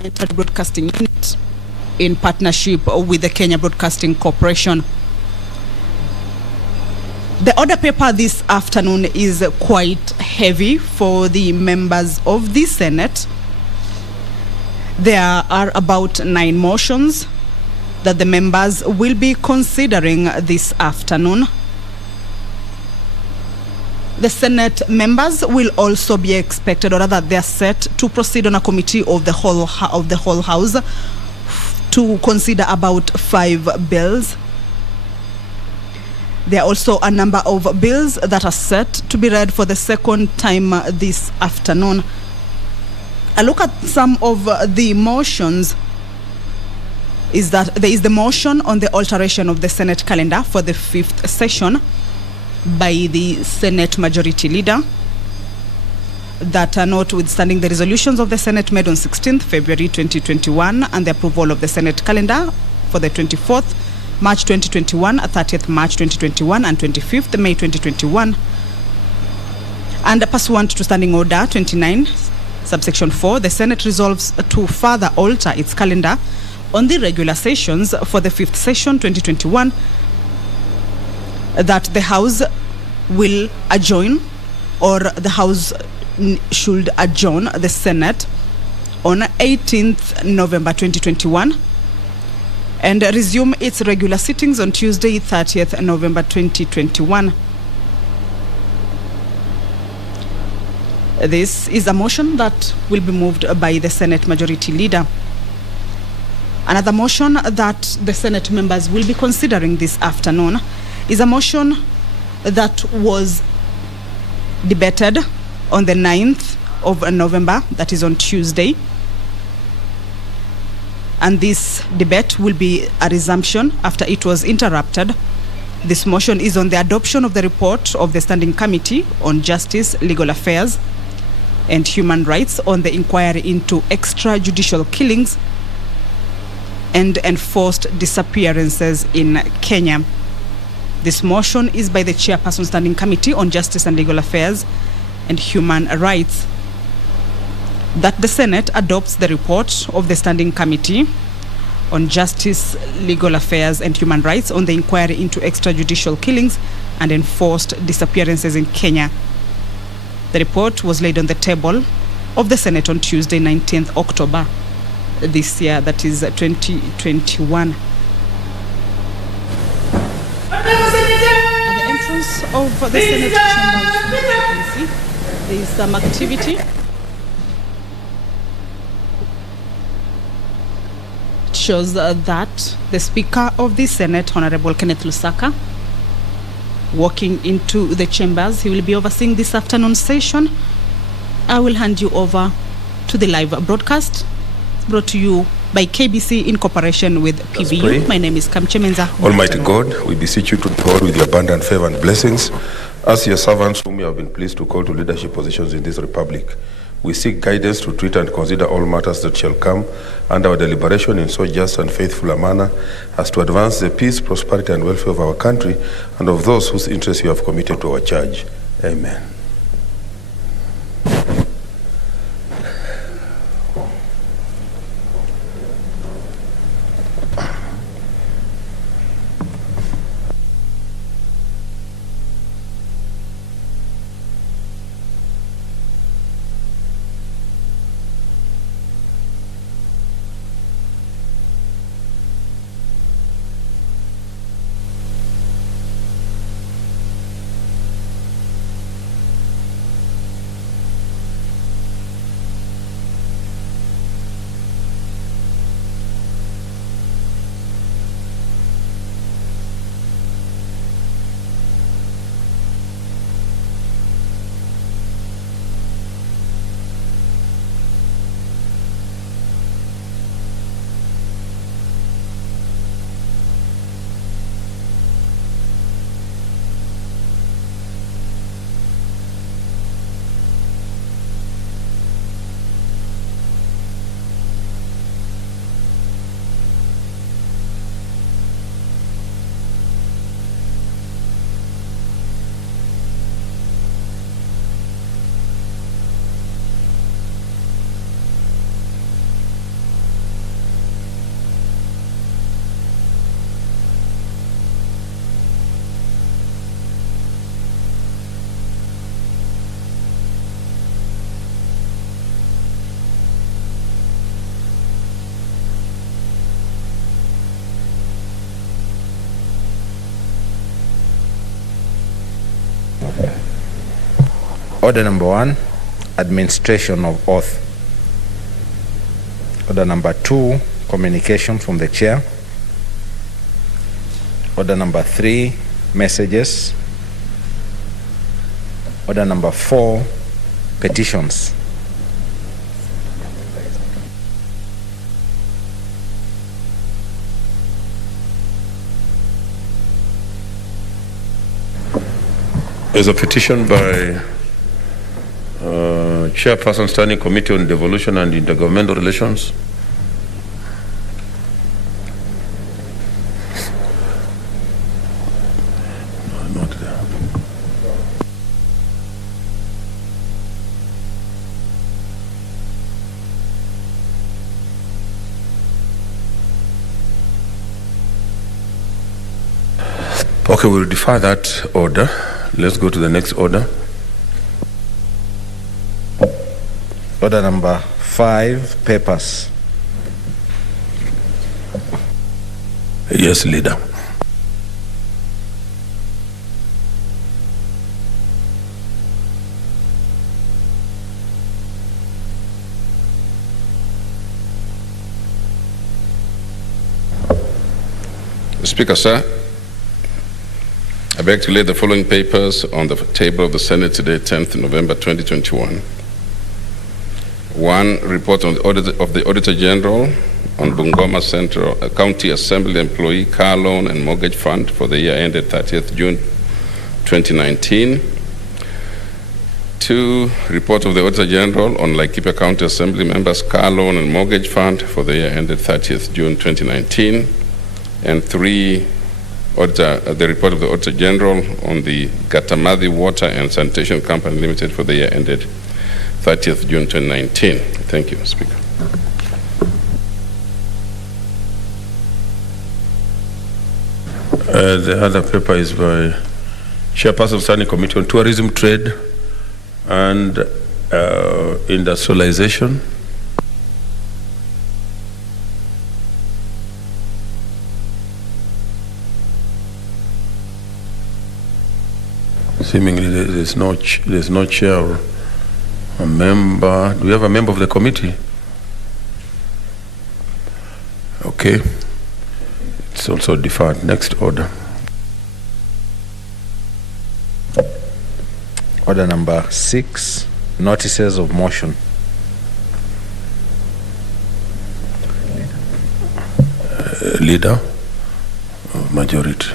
Parliamentary Broadcasting Unit in partnership with the Kenya Broadcasting Corporation. The order paper this afternoon is quite heavy for the members of the Senate. There are about 9 motions that the members will be considering this afternoon. The Senate members will also be expected, or rather they are set to proceed on a committee of the whole House to consider about 5 bills. There are also a number of bills that are set to be read for the second time this afternoon. A look at some of the motions is that there is the motion on the alteration of the Senate calendar for the 5th session by the Senate Majority Leader, that notwithstanding the resolutions of the Senate made on 16th February 2021 and the approval of the Senate calendar for the 24th March 2021, 30th March 2021 and 25th May 2021, and pursuant to Standing Order 29 subsection 4, the Senate resolves to further alter its calendar on the regular sessions for the 5th session 2021, that the House will adjourn, or the House should adjourn the Senate on 18th November 2021 and resume its regular sittings on Tuesday 30th November 2021. This is a motion that will be moved by the Senate Majority Leader. Another motion that the Senate members will be considering this afternoon is a motion that was debated on the 9th of November, that is on Tuesday. And this debate will be a resumption after it was interrupted. This motion is on the adoption of the report of the Standing Committee on Justice, Legal Affairs and Human Rights on the inquiry into extrajudicial killings and enforced disappearances in Kenya. This motion is by the Chairperson Standing Committee on Justice and Legal Affairs and Human Rights, that the Senate adopts the report of the Standing Committee on Justice, Legal Affairs and Human Rights on the inquiry into extrajudicial killings and enforced disappearances in Kenya. The report was laid on the table of the Senate on Tuesday, 19th October this year, that is 2021. At the entrance of the Senate chamber, you can see there is some activity. It shows that the Speaker of the Senate, Honorable Kenneth Lusaka, walking into the chambers. He will be overseeing this afternoon session. I will hand you over to the live broadcast brought to you by KBC in cooperation with PBU. My name is Kamche Menza. Almighty God, we beseech you to pour with your abundant favor and blessings as your servants whom you have been pleased to call to leadership positions in this republic. We seek guidance to treat and consider all matters that shall come under our deliberation in so just and faithful a manner as to advance the peace, prosperity, and welfare of our country and of those whose interests you have committed to our charge. Amen. Order number 1, administration of oath. Order number 2, communication from the chair. Order number 3, messages. Order number 4, petitions. There's a petition by Chairperson Standing Committee on Devolution and Intergovernmental Relations. No, not there. Okay, we'll defer that order. Let's go to the next order. Order number 5, papers. Yes, Leader. Speaker, sir, I beg to lay the following papers on the table of the Senate today, 10th November 2021. 1, report on the audit of the Auditor General on Bungoma Central County Assembly Employee Car Loan and Mortgage Fund for the year ended 30th June 2019. 2, report of the Auditor General on Laikipia County Assembly Members Car Loan and Mortgage Fund for the year ended 30th June 2019. And 3, the report of the Auditor General on the Gatamathi Water and Sanitation Company Limited for the year ended 30th June 2019. Thank you, Speaker. The other paper is by Chairperson of Standing Committee on Tourism, Trade and Industrialization. Seemingly there's no chair or a member. Do we have a member of the committee? Okay. It's also deferred. Next order. Order number 6, notices of motion. Leader of majority.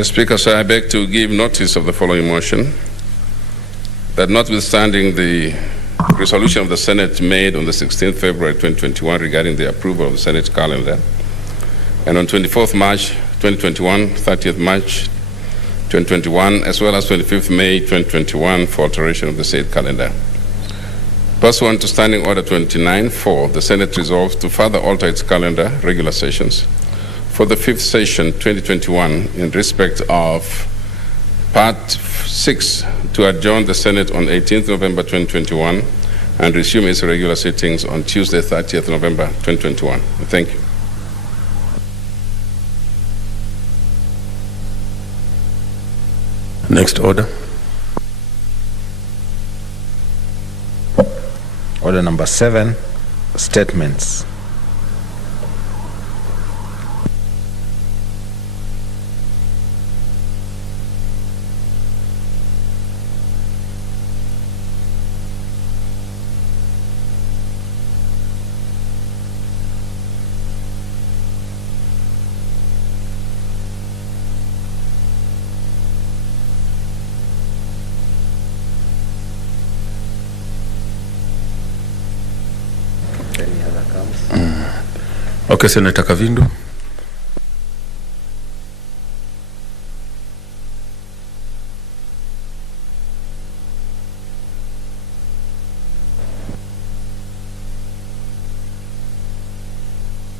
Speaker, sir, I beg to give notice of the following motion, that notwithstanding the resolution of the Senate made on the 16th February 2021 regarding the approval of the Senate calendar, and on 24th March 2021, 30th March 2021, as well as 25th May 2021 for alteration of the said calendar. Pursuant to Standing Order 29-4, the Senate resolves to further alter its calendar, regular sessions, for the 5th session 2021 in respect of Part 6 to adjourn the Senate on 18th November 2021 and resume its regular sittings on Tuesday 30th November 2021. Thank you. Next order. Order number 7, statements. Okay, Senator Kavindu.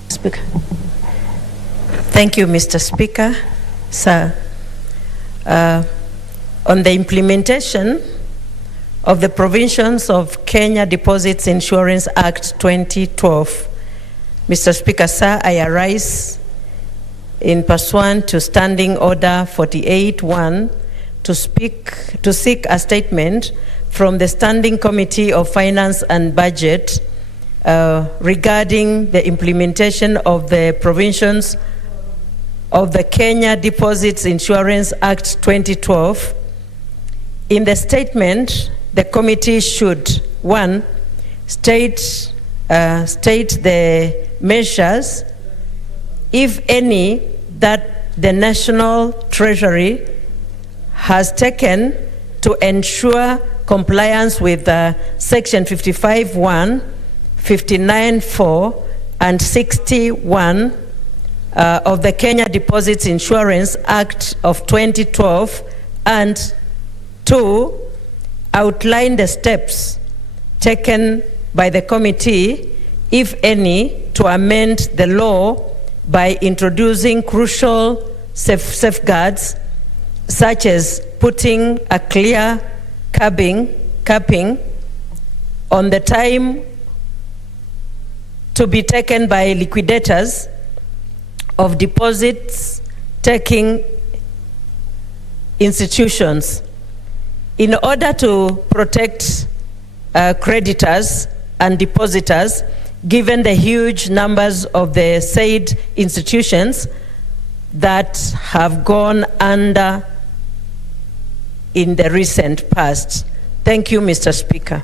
Speaker. Thank you, Mr. Speaker. Sir, on the implementation of the provisions of Kenya Deposits Insurance Act 2012, Mr. Speaker, sir, I arise in pursuant to Standing Order 48-1 to seek a statement from the Standing Committee of Finance and Budget regarding the implementation of the provisions of the Kenya Deposits Insurance Act 2012. In the statement, the committee should, 1, state the measures, if any, that the National Treasury has taken to ensure compliance with Section 55(1), 59(4), and 61 of the Kenya Deposits Insurance Act of 2012, and 2, outline the steps taken by the committee, if any, to amend the law by introducing crucial safeguards, such as putting a clear capping on the time to be taken by liquidators of deposits taking institutions in order to protect creditors and depositors, given the huge numbers of the said institutions that have gone under in the recent past. Thank you, Mr. Speaker.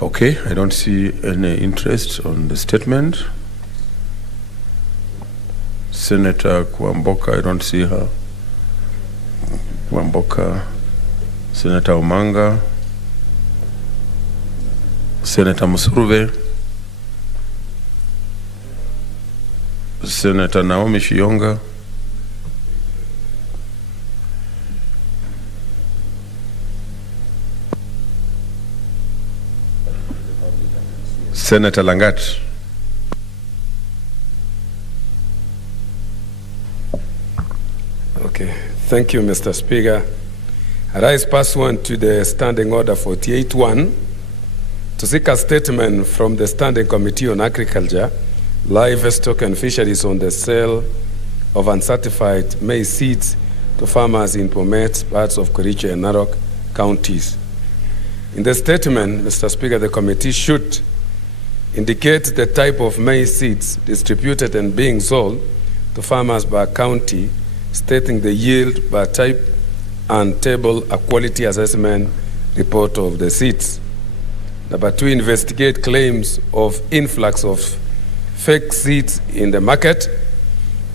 Okay, I don't see any interest on the statement. Senator Kwamboka, I don't see her. Kwamboka. Senator Omanga. Senator Musuruve. Senator Naomi Shionga. Senator Langat. Okay, thank you, Mr. Speaker. I rise pursuant to the Standing Order 48-1 to seek a statement from the Standing Committee on Agriculture, Livestock and Fisheries on the sale of uncertified maize seeds to farmers in Bomet, parts of Kericho and Narok counties. In the statement, Mr. Speaker, the committee should indicate the type of maize seeds distributed and being sold to farmers by county, stating the yield by type and table a quality assessment report of the seeds. Number 2, investigate claims of influx of fake seeds in the market,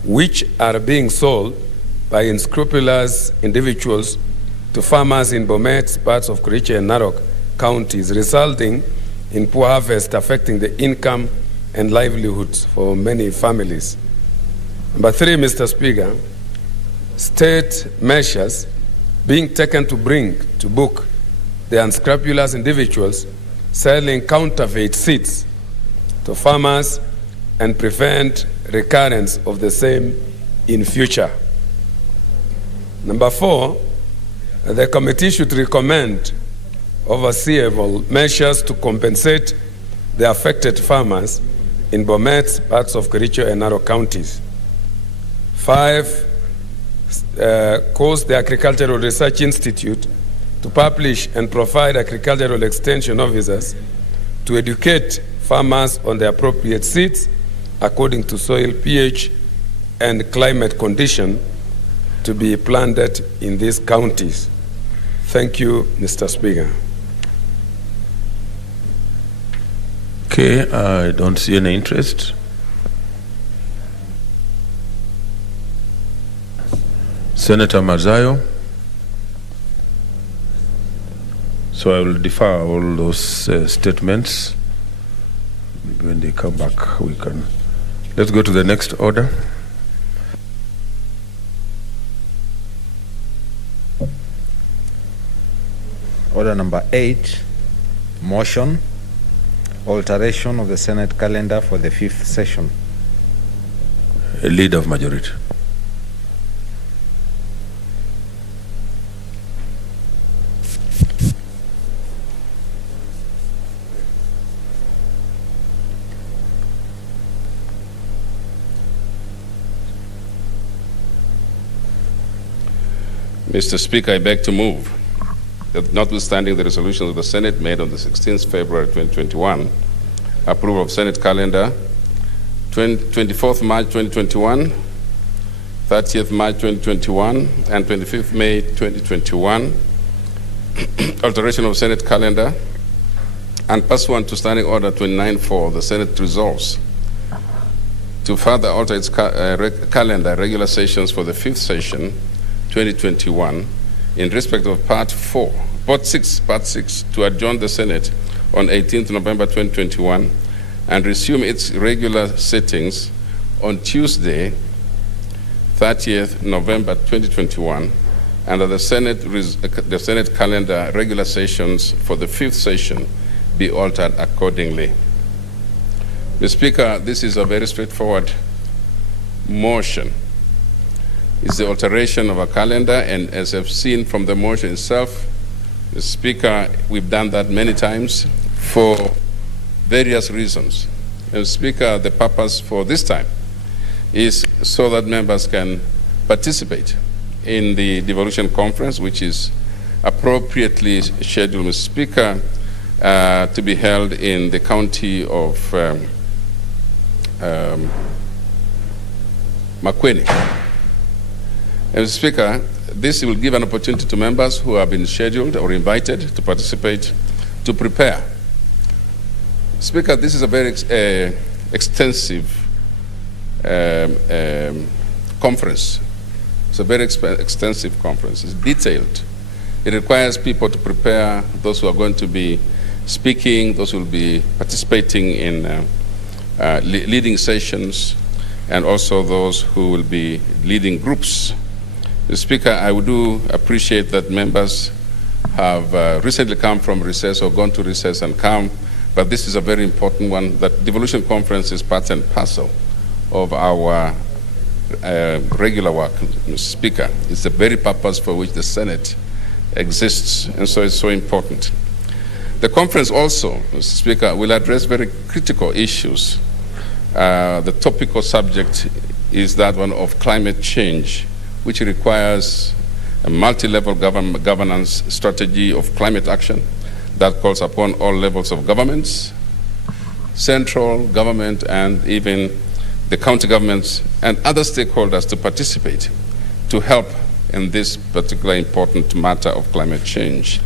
which are being sold by unscrupulous individuals to farmers in Bomet, parts of Kericho and Narok counties, resulting in poor harvest affecting the income and livelihoods for many families. Number 3, Mr. Speaker, state measures being taken to bring to book the unscrupulous individuals selling counterfeit seeds to farmers and prevent recurrence of the same in future. Number 4, the committee should recommend overseeable measures to compensate the affected farmers in Bomet, parts of Kericho and Narok counties. 5, cause the Agricultural Research Institute to publish and provide agricultural extension officers to educate farmers on the appropriate seeds according to soil pH and climate condition to be planted in these counties. Thank you, Mr. Speaker. Okay, I don't see any interest. Senator Mazayo. So I will defer all those statements. Maybe when they come back, we can. Let's go to the next order. Order number 8, motion, alteration of the Senate calendar for the 5th session. A leader of majority. Mr. Speaker, I beg to move that notwithstanding the resolutions of the Senate made on the 16th February 2021, approval of Senate calendar, 24th March 2021, 30th March 2021, and 25th May 2021, alteration of Senate calendar, and pursuant to Standing Order 29-4, the Senate resolves to further alter its calendar regular sessions for the 5th session 2021 in respect of Part 6, to adjourn the Senate on 18th November 2021 and resume its regular sittings on Tuesday, 30th November 2021, and that the Senate calendar regular sessions for the 5th session be altered accordingly. Mr. Speaker, this is a very straightforward motion. It's the alteration of a calendar, and as I've seen from the motion itself, Mr. Speaker, we've done that many times for various reasons. And Speaker, the purpose for this time is so that members can participate in the devolution conference, which is appropriately scheduled, Mr. Speaker, to be held in the county of Makueni. And Mr. Speaker, this will give an opportunity to members who have been scheduled or invited to participate to prepare. Speaker, this is a very extensive conference. It's a very extensive conference. It's detailed. It requires people to prepare, those who are going to be speaking, those who will be participating in leading sessions, and also those who will be leading groups. Mr. Speaker, I do appreciate that members have recently come from recess or gone to recess and come, but this is a very important one. That devolution conference is part and parcel of our regular work, Mr. Speaker. It's the very purpose for which the Senate exists, and so it's so important. The conference also, Mr. Speaker, will address very critical issues. The topical subject is that one of climate change, which requires a multi-level governance strategy of climate action that calls upon all levels of governments, central government, and even the county governments and other stakeholders to participate to help in this particular important matter of climate change.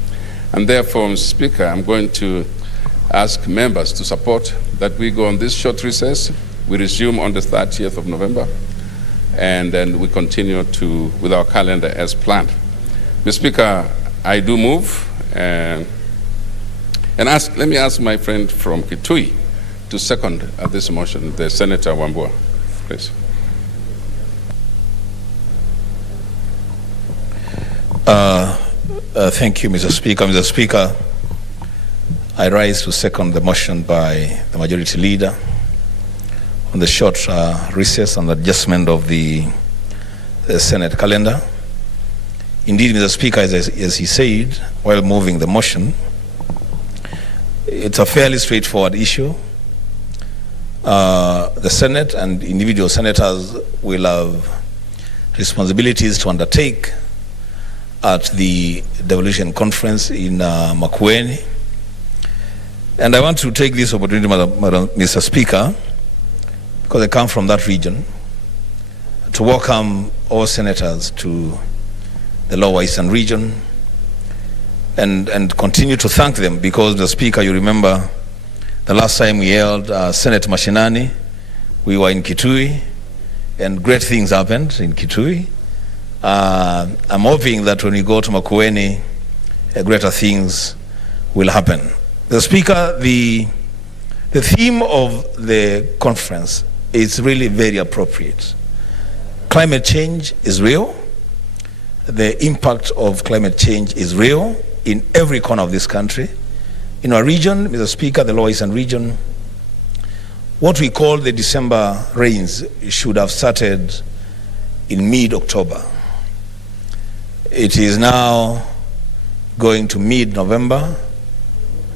And therefore, Mr. Speaker, I'm going to ask members to support that we go on this short recess. We resume on the 30th of November, and then we continue with our calendar as planned. Mr. Speaker, I do move, and let me ask my friend from Kitui to second this motion, the Senator Wambua, please. Thank you, Mr. Speaker. Mr. Speaker, I rise to second the motion by the Majority Leader on the short recess and adjustment of the Senate calendar. Indeed, Mr. Speaker, as he said, while moving the motion, it's a fairly straightforward issue. The Senate and individual senators will have responsibilities to undertake at the devolution conference in Makueni. And I want to take this opportunity, Mr. Speaker, because I come from that region, to welcome all senators to the Lower Eastern region and continue to thank them, because, Mr. Speaker, you remember the last time we held Senate Mashinani, we were in Kitui, and great things happened in Kitui. I'm hoping that when we go to Makueni, greater things will happen. The Speaker, the theme of the conference is really very appropriate. Climate change is real. The impact of climate change is real in every corner of this country. In our region, Mr. Speaker, the Lower Eastern region, what we call the December rains should have started in mid-October. It is now going to mid-November.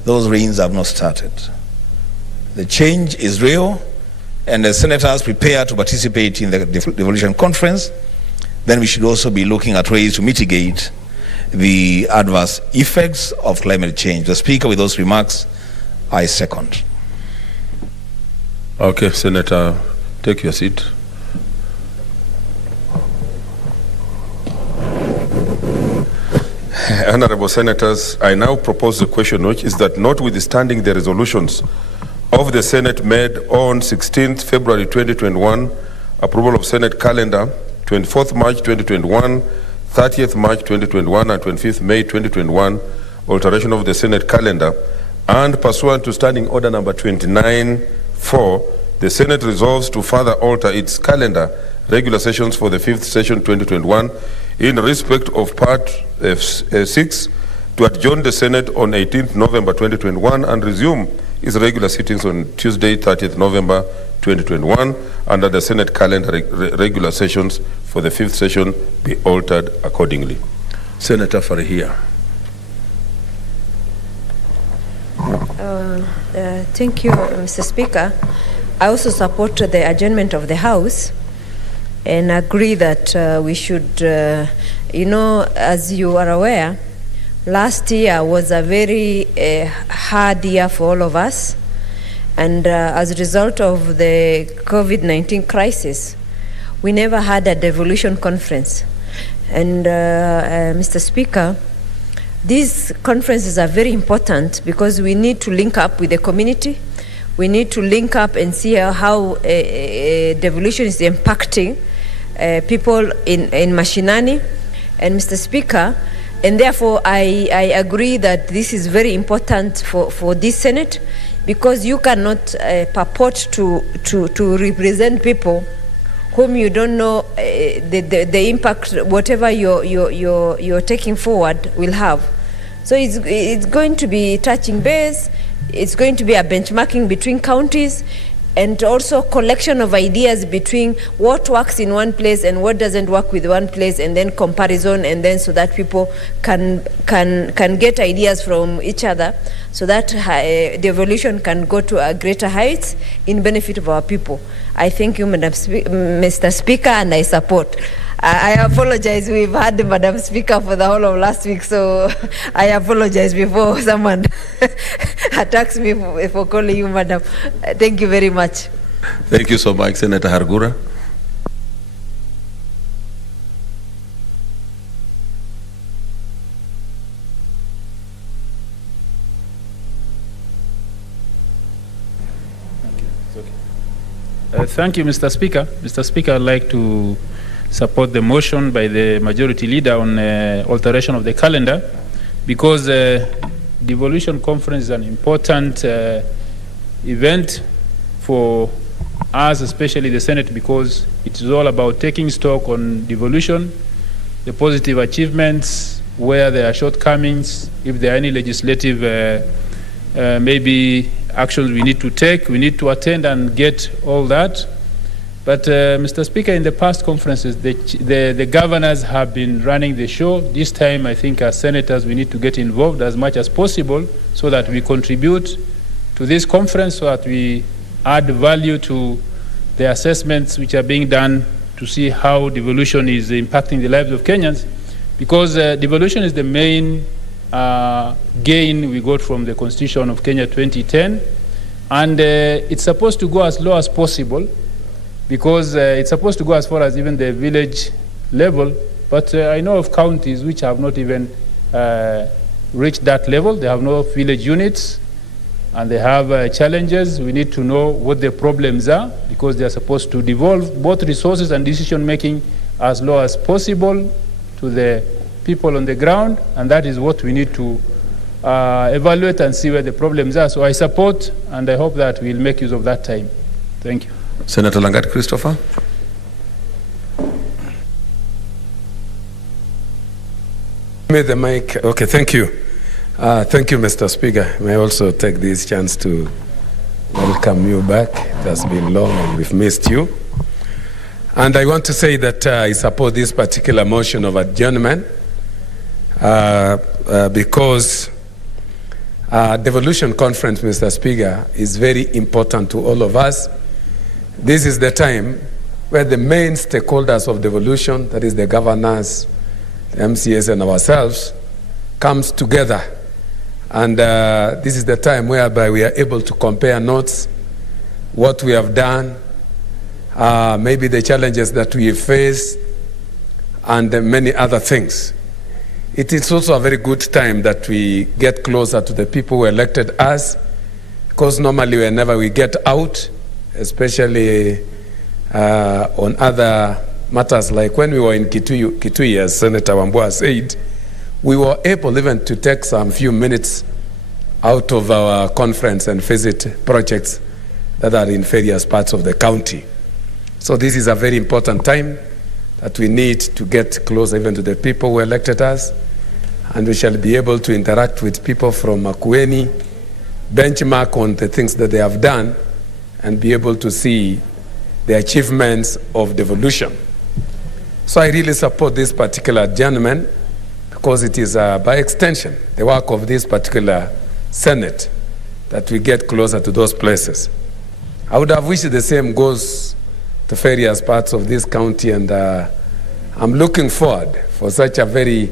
Those rains have not started. The change is real, and the senators prepare to participate in the devolution conference. then we should also be looking at ways to mitigate the adverse effects of climate change. The Speaker, with those remarks, I second. Okay, Senator, take your seat. Honorable Senators, I now propose the question, which is that notwithstanding the resolutions of the Senate made on 16th February 2021, approval of Senate calendar, 24th March 2021, 30th March 2021, and 25th May 2021, alteration of the Senate calendar, and pursuant to Standing Order number 29-4, the Senate resolves to further alter its calendar, regular sessions for the 5th session 2021, in respect of Part 6, to adjourn the Senate on 18th November 2021 and resume its regular sittings on Tuesday, 30th November 2021, under the Senate calendar. Regular sessions for the 5th session be altered accordingly. Senator Farihia. Thank you, Mr. Speaker. I also support the adjournment of the House and agree that we should, as you are aware, last year was a very hard year for all of us. And as a result of the COVID-19 crisis, we never had a devolution conference. And Mr. Speaker, these conferences are very important because we need to link up with the community. We need to link up and see how devolution is impacting people in Mashinani. And Mr. Speaker, and therefore I agree that this is very important for this Senate, because you cannot purport to represent people whom you don't know the impact whatever you're taking forward will have. So it's going to be touching base. It's going to be a benchmarking between counties, and also collection of ideas between what works in one place and what doesn't work with one place, and then comparison, and then so that people can get ideas from each other, so that the evolution can go to a greater heights in benefit of our people. I thank you, Mr. Speaker, and I support. I apologize. We've had Madam Speaker for the whole of last week, so I apologize before someone attacks me for calling you Madam. Thank you very much. Thank you so much, Senator Hargura. Thank you, Mr. Speaker. Mr. Speaker, I'd like to support the motion by the majority leader on alteration of the calendar, because devolution conference is an important event for us, especially the Senate, because it is all about taking stock on devolution, the positive achievements, where there are shortcomings, if there are any legislative maybe actions we need to take. We need to attend and get all that. But Mr. Speaker, in the past conferences, the governors have been running the show. This time, I think as senators, we need to get involved as much as possible so that we contribute to this conference, so that we add value to the assessments which are being done to see how devolution is impacting the lives of Kenyans. Because devolution is the main gain we got from the Constitution of Kenya 2010. And it's supposed to go as low as possible, because it's supposed to go as far as even the village level. But I know of counties which have not even reached that level. They have no village units, and they have challenges. We need to know what the problems are, because they are supposed to devolve both resources and decision-making as low as possible to the people on the ground, and that is what we need to evaluate and see where the problems are. So I support, and I hope that we'll make use of that time. Thank you. Senator Langat Christopher. The mic. Okay, thank you. Thank you, Mr. Speaker. May I also take this chance to welcome you back. It has been long and we've missed you. And I want to say that I support this particular motion of adjournment because devolution conference, Mr. Speaker, is very important to all of us. This is the time where the main stakeholders of devolution, that is the governors, the MCAs and ourselves, comes together. And this is the time whereby we are able to compare notes, what we have done, maybe the challenges that we face, and many other things. It is also a very good time that we get closer to the people who elected us, because normally whenever we get out, especially on other matters, like when we were in Kitui, as Senator Wambua said, we were able even to take some few minutes out of our conference and visit projects that are in various parts of the county. So this is a very important time that we need to get closer even to the people who elected us, and we shall be able to interact with people from Makueni, benchmark on the things that they have done, and be able to see the achievements of devolution. So I really support this particular adjournment, because it is by extension the work of this particular Senate that we get closer to those places. I would have wished the same goes to various parts of this county, and I'm looking forward for such a very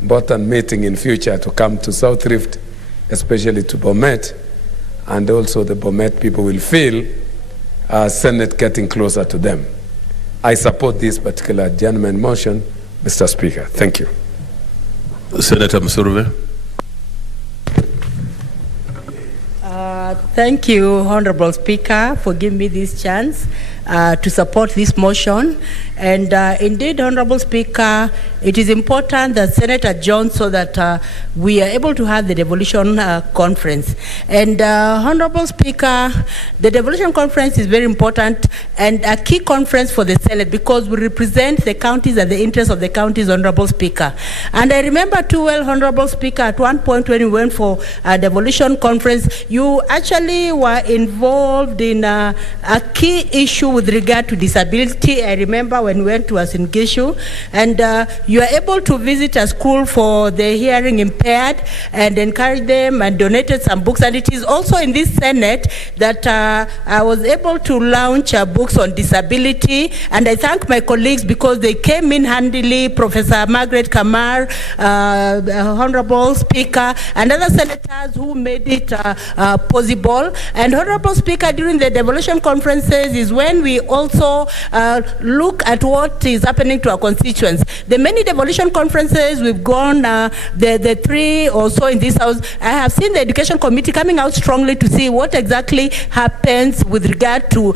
important meeting in future to come to South Rift, especially to Bomet, and also the Bomet people will feel Senate getting closer to them. I support this particular adjournment motion, Mr. Speaker. Thank you. Senator Msurve. Thank you, Honorable Speaker, for giving me this chance to support this motion. And indeed, Honorable Speaker, it is important that Senate adjourns so that we are able to have the devolution conference. And Honorable Speaker, the devolution conference is very important and a key conference for the Senate, because we represent the counties and the interests of the counties, Honorable Speaker. And I remember too well, Honorable Speaker, at one point when we went for a devolution conference, you actually were involved in a key issue with regard to disability. I remember when we went to Asingishu, and you are able to visit a school for the hearing impaired and encourage them and donated some books. And it is also in this Senate that I was able to launch books on disability. And I thank my colleagues because they came in handily, Professor Margaret Kamar, Honorable Speaker, and other senators who made it possible. And Honorable Speaker, during the devolution conferences is when we also look at what is happening to our constituents. The many devolution conferences we've gone, the three or so in this house, I have seen the Education Committee coming out strongly to see what exactly happens with regard to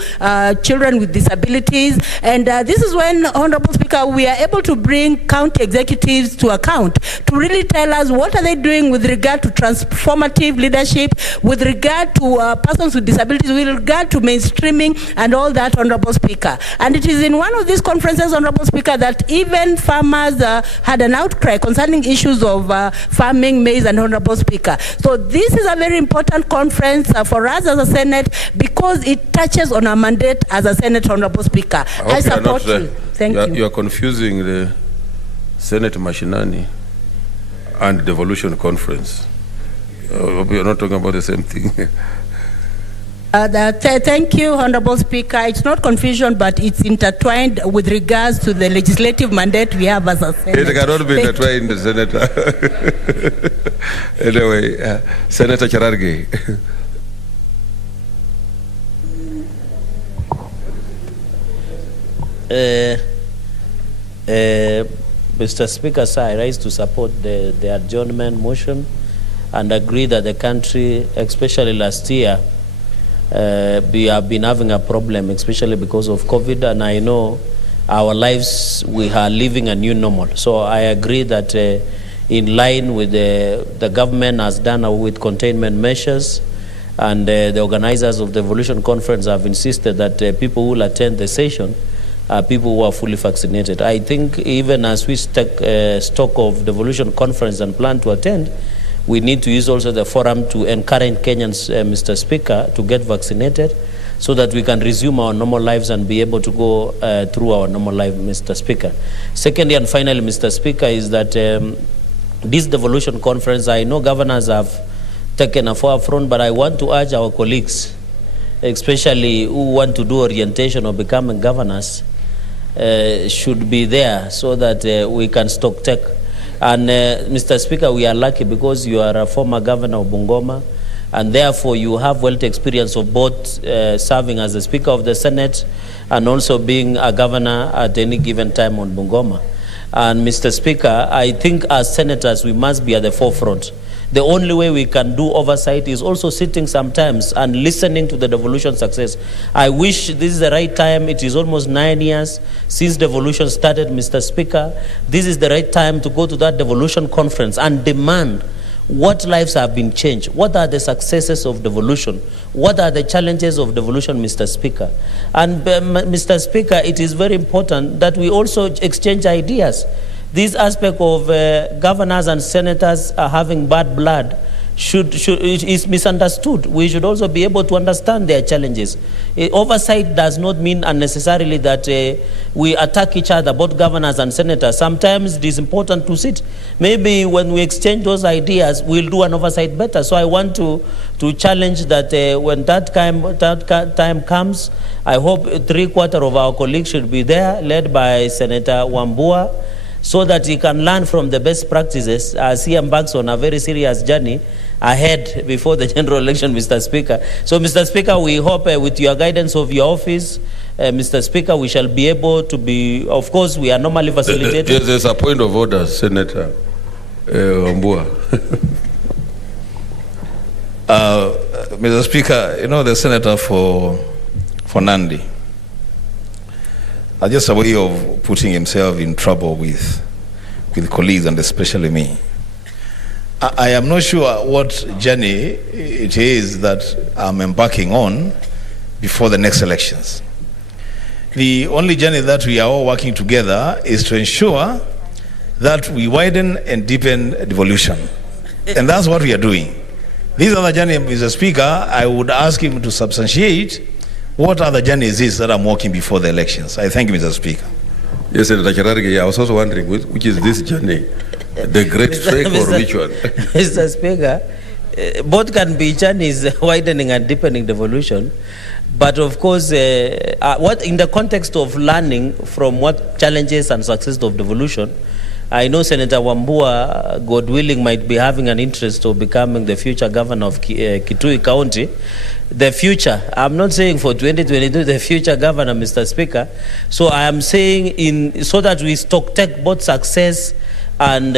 children with disabilities. And this is when, Honorable Speaker, we are able to bring county executives to account to really tell us what are they doing with regard to transformative leadership, with regard to persons with disabilities, with regard to mainstreaming and all that, Honorable Speaker. And it is in one of these conferences, Honorable Speaker, that even farmers had an outcry concerning issues of farming, maize, and Honorable Speaker. So this is a very important conference for us as a Senate because it touches on our mandate as a Senate, Honorable Speaker. I support you. Thank you. You are confusing the Senate Mashinani and devolution conference. We are not talking about the same thing. Thank you, Honorable Speaker. It's not confusion, but it's intertwined with regards to the legislative mandate we have as a Senate. It cannot be intertwined, Senator. Anyway, Senator Chararge. Mr. Speaker, sir, I rise to support the adjournment motion and agree that the country, especially last year, we have been having a problem, especially because of COVID, and I know our lives, we are living a new normal. So I agree that in line with the government has done with containment measures, and the organizers of the devolution conference have insisted that people who will attend the session are people who are fully vaccinated. I think even as we take stock of devolution conference and plan to attend, we need to use also the forum to encourage Kenyans, Mr. Speaker, to get vaccinated so that we can resume our normal lives and be able to go through our normal life, Mr. Speaker. Secondly and finally, Mr. Speaker, is that this devolution conference, I know governors have taken a forefront, but I want to urge our colleagues, especially who want to do orientation or becoming governors, should be there so that we can stock take. And Mr. Speaker, we are lucky because you are a former governor of Bungoma, and therefore you have wealth experience of both serving as the Speaker of the Senate and also being a governor at any given time on Bungoma. And Mr. Speaker, I think as senators we must be at the forefront. The only way we can do oversight is also sitting sometimes and listening to the devolution success. I wish this is the right time. It is almost 9 years since devolution started, Mr. Speaker. This is the right time to go to that devolution conference and demand what lives have been changed. What are the successes of devolution? What are the challenges of devolution, Mr. Speaker? And Mr. Speaker, it is very important that we also exchange ideas. This aspect of governors and senators having bad blood is misunderstood. We should also be able to understand their challenges. Oversight does not mean unnecessarily that we attack each other, both governors and senators. Sometimes it is important to sit. Maybe when we exchange those ideas, we'll do an oversight better. So I want to challenge that when that time comes, I hope 3/4 of our colleagues should be there, led by Senator Wambua, so that he can learn from the best practices as he embarks on a very serious journey ahead before the general election, Mr. Speaker. So, Mr. Speaker, we hope with your guidance of your office, Mr. Speaker, we shall be able to be, of course, we are normally facilitated. There's a point of order, Senator Wambua. Mr. Speaker, you know the senator for Nandi, just a way of putting himself in trouble with colleagues and especially me. I am not sure what journey it is that I'm embarking on before the next elections. The only journey that we are all working together is to ensure that we widen and deepen devolution. And that's what we are doing. This other journey, Mr. Speaker, I would ask him to substantiate what other journey is this that I'm walking before the elections. I thank you, Mr. Speaker. Yes, Senator Cherargei, I was also wondering which is this journey, the great trek or which one? Mr. Speaker, both can be journeys, widening and deepening devolution. But of course, what in the context of learning from what challenges and success of devolution, I know Senator Wambua, God willing, might be having an interest of becoming the future governor of Kitui County. The future, I'm not saying for 2022, the future governor, Mr. Speaker. So I am saying so that we stock take both success and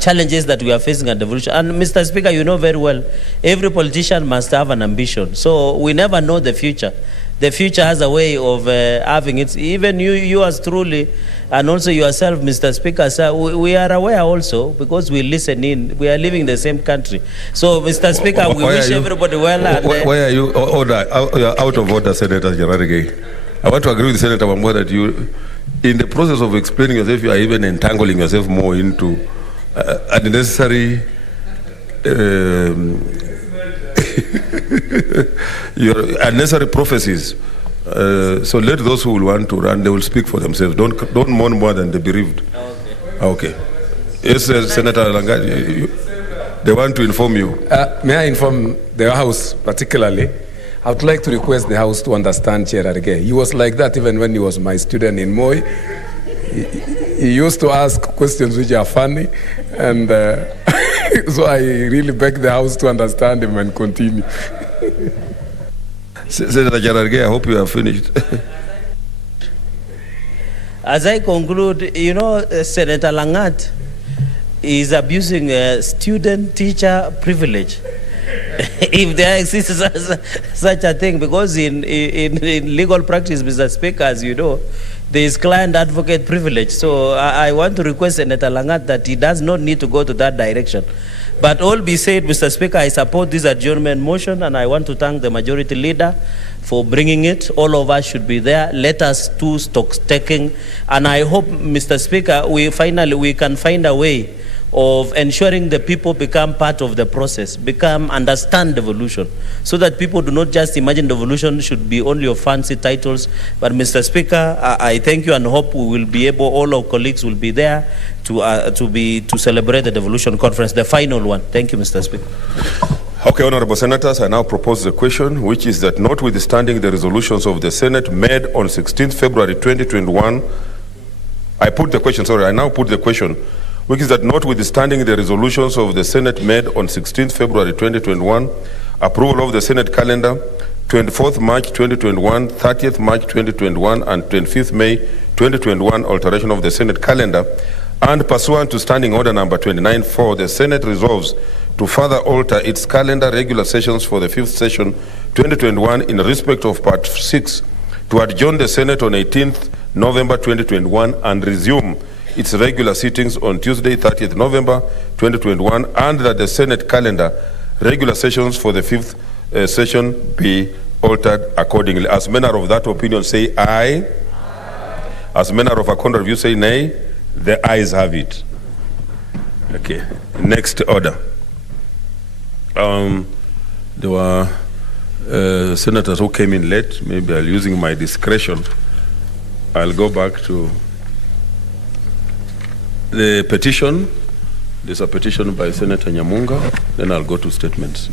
challenges that we are facing at devolution. And Mr. Speaker, you know very well, every politician must have an ambition. So we never know the future. The future has a way of having it. Even you as truly, and also yourself, Mr. Speaker, sir, we are aware also because we listen in. We are living in the same country. So, Mr. Speaker, we wish everybody well. Why are you out of order, Senator Cherargei? I want to agree with Senator Wambua that you, in the process of explaining yourself, you are even entangling yourself more into unnecessary your unnecessary prophecies. So let those who will want to run, they will speak for themselves. Don't mourn more than the bereaved. Okay. Yes, Senator Langat, they want to inform you. May I inform the House particularly? I would like to request the House to understand Cherargei. He was like that even when he was my student in Moi. He used to ask questions which are funny, and so I really beg the House to understand him and continue. Senator Cherargei, I hope you have finished. As I conclude, you know, Senator Langat is abusing student-teacher privilege. If there exists such a thing, because in legal practice, Mr. Speaker, as you know, there is client-advocate privilege. So I want to request Senator Langat that he does not need to go to that direction. But all be said, Mr. Speaker, I support this adjournment motion, and I want to thank the majority leader for bringing it. All of us should be there. Let us do stock taking. And I hope, Mr. Speaker, we can find a way of ensuring the people become part of the process, understand devolution, so that people do not just imagine devolution should be only of fancy titles. But Mr. Speaker, I thank you and hope we will be able, all our colleagues will be there to celebrate the devolution conference, the final one. Thank you, Mr. Speaker. Okay, Honorable Senators, I now propose the question, which is that notwithstanding the resolutions of the Senate made on 16th February 2021, I now put the question, which is that notwithstanding the resolutions of the Senate made on 16th February 2021, approval of the Senate calendar, 24th March 2021, 30th March 2021, and 25th May 2021, alteration of the Senate calendar, and pursuant to Standing Order number 29-4, the Senate resolves to further alter its calendar regular sessions for the 5th session 2021 in respect of Part 6 to adjourn the Senate on 18th November 2021 and resume its regular sittings on Tuesday 30th November 2021, and that the Senate calendar regular sessions for the 5th session be altered accordingly. As manner of that opinion say aye. As manner of a contrary view say nay. The ayes have it. Okay, next order. There were senators who came in late. Maybe I'll using my discretion. I'll go back to the petition. There's a petition by Senator Nyamunga. Then I'll go to statements.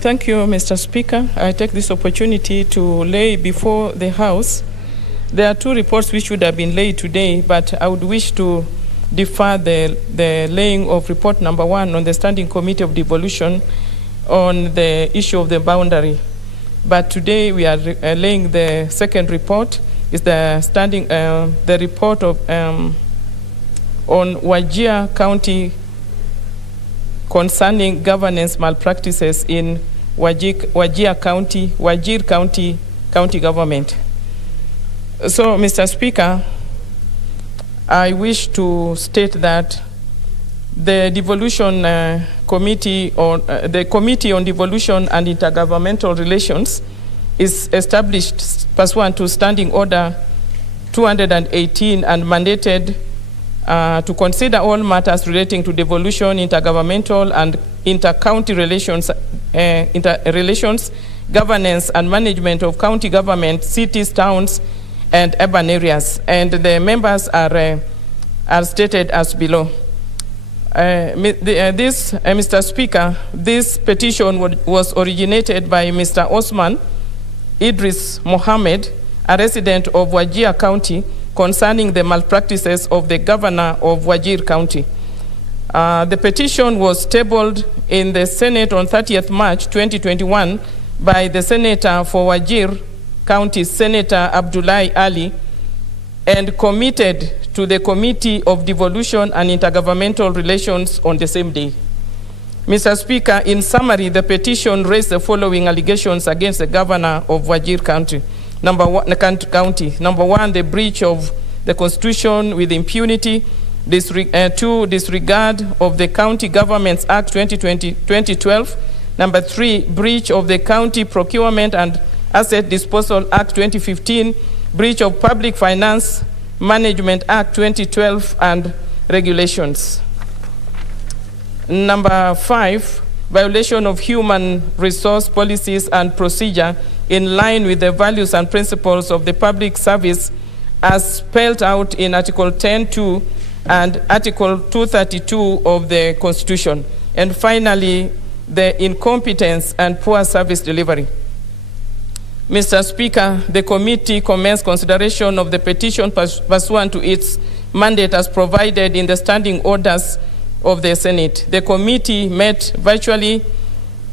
Thank you, Mr. Speaker. I take this opportunity to lay before the House. There are two reports which would have been laid today, but I would wish to defer the laying of report number 1 on the Standing Committee of Devolution on the issue of the boundary. But today we are laying the second report. Is the report of on Wajir County concerning governance malpractices in Wajir County government. So, Mr. Speaker, I wish to state that the devolution committee, or the Committee on Devolution and Intergovernmental Relations, is established pursuant to Standing Order 218 and mandated to consider all matters relating to devolution, intergovernmental and inter-county relations, governance and management of county government, cities, towns, and urban areas. And the members are stated as below. Mr. Speaker, this petition was originated by Mr. Osman Idris Mohammed, a resident of Wajir County, concerning the malpractices of the governor of Wajir County. The petition was tabled in the Senate on 30th March 2021 by the Senator for Wajir County, Senator Abdullahi Ali, and committed to the Committee of Devolution and Intergovernmental Relations on the same day. Mr. Speaker, in summary, the petition raised the following allegations against the governor of Wajir County. Number one, the breach of the Constitution with impunity. 2, disregard of the County Governments Act 2012. Number 3, breach of the County Procurement and Asset Disposal Act 2015. Breach of Public Finance Management Act 2012 and regulations. Number 5, violation of human resource policies and procedure in line with the values and principles of the public service as spelled out in Article 10.2 and Article 232 of the Constitution. And finally, the incompetence and poor service delivery. Mr. Speaker, the committee commenced consideration of the petition pursuant to its mandate as provided in the standing orders of the Senate. The committee met virtually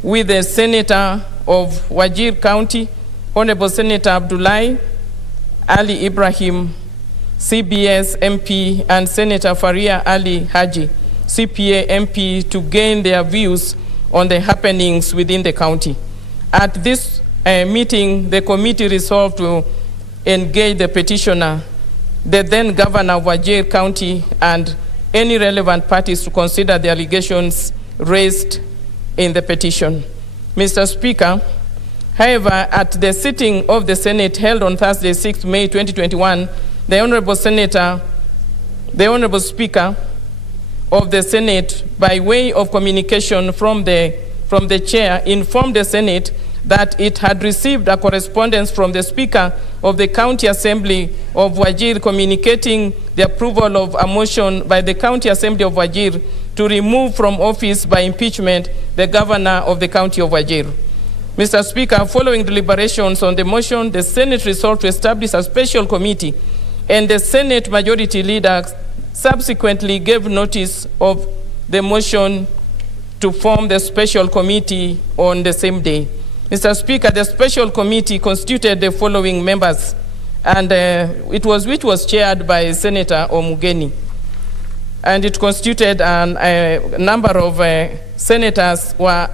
with the Senator of Wajir County, Honorable Senator Abdullahi Ali Ibrahim, CBS MP, and Senator Faria Ali Haji, CPA MP, to gain their views on the happenings within the county. At this meeting, the committee resolved to engage the petitioner the then governor of Wajir County and any relevant parties to consider the allegations raised in the petition. Mr. Speaker, however, at the sitting of the Senate held on Thursday, 6 May 2021, the Honorable Speaker of the Senate, by way of communication from the chair, informed the Senate that it had received a correspondence from the Speaker of the County Assembly of Wajir communicating the approval of a motion by the County Assembly of Wajir to remove from office by impeachment the Governor of the County of Wajir. Mr. Speaker, following deliberations on the motion, the Senate resolved to establish a special committee, and the Senate Majority Leader subsequently gave notice of the motion to form the special committee on the same day. Mr. Speaker, the special committee constituted the following members, and which was chaired by Senator Omugeni. And it constituted a number of senators were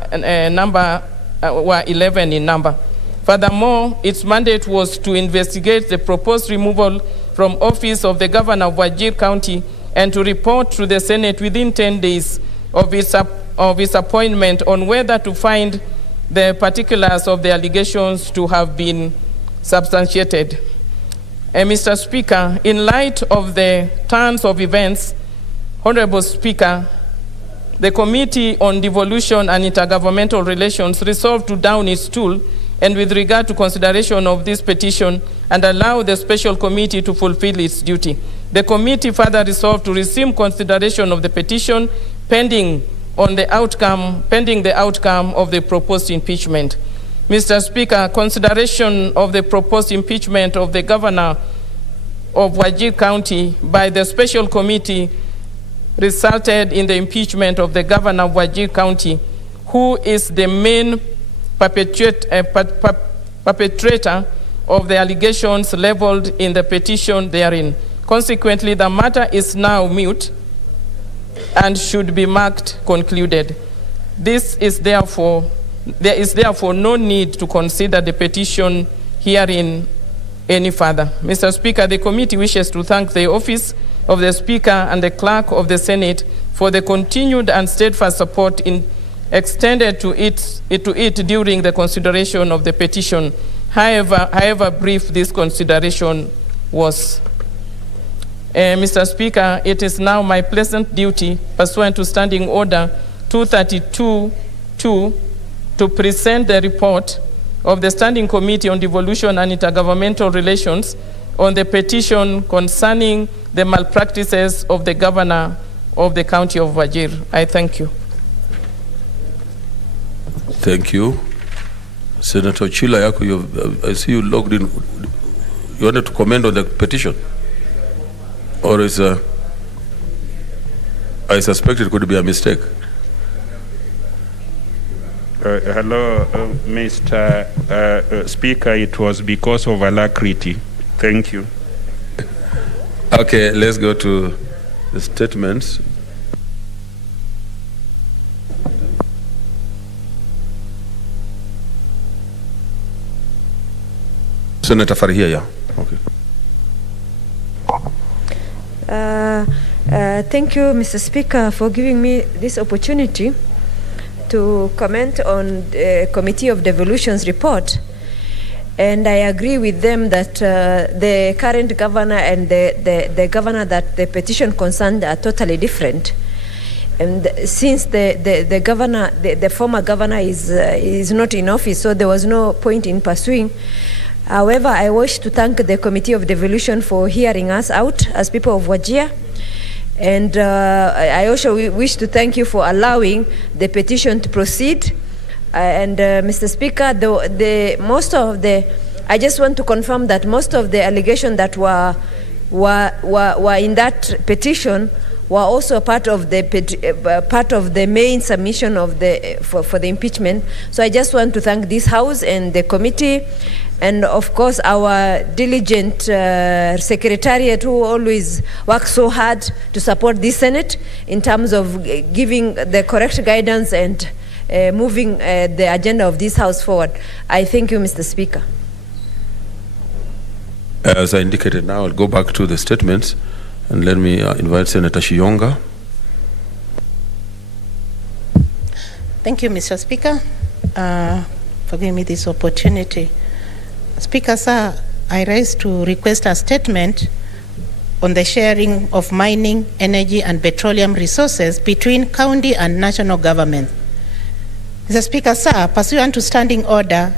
11 in number. Furthermore, its mandate was to investigate the proposed removal from office of the governor of Wajir County and to report to the Senate within 10 days of its appointment on whether to find the particulars of the allegations to have been substantiated. Mr. Speaker, in light of the turns of events, Honorable Speaker, the Committee on Devolution and Intergovernmental Relations resolved to down its tool and with regard to consideration of this petition and allow the special committee to fulfill its duty. The committee further resolved to resume consideration of the petition pending the outcome of the proposed impeachment. Mr. Speaker, consideration of the proposed impeachment of the governor of Wajir County by the special committee resulted in the impeachment of the governor of Wajir County, who is the main perpetrator of the allegations leveled in the petition therein. Consequently, the matter is now moot and should be marked concluded. There is therefore no need to consider the petition herein any further. Mr. Speaker, the committee wishes to thank the office of the Speaker and the Clerk of the Senate for the continued and steadfast support extended to it during the consideration of the petition. However brief this consideration was. Mr. Speaker, it is now my pleasant duty, pursuant to Standing Order 232-2, to present the report of the Standing Committee on Devolution and Intergovernmental Relations on the petition concerning the malpractices of the Governor of the County of Wajir. I thank you. Thank you. Senator Chila Yako, I see you logged in. You wanted to comment on the petition? Or is I suspect it could be a mistake. Hello, Mr. Speaker. It was because of alacrity. Thank you. Okay, let's go to the statements. Senator Farhia, yeah. Okay. Thank you, Mr. Speaker, for giving me this opportunity to comment on the Committee of Devolution's report. And I agree with them that the current governor and the governor that the petition concerned are totally different. And since the governor, the former governor is not in office, so there was no point in pursuing. However, I wish to thank the Committee of Devolution for hearing us out as people of Wajir. And I also wish to thank you for allowing the petition to proceed. Mr. Speaker, I just want to confirm that most of the allegations that were in that petition were also part of the main submission of for the impeachment. So I just want to thank this House and the committee, and of course our diligent secretariat who always works so hard to support this Senate in terms of giving the correct guidance and moving the agenda of this House forward. I thank you, Mr. Speaker. As I indicated now, I'll go back to the statements and let me invite Senator Shiyonga. Thank you, Mr. Speaker, for giving me this opportunity. Speaker, sir, I rise to request a statement on the sharing of mining, energy, and petroleum resources between county and national government. Mr. Speaker, sir, pursuant to Standing Order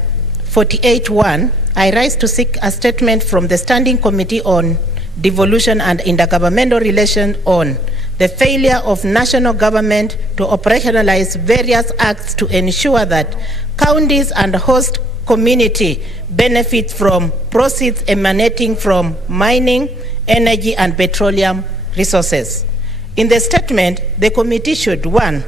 48.1, I rise to seek a statement from the Standing Committee on Devolution and Intergovernmental Relations on the failure of national government to operationalize various acts to ensure that counties and host community benefit from proceeds emanating from mining, energy, and petroleum resources. In the statement, the committee should, 1,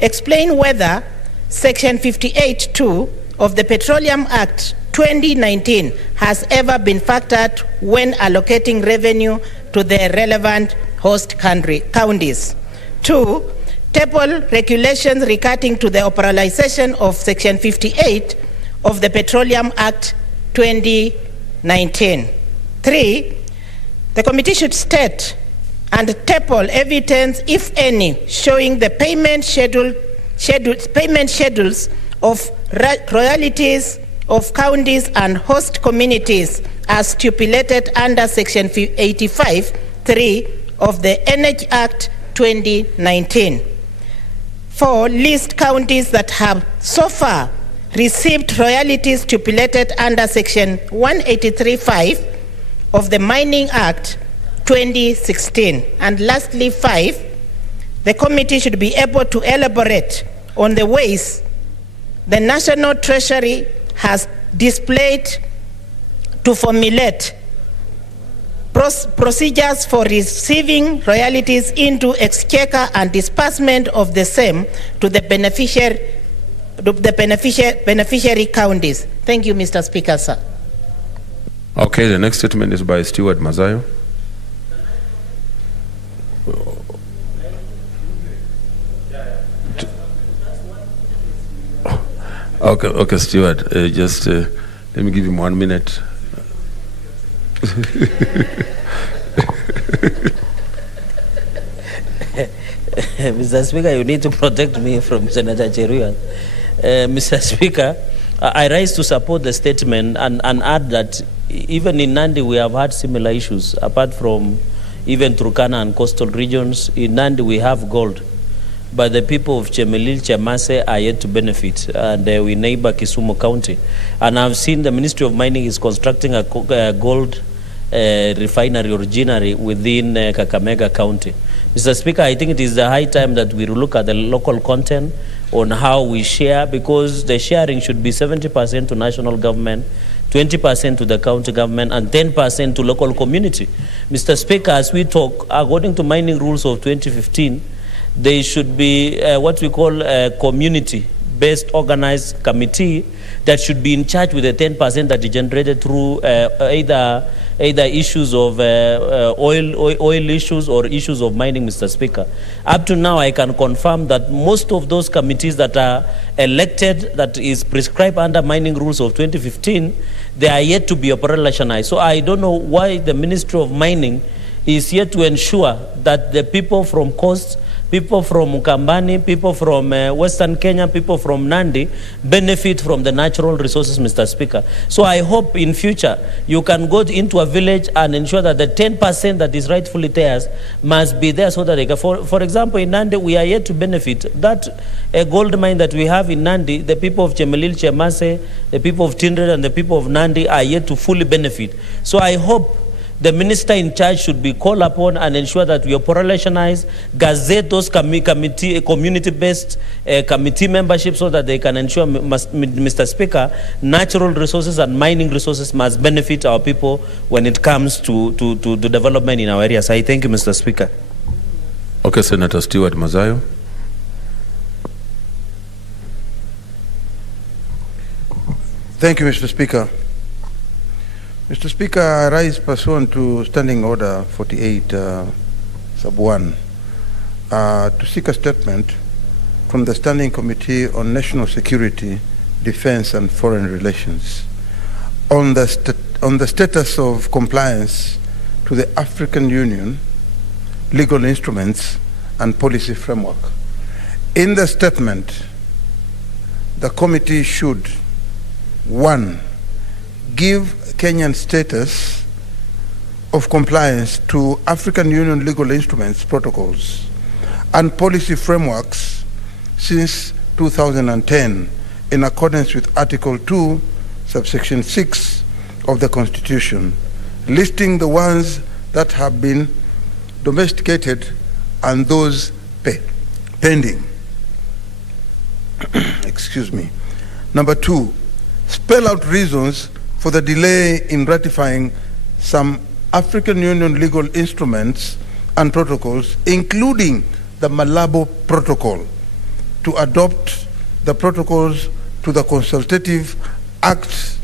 explain whether Section 58(2) of the Petroleum Act 2019 has ever been factored when allocating revenue to the relevant host counties. 2, table regulations regarding to the operationalization of Section 58 of the Petroleum Act 2019. 3, the committee should state and table evidence, if any, showing the payment schedules of royalties of counties and host communities as stipulated under Section 85(3) of the Energy Act 2019. 4, list counties that have so far received royalties stipulated under Section 183(5) of the Mining Act 2016. And lastly, 5, the committee should be able to elaborate on the ways the National Treasury has displayed to formulate procedures for receiving royalties into exchequer and disbursement of the same to the beneficiary counties. Thank you, Mr. Speaker, sir. Okay, the next statement is by Stewart Mazayo. Okay, Stewart, just let me give him 1 minute. Mr. Speaker, you need to protect me from Senator Cheruiyot. Mr. Speaker, I rise to support the statement and add that even in Nandi we have had similar issues. Apart from even Turkana and coastal regions, in Nandi we have gold. But the people of Chemelil, Chemase are yet to benefit, and we neighbor Kisumu County. And I've seen the Ministry of Mining is constructing a gold refinery originally within Kakamega County. Mr. Speaker, I think it is the high time that we look at the local content on how we share, because the sharing should be 70% to national government, 20% to the county government, and 10% to local community. Mr. Speaker, as we talk, according to mining rules of 2015, there should be what we call a community-based organized committee that should be in charge with the 10% that is generated through either issues of oil issues or issues of mining, Mr. Speaker. Up to now, I can confirm that most of those committees that are elected, that is prescribed under mining rules of 2015, they are yet to be operationalized. So I don't know why the Ministry of Mining is yet to ensure that the people from coast, people from Mukambani, people from Western Kenya, people from Nandi benefit from the natural resources, Mr. Speaker. So I hope in future you can go into a village and ensure that the 10% that is rightfully theirs must be there so that they can, for example, in Nandi, we are yet to benefit. That gold mine that we have in Nandi, the people of Chemelil, Chemase, the people of Tindred, and the people of Nandi are yet to fully benefit. So I hope the minister in charge should be called upon and ensure that we operationalize, gazette those community-based committee membership so that they can ensure, Mr. Speaker, natural resources and mining resources must benefit our people when it comes to development in our areas. I thank you, Mr. Speaker. Okay, Senator Stewart Mazayo. Thank you, Mr. Speaker. Mr. Speaker, I rise pursuant to Standing Order 48, sub 1, to seek a statement from the Standing Committee on National Security, Defense and Foreign Relations on the the status of compliance to the African Union legal instruments and policy framework. In the statement, the committee should, 1, give Kenyan status of compliance to African Union legal instruments, protocols, and policy frameworks since 2010 in accordance with Article 2, subsection 6 of the Constitution, listing the ones that have been domesticated and those pending. Excuse me. Number 2, spell out reasons for the delay in ratifying some African Union legal instruments and protocols, including the Malabo Protocol, to adopt the protocols to the Constitutive Act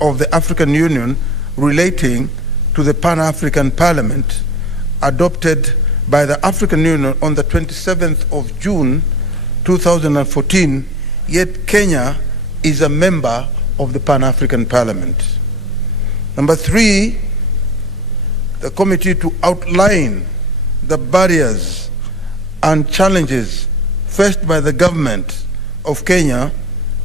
of the African Union relating to the Pan-African Parliament, adopted by the African Union on the 27th of June 2014, yet Kenya is a member of the Pan-African Parliament. Number 3, the committee to outline the barriers and challenges faced by the government of Kenya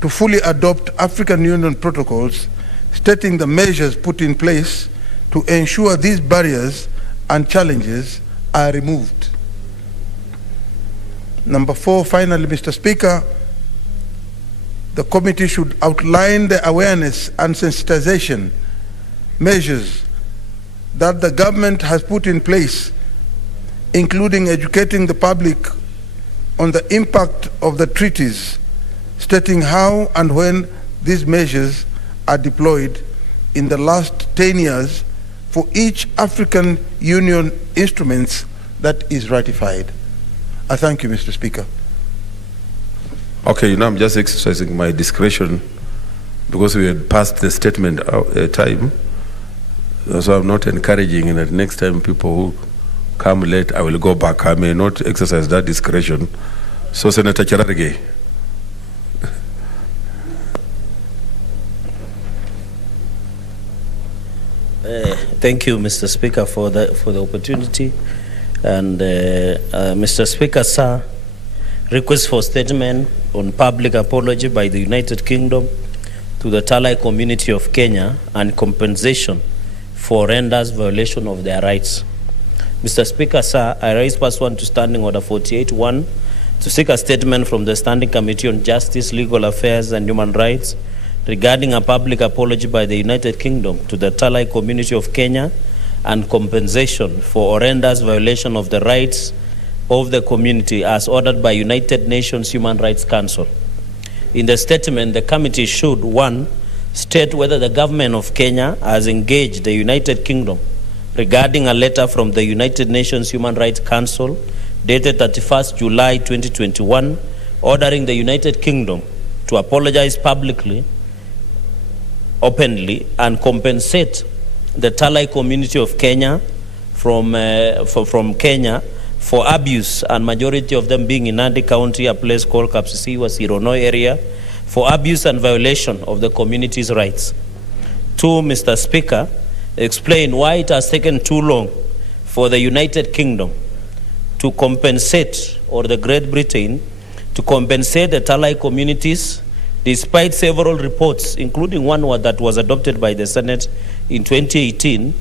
to fully adopt African Union protocols, stating the measures put in place to ensure these barriers and challenges are removed. Number 4, finally, Mr. Speaker, the committee should outline the awareness and sensitization measures that the government has put in place, including educating the public on the impact of the treaties, stating how and when these measures are deployed in the last 10 years for each African Union instruments that is ratified. I thank you, Mr. Speaker. Okay, I'm just exercising my discretion because we had passed the statement time. So I'm not encouraging, and that next time people who come late, I will go back. I may not exercise that discretion. So, Senator Cherargei. Thank you, Mr. Speaker, for the opportunity. And Mr. Speaker, sir, request for statement on public apology by the United Kingdom to the Talai community of Kenya and compensation for renders violation of their rights. Mr. Speaker, sir, I raise pursuant to Standing Order 48.1 to seek a statement from the Standing Committee on Justice, Legal Affairs and Human Rights regarding a public apology by the United Kingdom to the Talai community of Kenya and compensation for horrendous violation of the rights of the community as ordered by United Nations Human Rights Council. In the statement, the committee should, 1, state whether the government of Kenya has engaged the United Kingdom regarding a letter from the United Nations Human Rights Council dated 31st July 2021, ordering the United Kingdom to apologize publicly, openly, and compensate the Talai community of Kenya from Kenya for abuse, and majority of them being in Nandi County, a place called Kapsisiwa, Sirono area, for abuse and violation of the community's rights. 2, Mr. Speaker, explain why it has taken too long for the United Kingdom to compensate, or the Great Britain, to compensate the Talai communities, despite several reports, including one that was adopted by the Senate in 2018,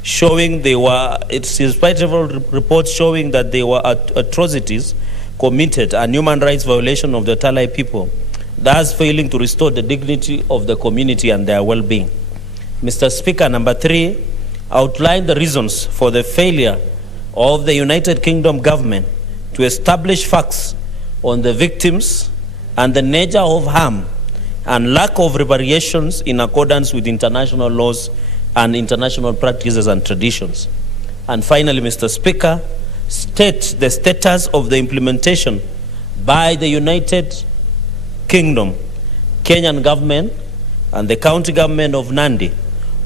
showing despite several reports showing that there were atrocities committed and human rights violation of the Talai people, thus failing to restore the dignity of the community and their well-being. Mr. Speaker, number 3, outline the reasons for the failure of the United Kingdom government to establish facts on the victims and the nature of harm and lack of reparations in accordance with international laws and international practices and traditions. And finally, Mr. Speaker, state the status of the implementation by the United Kingdom, Kenyan government, and the county government of Nandi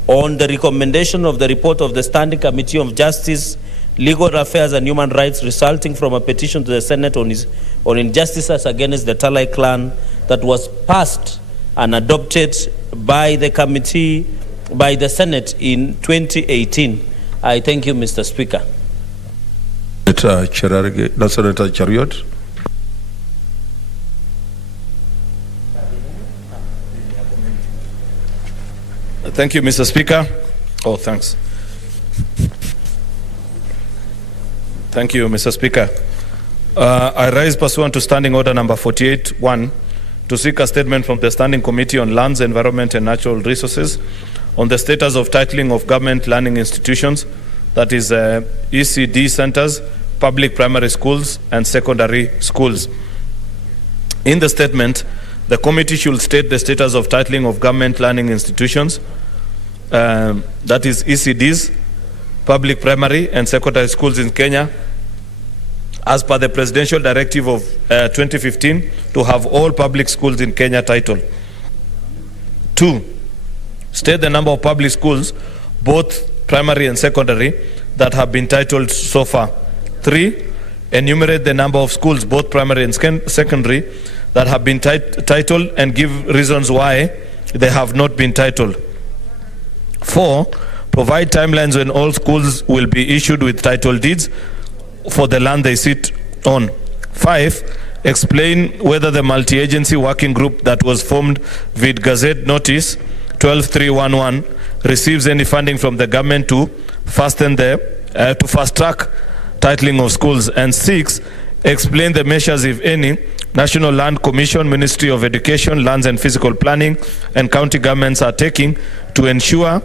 on the recommendation of the report of the Standing Committee of Justice, Legal Affairs and Human Rights resulting from a petition to the Senate on injustices against the Talai clan that was passed and adopted by the committee, by the Senate in 2018. I thank you, Mr. Speaker. Senator Chariot. Thank you, Mr. Speaker. Oh, thanks. Thank you, Mr. Speaker. I rise pursuant to Standing Order number 48-1 to seek a statement from the Standing Committee on Lands, Environment and Natural Resources on the status of titling of government learning institutions, that is ECD centers, public primary schools and secondary schools. In the statement, the committee should state the status of titling of government learning institutions, that is ECDs, public primary and secondary schools in Kenya, as per the Presidential Directive of 2015, to have all public schools in Kenya titled. 2, state the number of public schools, both primary and secondary, that have been titled so far. 3, enumerate the number of schools, both primary and secondary, that have been titled and give reasons why they have not been titled. 4, provide timelines when all schools will be issued with title deeds for the land they sit on. 5, explain whether the multi-agency working group that was formed with Gazette Notice 12311 receives any funding from the government to fast-track titling of schools. And 6, explain the measures, if any, National Land Commission, Ministry of Education, Lands and Physical Planning, and county governments are taking to ensure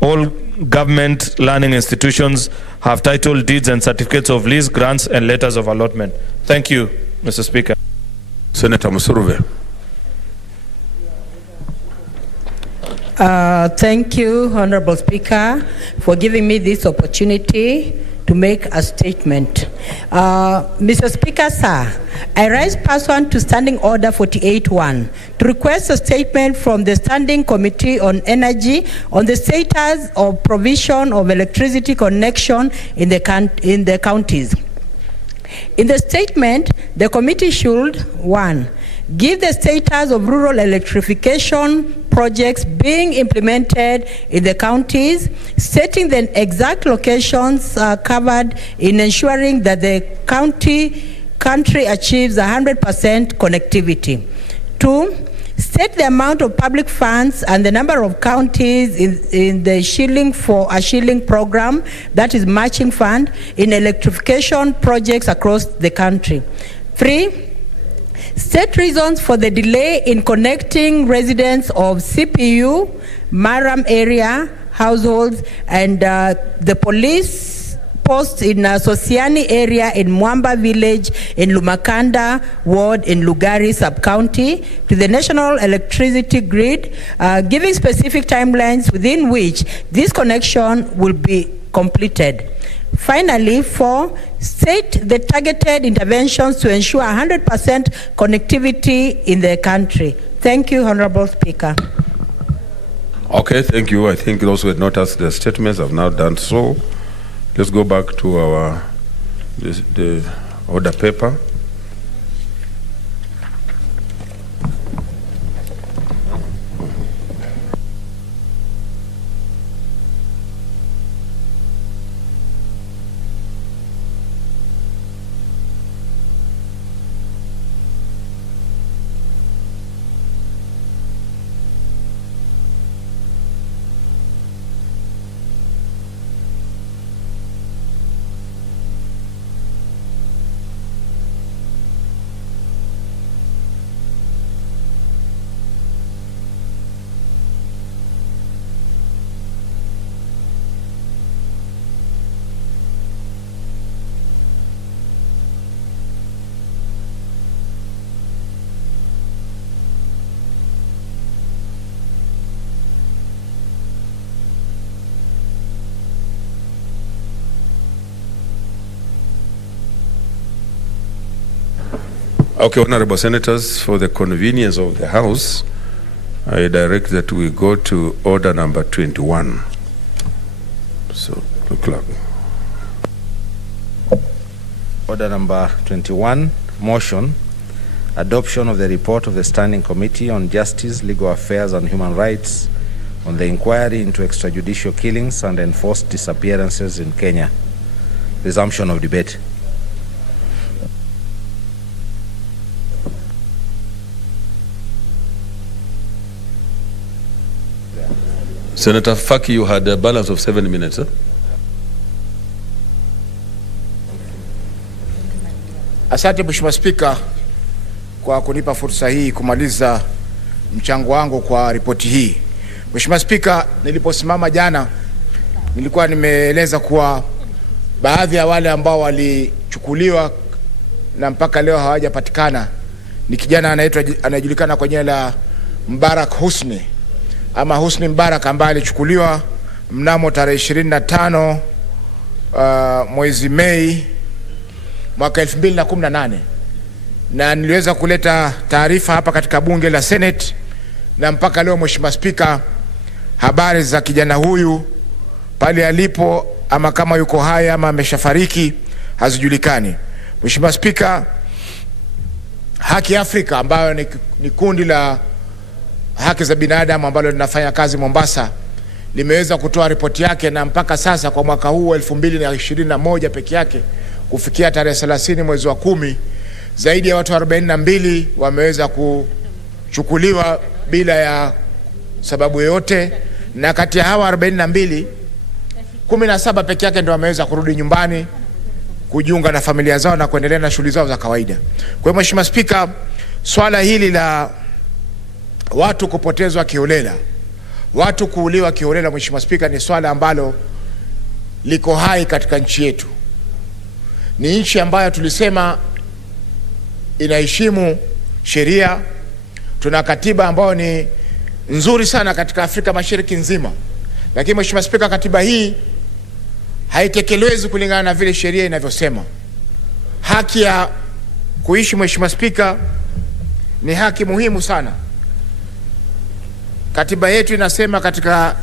all government learning institutions have title deeds and certificates of lease, grants, and letters of allotment. Thank you, Mr. Speaker. Senator Musuruve. Thank you, Honorable Speaker, for giving me this opportunity to make a statement. Mr. Speaker, sir, I rise pursuant to Standing Order 48-1 to request a statement from the Standing Committee on Energy on the status of provision of electricity connection in the counties. In the statement, the committee should, 1, give the status of rural electrification projects being implemented in the counties, stating the exact locations covered in ensuring that the country achieves 100% connectivity. 2, state the amount of public funds and the number of counties in the shilling for a shilling program, that is matching fund, in electrification projects across the country. 3, state reasons for the delay in connecting residents of CPU, Maram area households, and the police posts in Sosiani area in Mwamba village in Lumakanda ward in Lugari sub-county to the national electricity grid, giving specific timelines within which this connection will be completed. Finally, 4, state the targeted interventions to ensure 100% connectivity in the country. Thank you, Honorable Speaker. Okay, thank you. I think those who had not asked their statements have now done so. Let's go back to the order paper. Okay, Honorable Senators, for the convenience of the House, I direct that we go to order number 21. So, the clerk. Order number 21, motion. adoption of the report of the Standing Committee on Justice, Legal Affairs and Human Rights on the inquiry into extrajudicial killings and enforced disappearances in Kenya. Resumption of debate. Senator Faki, you had a balance of 7 minutes. Asante Mheshimiwa Spika kwa kunipa fursa hii kumaliza mchango wangu kwa ripoti hii. Mheshimiwa Spika, niliposimama jana nilikuwa nimeeleza kuwa baadhi ya wale ambao walichukuliwa na mpaka leo hawajapatikana ni kijana anajulikana kwa jina la Mbarak Husni ama Husni Mbarak, ambaye alichukuliwa mnamo tarehe 25 mwezi Mei mwaka 2018, na niliweza kuleta taarifa hapa katika bunge la Senate, na mpaka leo Mheshimiwa Spika, habari za kijana huyu pale alipo ama kama yuko hai ama ameshafariki hazijulikani. Mheshimiwa Spika, Haki Afrika ambayo ni kundi la haki za binadamu ambalo linafanya kazi Mombasa limeweza kutoa ripoti yake, na mpaka sasa kwa mwaka huu 2021 peke yake kufikia tarehe 30 mwezi wa 10, zaidi ya watu 42 wameweza kuchukuliwa bila ya sababu yoyote, na kati ya hawa 42 17 peke yake ndio wameweza kurudi nyumbani kujiunga na familia zao na kuendelea na shughuli zao za kawaida. Kwa hiyo Mheshimiwa Spika, swala hili la watu kupotezwa kiholela, watu kuuliwa kiholela, Mheshimiwa Spika, ni swala ambalo liko hai katika nchi yetu. Ni nchi ambayo tulisema inaheshimu sheria, tuna katiba ambayo ni nzuri sana katika Afrika Mashariki nzima. Lakini Mheshimiwa Spika, katiba hii haitekelezwi kulingana na vile sheria inavyosema. Haki ya kuishi, Mheshimiwa Spika, ni haki muhimu sana. Katiba yetu inasema katika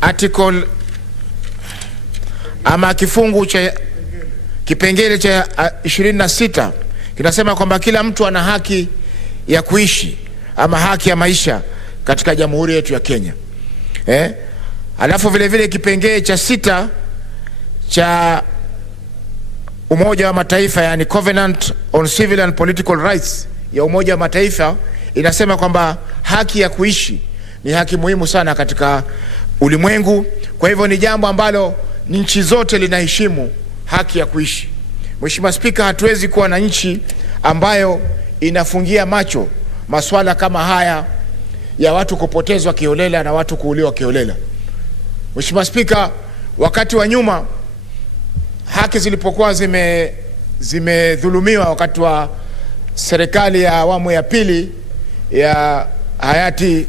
article ama kifungu cha kipengele cha 26 kinasema kwamba kila mtu ana haki ya kuishi ama haki ya maisha katika jamhuri yetu ya Kenya. Alafu vile vile kipengele cha 6 cha Umoja wa Mataifa, yani Covenant on Civil and Political Rights ya Umoja wa Mataifa, inasema kwamba haki ya kuishi ni haki muhimu sana katika ulimwengu. Kwa hivyo ni jambo ambalo nchi zote linaheshimu haki ya kuishi. Mheshimiwa Spika, hatuwezi kuwa na nchi ambayo inafungia macho masuala kama haya ya watu kupotezwa kiholela na watu kuuliwa kiholela. Mheshimiwa Spika, wakati wa nyuma haki zilipokuwa zimedhulumiwa wakati wa serikali ya awamu ya pili ya hayati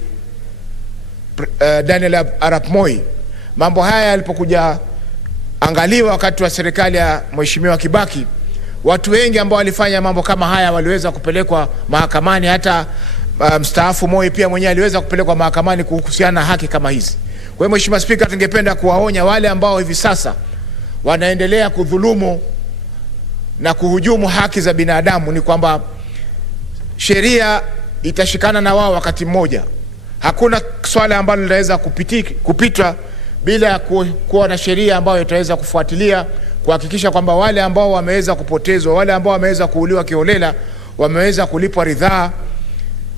Daniel Arap Moi, mambo haya yalipokuja angaliwa wakati wa serikali ya Mheshimiwa Kibaki, watu wengi ambao walifanya mambo kama haya waliweza kupelekwa mahakamani. Hata mstaafu Moi pia mwenyewe aliweza kupelekwa mahakamani kuhusiana na haki kama hizi. Kwa hiyo Mheshimiwa Spika, tungependa kuwaonya wale ambao hivi sasa wanaendelea kudhulumu na kuhujumu haki za binadamu ni kwamba sheria itashikana na wao wakati mmoja. Hakuna swala ambalo linaweza kupitwa bila ya kuwa na sheria ambayo itaweza kufuatilia kuhakikisha kwamba wale ambao wameweza kupotezwa, wale ambao wameweza kuuliwa kiholela wameweza kulipwa ridhaa,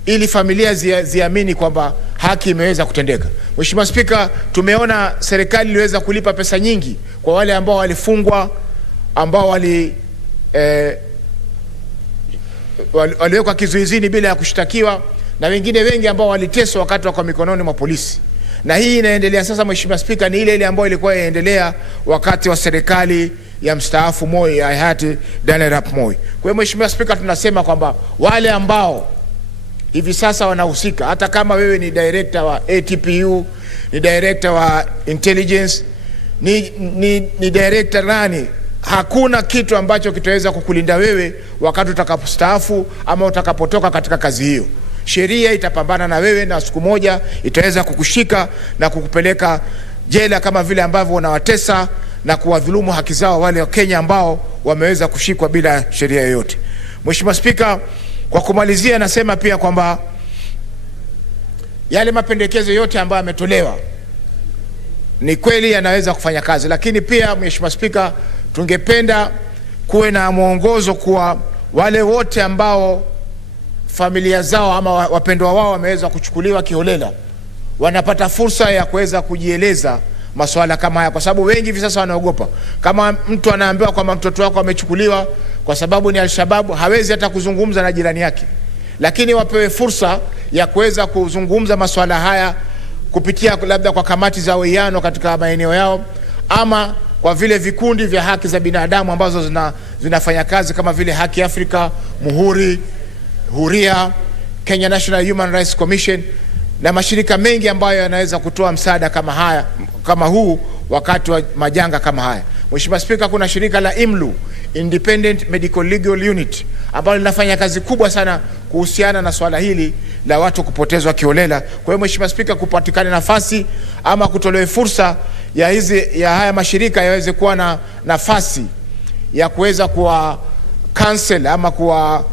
ili familia ziamini kwamba haki imeweza kutendeka. Mheshimiwa Spika, tumeona serikali iliweza kulipa pesa nyingi kwa wale ambao walifungwa, ambao waliwekwa kizuizini bila ya kushtakiwa, na wengine wengi ambao waliteswa wakati wako mikononi mwa polisi. Na hii inaendelea sasa Mheshimiwa Spika, ni ile ambayo ilikuwa inaendelea wakati wa serikali ya mstaafu Moi, ya hayati Daniel Arap Moi. Kwa hiyo Mheshimiwa Spika, tunasema kwamba wale ambao hivi sasa wanahusika, hata kama wewe ni director wa ATPU, ni director wa intelligence, ni director nani, hakuna kitu ambacho kitaweza kukulinda wewe wakati utakapostaafu ama utakapotoka katika kazi hiyo. Sheria itapambana na wewe na siku moja itaweza kukushika na kukupeleka jela, kama vile ambavyo unawatesa na kuwadhulumu haki zao wale wa Kenya ambao wameweza kushikwa bila sheria yoyote. Mheshimiwa Spika, kwa kumalizia nasema pia kwamba yale mapendekezo yote ambayo yametolewa ni kweli yanaweza kufanya kazi, lakini pia Mheshimiwa Spika, tungependa kuwe na mwongozo kwa wale wote ambao familia zao ama wapendwa wao wameweza kuchukuliwa kiholela, wanapata fursa ya kuweza kujieleza masuala kama haya, kwa sababu wengi hivi sasa wanaogopa. Kama mtu anaambiwa kwamba mtoto wako amechukuliwa kwa sababu ni Al-Shabaab, hawezi hata kuzungumza na jirani yake, lakini wapewe fursa ya kuweza kuzungumza masuala haya kupitia labda kwa kamati za uwiano katika maeneo yao, ama kwa vile vikundi vya haki za binadamu ambazo zinafanya kazi kama vile Haki Afrika, Muhuri, Huria, Kenya National Human Rights Commission na mashirika mengi ambayo yanaweza kutoa msaada kama huu wakati wa majanga kama haya. Mheshimiwa Spika, kuna shirika la IMLU, Independent Medical Legal Unit, ambalo linafanya kazi kubwa sana kuhusiana na swala hili la watu kupotezwa kiholela. Kwa hiyo Mheshimiwa Spika, kupatikane nafasi ama kutolewe fursa ya haya mashirika yaweze kuwa na nafasi ya kuweza kuwa cancel ama kuwa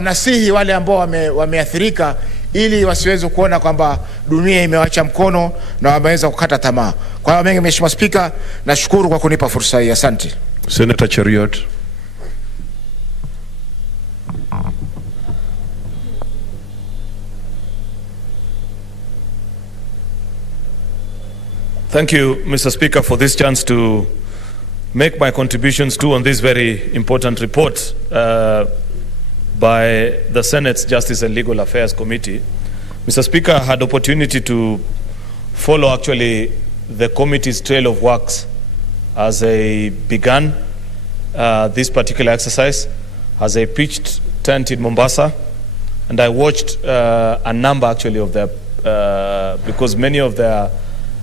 nasihi wale ambao wameathirika, ili wasiweze kuona kwamba dunia imewacha mkono na wameweza kukata tamaa. Kwa hiyo mengi, Mheshimiwa Spika, nashukuru kwa kunipa fursa hii. Asante. Senator Cheriot. Thank you, Mr. Speaker, for this chance to make my contributions too on this very important report by the Senate's Justice and Legal Affairs Committee. Mr. Speaker, I had opportunity to follow actually the committee's trail of works as they began this particular exercise, as they pitched tent in Mombasa, and I watched a number actually of their, because many of their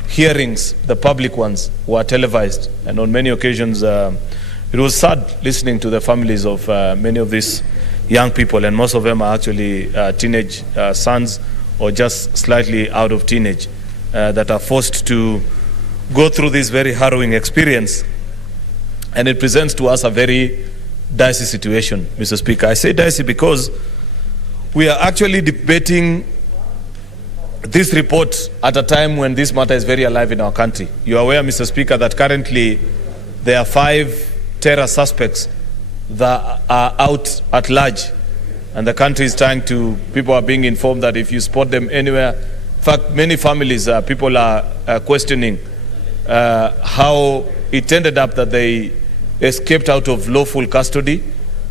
hearings, the public ones, were televised, and on many occasions it was sad listening to the families of many of these young people, and most of them are actually teenage sons or just slightly out of teenage that are forced to go through this very harrowing experience. And it presents to us a very dicey situation, Mr. Speaker. I say dicey because we are actually debating this report at a time when this matter is very alive in our country. You are aware, Mr. Speaker, that currently there are 5 terror suspects that are out at large, and the country is trying to, people are being informed that if you spot them anywhere, in fact, many families, people are questioning how it ended up that they escaped out of lawful custody,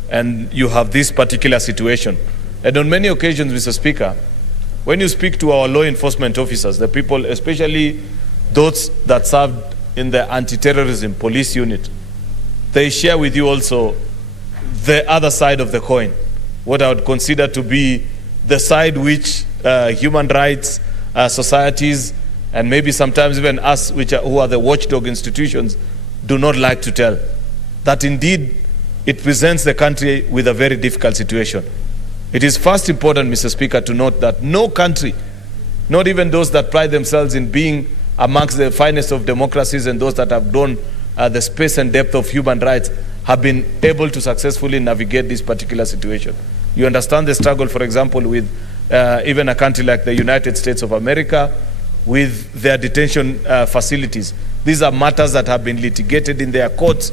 and you have this particular situation. And on many occasions, Mr. Speaker, when you speak to our law enforcement officers, the people, especially those that served in the anti-terrorism police unit, they share with you also the other side of the coin, what I would consider to be the side which human rights societies, and maybe sometimes even us, who are the watchdog institutions, do not like to tell. That indeed it presents the country with a very difficult situation. It is first important, Mr. Speaker, to note that no country, not even those that pride themselves in being amongst the finest of democracies and those that have done the space and depth of human rights, have been able to successfully navigate this particular situation. You understand the struggle, for example, with even a country like the United States of America, with their detention facilities. These are matters that have been litigated in their courts.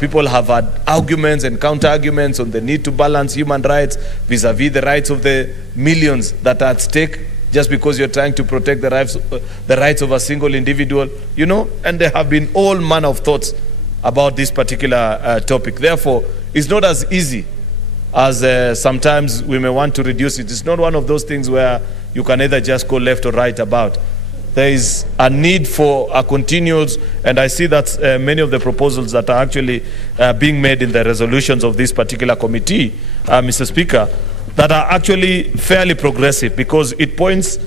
People have had arguments and counter-arguments on the need to balance human rights vis-a-vis the rights of the millions that are at stake, just because you're trying to protect the rights of a single individual, you know, and there have been all manner of thoughts about this particular topic. Therefore, it's not as easy as sometimes we may want to reduce it. It's not one of those things where you can either just go left or right about. There is a need for a continuous, and I see that many of the proposals that are actually being made in the resolutions of this particular committee, Mr. Speaker, that are actually fairly progressive, because it points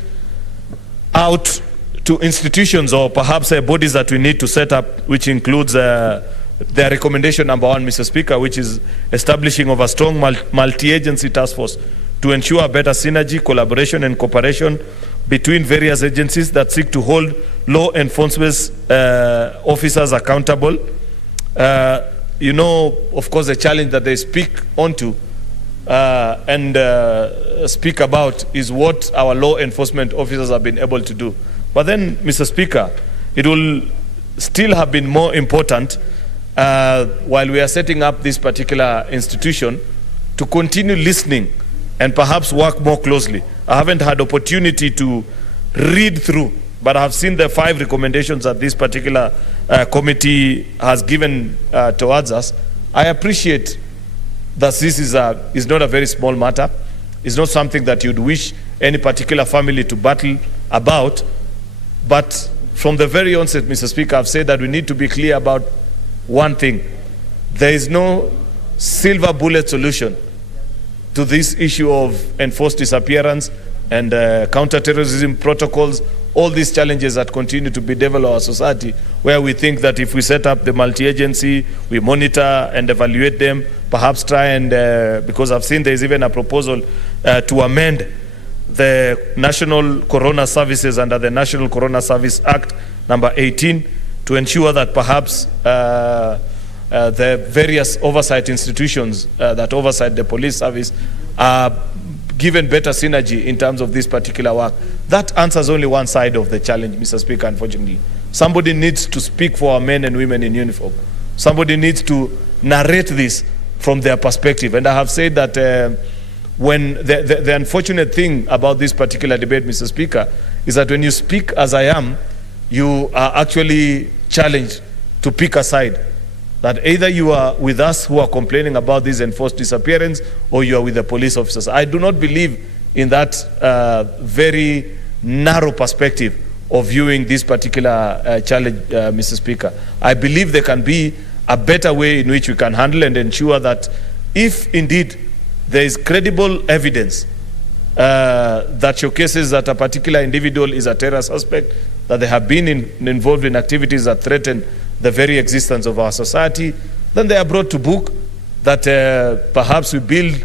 out to institutions or perhaps bodies that we need to set up, which includes their recommendation number 1, Mr. Speaker, which is establishing of a strong multi-agency task force to ensure better synergy, collaboration and cooperation between various agencies that seek to hold law enforcement officers accountable. you know, of course, the challenge that they speak onto and speak about is what our law enforcement officers have been able to do. But then, Mr. Speaker, it will still have been more important while we are setting up this particular institution to continue listening and perhaps work more closely. I haven't had opportunity to read through, but I have seen the 5 recommendations that this particular committee has given towards us. I appreciate that this is not a very small matter. It's not something that you'd wish any particular family to battle about. But from the very onset, Mr. Speaker, I've said that we need to be clear about one thing. There is no silver bullet solution to this issue of enforced disappearance and counterterrorism protocols, all these challenges that continue to bedevil our society, where we think that if we set up the multi-agency, we monitor and evaluate them, perhaps try and, because I've seen there's even a proposal to amend the National Corona Services under the National Corona Service Act number 18 to ensure that perhaps the various oversight institutions that oversight the police service are given better synergy in terms of this particular work. That answers only one side of the challenge, Mr. Speaker, unfortunately. Somebody needs to speak for our men and women in uniform. Somebody needs to narrate this from their perspective. And I have said that when the unfortunate thing about this particular debate, Mr. Speaker, is that when you speak as I am, you are actually challenged to pick a side. That either you are with us who are complaining about this enforced disappearance or you are with the police officers. I do not believe in that very narrow perspective of viewing this particular challenge, Mr. Speaker. I believe there can be a better way in which we can handle and ensure that if indeed there is credible evidence that showcases that a particular individual is a terror suspect, that they have been involved in activities that threaten the very existence of our society, then they are brought to book, that perhaps we build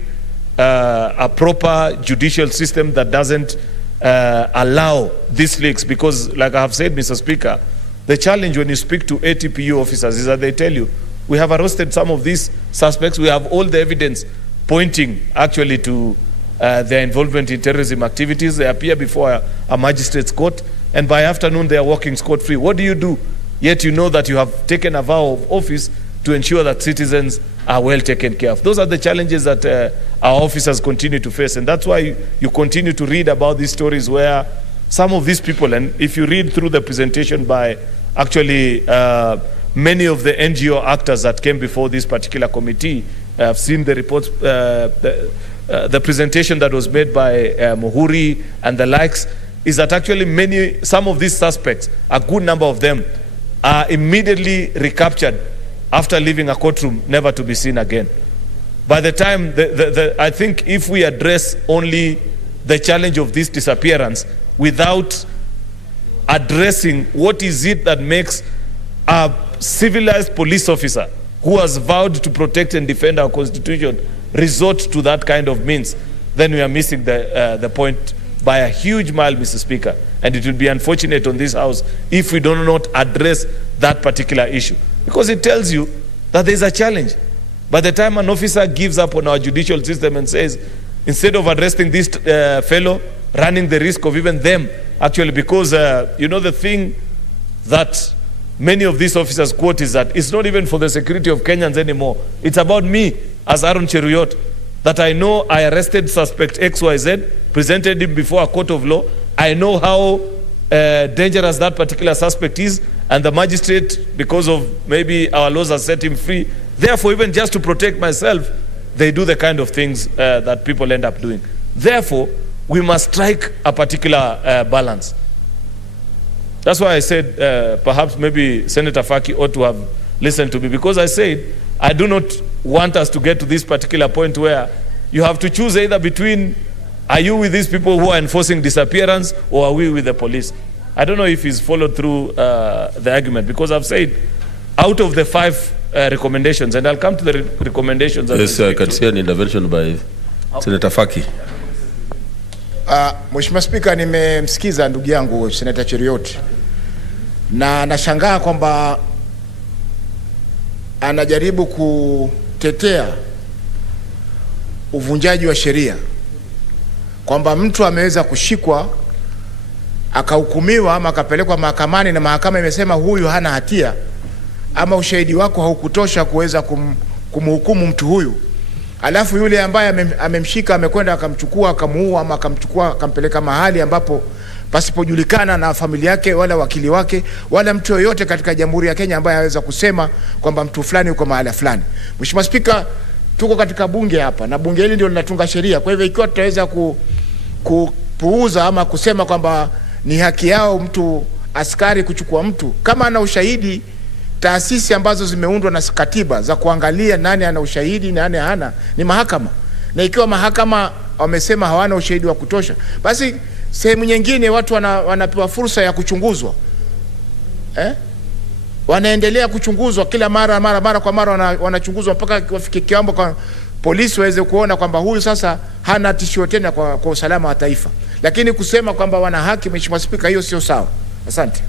a proper judicial system that doesn't allow these leaks. Because like I have said, Mr. Speaker, the challenge when you speak to ATPU officers is that they tell you, we have arrested some of these suspects, we have all the evidence pointing actually to their involvement in terrorism activities. They appear before a magistrate's court, and by afternoon they are walking scot-free. What do? Yet you know that you have taken a vow of office to ensure that citizens are well taken care of. Those are the challenges that our officers continue to face, and that's why you continue to read about these stories where some of these people, and if you read through the presentation by actually many of the NGO actors that came before this particular committee, I've seen the reports, the presentation that was made by Muhuri and the likes, is that actually some of these suspects, a good number of them, are immediately recaptured after leaving a courtroom, never to be seen again. By the time, I think if we address only the challenge of this disappearance without addressing what is it that makes a civilized police officer who has vowed to protect and defend our constitution resort to that kind of means, then we are missing the point by a huge mile, Mr. Speaker. And it will be unfortunate on this House if we do not address that particular issue. Because it tells you that there is a challenge. By the time an officer gives up on our judicial system and says, instead of arresting this fellow, running the risk of even them, actually, because, you know, the thing that many of these officers quote is that it's not even for the security of Kenyans anymore. It's about me as Aaron Cheruyot, that I know I arrested suspect XYZ, presented him before a court of law. I know how dangerous that particular suspect is, and the magistrate, because of maybe our laws, have set him free. Therefore, even just to protect myself, they do the kind of things that people end up doing. Therefore, we must strike a particular balance. That's why I said perhaps maybe Senator Faki ought to have listened to me, because I said I do not want us to get to this particular point where you have to choose either between, are you with these people who are enforcing disappearance, or are we with the police? I don't know if he's followed through the argument, because I've said out of the 5 recommendations, and I'll come to the recommendations. Yes, I can see an intervention by Senator Faki. Mheshimiwa Spika, nimemsikiza ndugu yangu Senator Cheruyot na nashangaa kwamba anajaribu kutetea uvunjaji wa sheria, kwamba mtu ameweza kushikwa akahukumiwa ama akapelekwa mahakamani na mahakama imesema huyu hana hatia, ama ushahidi wako haukutosha kuweza kumhukumu mtu huyu, alafu yule ambaye amemshika amekwenda akamchukua akamuua ama akamchukua akampeleka mahali ambapo pasipojulikana na familia yake wala wakili wake wala mtu yoyote katika Jamhuri ya Kenya ambaye anaweza kusema kwamba mtu fulani yuko mahali fulani. Mheshimiwa Spika, tuko katika bunge hapa na bunge hili ndio linatunga sheria. Kwa hivyo ikiwa tutaweza kupuuza ama kusema kwamba ni haki yao mtu askari kuchukua mtu, kama ana ushahidi, taasisi ambazo zimeundwa na katiba za kuangalia nani ana ushahidi na nani hana ni mahakama, na ikiwa mahakama wamesema hawana ushahidi wa kutosha, basi sehemu nyingine watu wanapewa fursa ya kuchunguzwa. Wanaendelea kuchunguzwa kila mara kwa mara, wanachunguzwa mpaka wafike kiwango kwa polisi waweze kuona kwamba huyu sasa hana tishio tena kwa usalama wa taifa. Lakini kusema kwamba wana haki, Mheshimiwa Spika, hiyo sio sawa. Asante.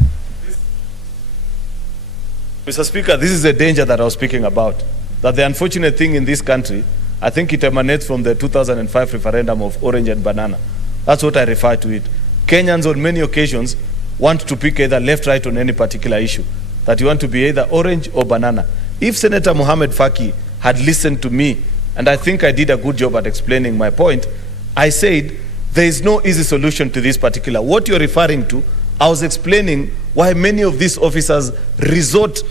Mr. Speaker, this is the danger that I was speaking about. That the unfortunate thing in this country, I think it emanates from the 2005 referendum of orange and banana. That's what I refer to it. Kenyans on many occasions want to pick either left, right on any particular issue. That you want to be either orange or banana. If Senator Mohamed Faki had listened to me, and I think I did a good job at explaining my point, I said there is no easy solution to this particular. What you're referring to, I was explaining why many of these officers resort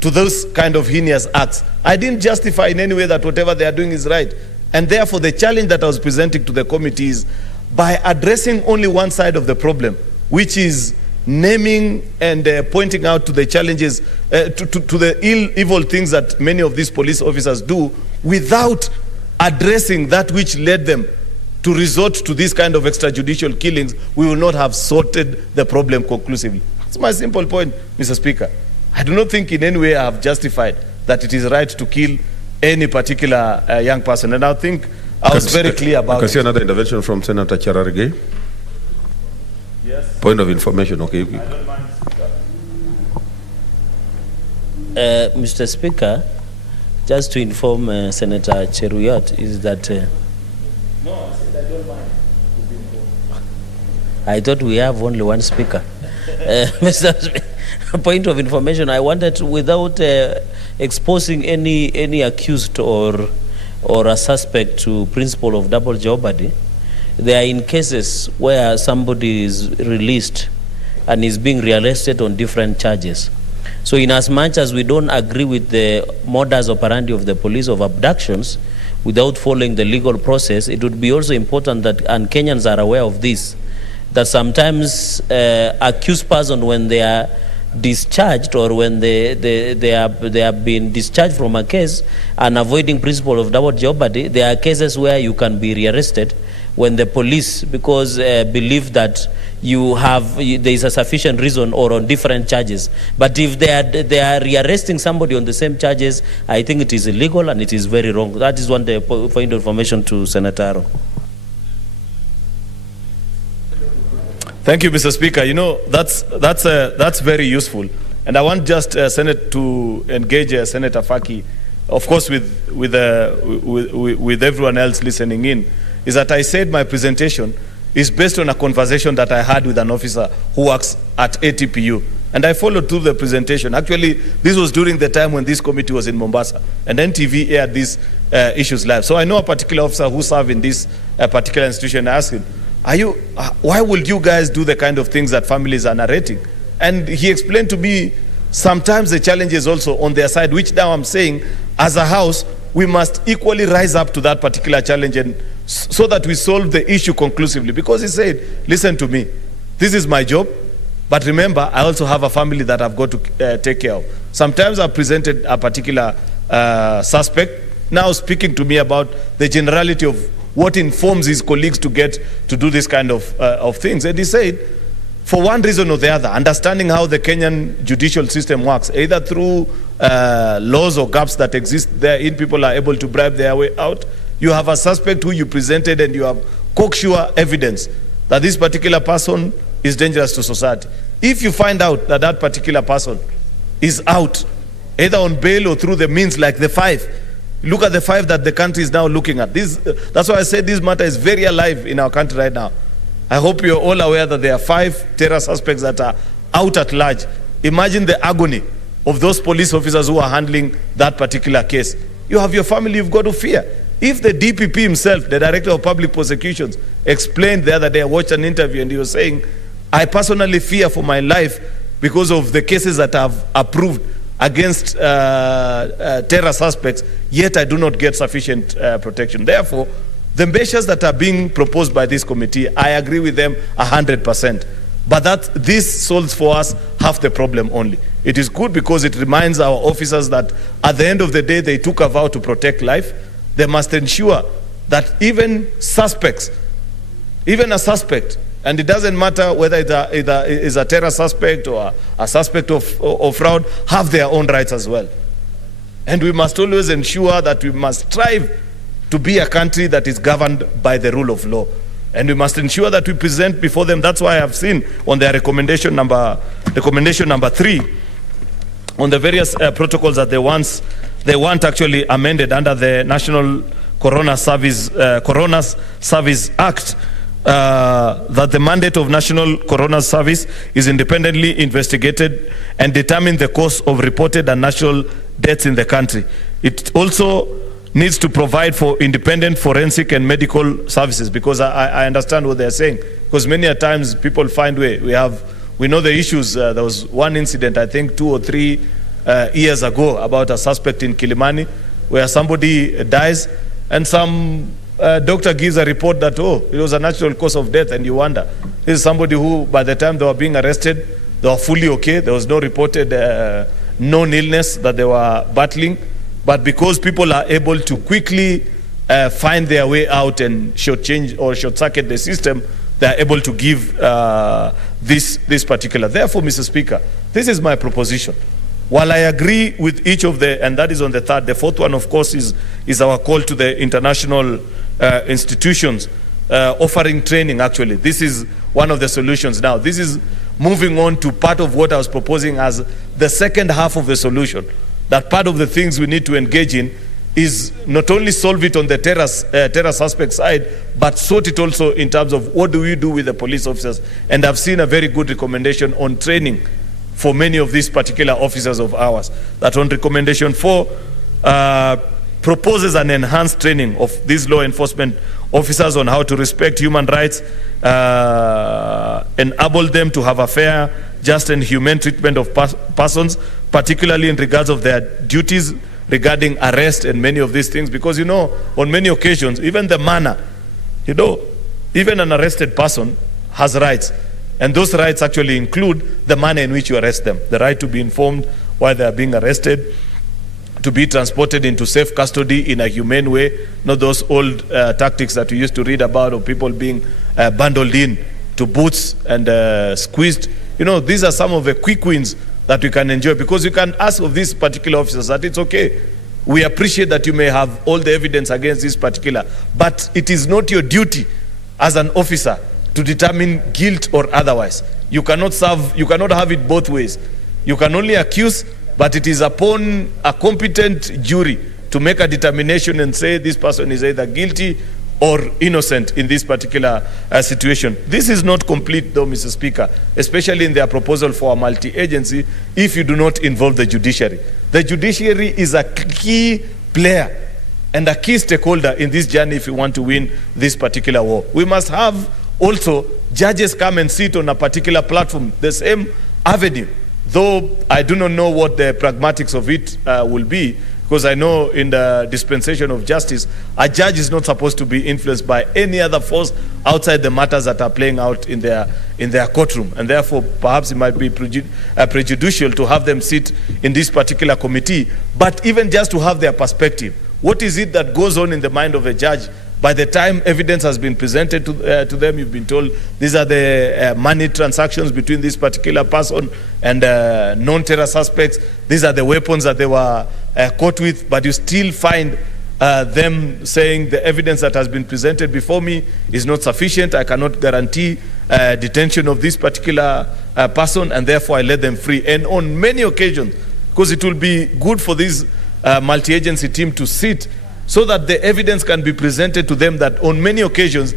to those kind of heinous acts. I didn't justify in any way that whatever they are doing is right. And therefore the challenge that I was presenting to the committee is, by addressing only one side of the problem, which is naming and pointing out to the challenges, to the evil things that many of these police officers do, without addressing that which led them to resort to this kind of extrajudicial killings, we will not have sorted the problem conclusively. That's my simple point, Mr. Speaker. I do not think in any way I have justified that it is right to kill any particular young person, and I think I was very clear about it. I can see another intervention from Senator Cherargei. Yes. Point of information, okay. I don't mind, Mr. Speaker, just to inform Senator Cheruyot is that... no, I said I don't mind. I thought we have only one speaker. Mr. Point of information, I wanted to, without exposing any accused or a suspect to principle of double jeopardy, they are in cases where somebody is released and is being rearrested on different charges. So in as much as we don't agree with the modus operandi of the police of abductions without following the legal process, it would be also important that, and Kenyans are aware of this, that sometimes accused person, when they are discharged or when they have been discharged from a case and avoiding principle of double jeopardy, there are cases where you can be rearrested when the police, because believe that there is a sufficient reason, or on different charges. But if they are rearresting somebody on the same charges, I think it is illegal and it is very wrong. That is one point of information to Senator Aro. Thank you, Mr. Speaker. You know, that's very useful, and I want just Senate to engage Senator Faki, of course, with everyone else listening in. Is that I said my presentation is based on a conversation that I had with an officer who works at ATPU, and I followed through the presentation. Actually, this was during the time when this committee was in Mombasa, and NTV aired these issues live. So I know a particular officer who served in this particular institution. I asked him, why would you guys do the kind of things that families are narrating? And he explained to me, sometimes the challenge is also on their side, which now I'm saying, as a house, we must equally rise up to that particular challenge, and so that we solve the issue conclusively. Because he said, listen to me, this is my job, but remember, I also have a family that I've got to take care of. Sometimes I've presented a particular suspect, now speaking to me about the generality of what informs his colleagues to get to do this kind of things. And he said, for one reason or the other, understanding how the Kenyan judicial system works, either through laws or gaps that exist therein, people are able to bribe their way out. You have a suspect who you presented and you have cocksure evidence that this particular person is dangerous to society. If you find out that that particular person is out either on bail or through the means like the 5. Look at the 5 that the country is now looking at. That's why I say this matter is very alive in our country right now. I hope you're all aware that there are 5 terror suspects that are out at large. Imagine the agony of those police officers who are handling that particular case. You have your family you've got to fear. If the DPP himself, the Director of Public Prosecutions, explained the other day, I watched an interview and he was saying, I personally fear for my life because of the cases that I've approved against terror suspects, yet I do not get sufficient protection. Therefore, the measures that are being proposed by this committee, I agree with them 100%. But this solves for us half the problem only. It is good because it reminds our officers that at the end of the day, they took a vow to protect life. They must ensure that even suspects, even a suspect, and it doesn't matter whether it is a terror suspect or a suspect of fraud, have their own rights as well. And we must always ensure that we must strive to be a country that is governed by the rule of law. And we must ensure that we present before them. That's why I've seen on their recommendation number 3, on the various protocols that they want actually amended under the National Corona Service Act, that the mandate of National Corona Service is independently investigated and determine the cause of reported and natural deaths in the country. It also needs to provide for independent forensic and medical services, because I understand what they're saying, because many a times people find we know the issues. There was one incident, I think 2 or 3 years ago, about a suspect in Kilimani where somebody dies and some doctor gives a report that, it was a natural cause of death, and you wonder, this is somebody who by the time they were being arrested, they were fully okay. There was no reported known illness that they were battling. But because people are able to quickly find their way out and short-change or short-circuit the system, they are able to give this particular. Therefore, Mr. Speaker, this is my proposition. While I agree with each of and that is on the 3rd, the 4th one, of course, is our call to the international institutions offering training, actually. This is one of the solutions now. This is moving on to part of what I was proposing as the second half of the solution. That part of the things we need to engage in is not only solve it on the terror suspect side, but sort it also in terms of what do we do with the police officers. And I've seen a very good recommendation on training for many of these particular officers of ours. That on recommendation 4 proposes an enhanced training of these law enforcement officers on how to respect human rights, enable them to have a fair, just and humane treatment of persons, particularly in regards of their duties regarding arrest and many of these things. Because, on many occasions, even the manner, even an arrested person has rights. And those rights actually include the manner in which you arrest them. The right to be informed while they are being arrested, to be transported into safe custody in a humane way, not those old tactics that we used to read about of people being bundled in to boots and squeezed. These are some of the quick wins that we can enjoy, because you can ask of these particular officers that it's okay. We appreciate that you may have all the evidence against this particular, but it is not your duty as an officer to determine guilt or otherwise. You cannot have it both ways. You can only accuse, but it is upon a competent jury to make a determination and say this person is either guilty or innocent in this particular situation. This is not complete, though, Mr. Speaker, especially in their proposal for a multi-agency, if you do not involve the judiciary. The judiciary is a key player and a key stakeholder in this journey if we want to win this particular war. We must have also judges come and sit on a particular platform, the same avenue, though I do not know what the pragmatics of it will be, because I know in the dispensation of justice, a judge is not supposed to be influenced by any other force outside the matters that are playing out in their courtroom. And therefore, perhaps it might be prejudicial to have them sit in this particular committee, but even just to have their perspective. What is it that goes on in the mind of a judge? By the time evidence has been presented to them, you've been told these are the money transactions between this particular person and non-terror suspects. These are the weapons that they were caught with, but you still find them saying the evidence that has been presented before me is not sufficient. I cannot guarantee detention of this particular person, and therefore I let them free. And on many occasions, because it will be good for this multi-agency team to sit so that the evidence can be presented to them that on many occasions,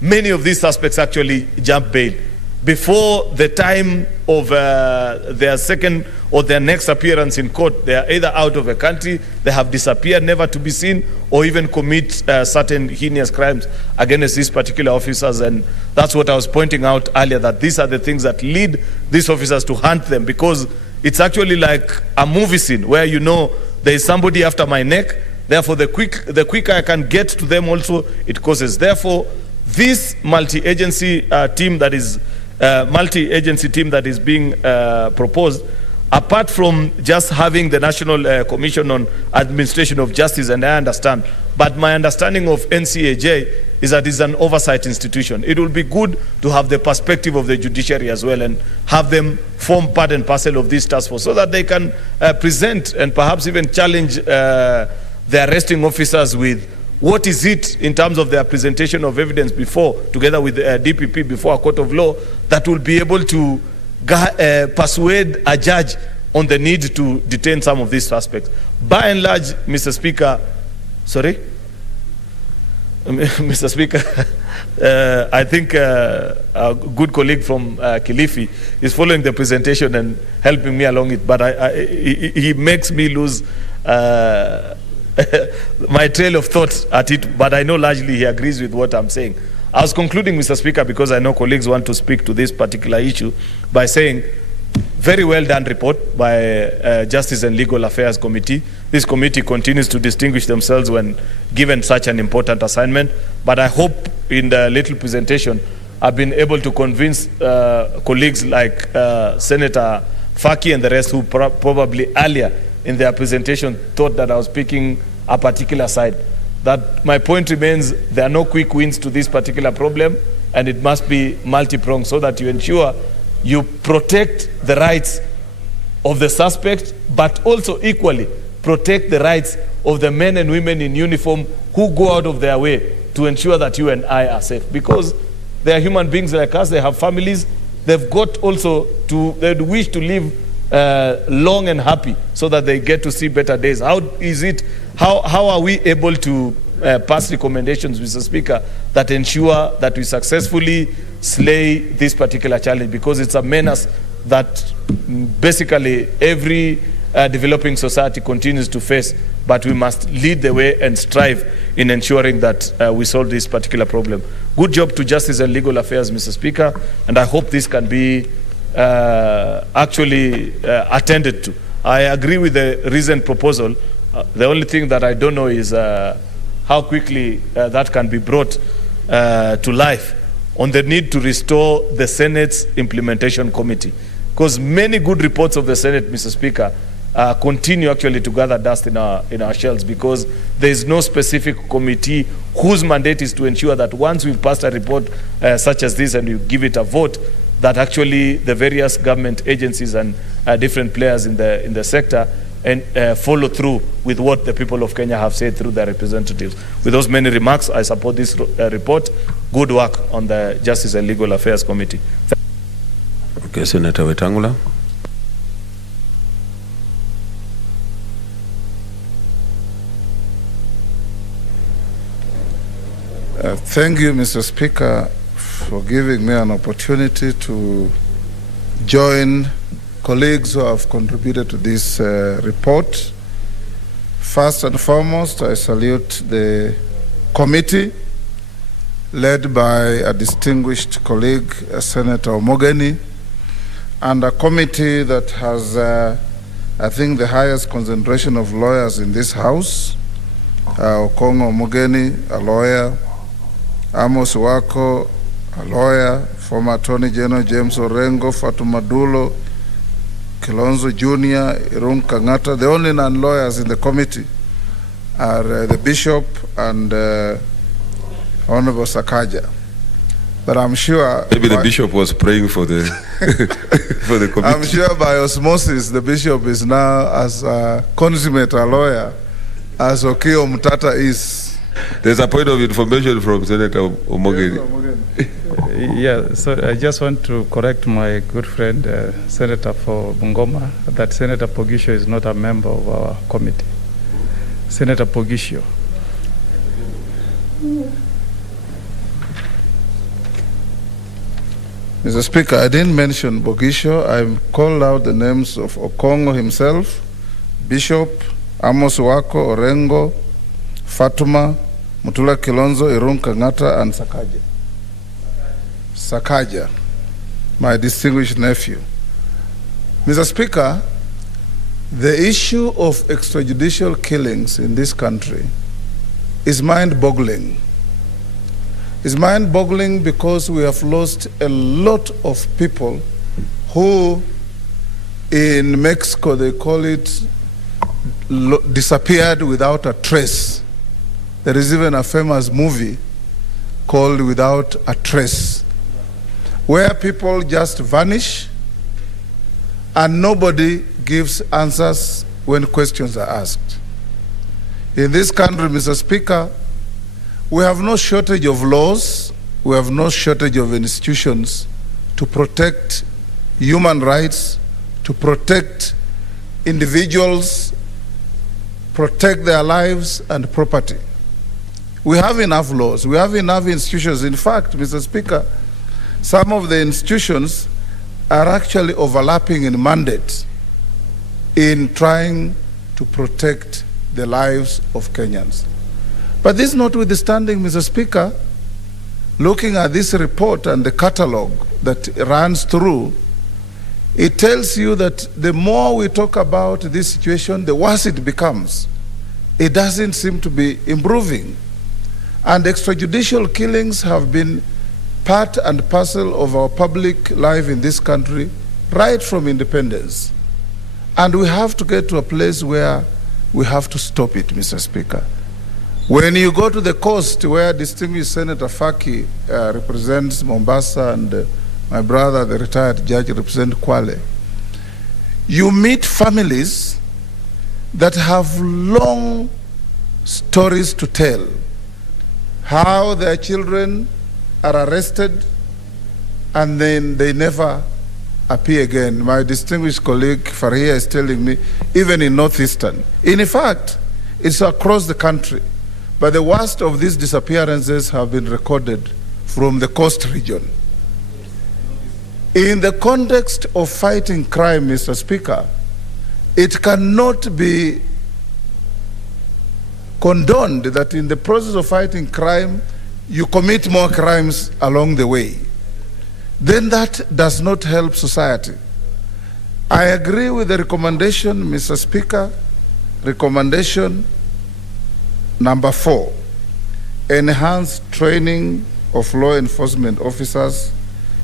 many of these suspects actually jump bail. Before the time of their second or their next appearance in court, they are either out of the country, they have disappeared, never to be seen, or even commit certain heinous crimes against these particular officers. And that's what I was pointing out earlier, that these are the things that lead these officers to hunt them, because it's actually like a movie scene where you know there is somebody after my neck, therefore the quicker I can get to them also, it causes. Therefore, this multi-agency team that is being proposed, apart from just having the National Commission on Administration of Justice, and I understand, but my understanding of NCAJ is that it's an oversight institution. It will be good to have the perspective of the judiciary as well and have them form part and parcel of this task force so that they can present and perhaps even challenge the arresting officers with what is it in terms of their presentation of evidence before, together with DPP before a court of law, that will be able to persuade a judge on the need to detain some of these suspects. By and large, Mr. Speaker, Mr. Speaker, I think a good colleague from Kilifi is following the presentation and helping me along it, but he makes me lose my trail of thought at it, but I know largely he agrees with what I'm saying. I was concluding, Mr. Speaker, because I know colleagues want to speak to this particular issue, by saying, very well done report by Justice and Legal Affairs Committee. This committee continues to distinguish themselves when given such an important assignment, but I hope in the little presentation I've been able to convince colleagues like Senator Faki and the rest who probably earlier in their presentation thought that I was picking a particular side. That my point remains, there are no quick wins to this particular problem, and it must be multi-pronged so that you ensure you protect the rights of the suspect, but also equally protect the rights of the men and women in uniform who go out of their way to ensure that you and I are safe. Because they are human beings like us, they have families, they've got also they wish to live long and happy so that they get to see better days. How are we able to pass recommendations, Mr. Speaker, that ensure that we successfully slay this particular challenge? Because it's a menace that basically every developing society continues to face, but we must lead the way and strive in ensuring that we solve this particular problem. Good job to Justice and Legal Affairs, Mr. Speaker, and I hope this can be actually attended to. I agree with the recent proposal. The only thing that I don't know is how quickly that can be brought to life on the need to restore the Senate's implementation committee. Because many good reports of the Senate, Mr. Speaker, continue actually to gather dust in our shells, because there is no specific committee whose mandate is to ensure that once we've passed a report such as this and you give it a vote, that actually the various government agencies and different players in the sector and follow through with what the people of Kenya have said through their representatives. With those many remarks, I support this report. Good work on the Justice and Legal Affairs Committee. Okay, Senator Wetangula. Thank you, Mr. Speaker, for giving me an opportunity to join colleagues who have contributed to this report. First and foremost, I salute the committee led by a distinguished colleague, Senator Omogeni, and a committee that has, I think, the highest concentration of lawyers in this House. Okongo Omogeni, a lawyer, Amos Wako, a lawyer, former Attorney General James Orengo, Fatuma Dulo, Kilonzo Jr., Irun Kangata. The only non-lawyers in the committee are the Bishop and Honorable Sakaja. But I'm sure... Maybe the Bishop was praying for the, for the committee. I'm sure by osmosis the Bishop is now as consummate a lawyer as Okio Mutata is. There's a point of information from Senator Omogeni. Yeah, so I just want to correct my good friend, Senator for Bungoma, that Senator Pogisho is not a member of our committee. Senator Pogisho. Mr. Speaker, I didn't mention Bogisho. I called out the names of Okongo himself, Bishop, Amos Wako, Orengo, Fatuma, Mutula Kilonzo, Irun Kangata, and Sakaja. Sakaja, my distinguished nephew. Mr. Speaker, the issue of extrajudicial killings in this country is mind-boggling. It's mind-boggling because we have lost a lot of people who, in Mexico, they call it disappeared without a trace. There is even a famous movie called Without a Trace, where people just vanish and nobody gives answers when questions are asked. In this country, Mr. Speaker, we have no shortage of laws, we have no shortage of institutions to protect human rights, to protect individuals, protect their lives and property. We have enough laws, we have enough institutions. In fact, Mr. Speaker, some of the institutions are actually overlapping in mandate in trying to protect the lives of Kenyans. But this notwithstanding, Mr. Speaker, looking at this report and the catalog that runs through, it tells you that the more we talk about this situation, the worse it becomes. It doesn't seem to be improving. And extrajudicial killings have been part and parcel of our public life in this country right from independence. And we have to get to a place where we have to stop it, Mr. Speaker. When you go to the coast where distinguished Senator Faki represents Mombasa and my brother, the retired judge, represents Kwale, you meet families that have long stories to tell, how their children are arrested and then they never appear again. My distinguished colleague Faria is telling me, even in Northeastern. In fact, it's across the country. But the worst of these disappearances have been recorded from the coast region. In the context of fighting crime, Mr. Speaker, it cannot be condoned that in the process of fighting crime, you commit more crimes along the way. Then that does not help society. I agree with the recommendation, Mr. Speaker, recommendation number 4, enhance training of law enforcement officers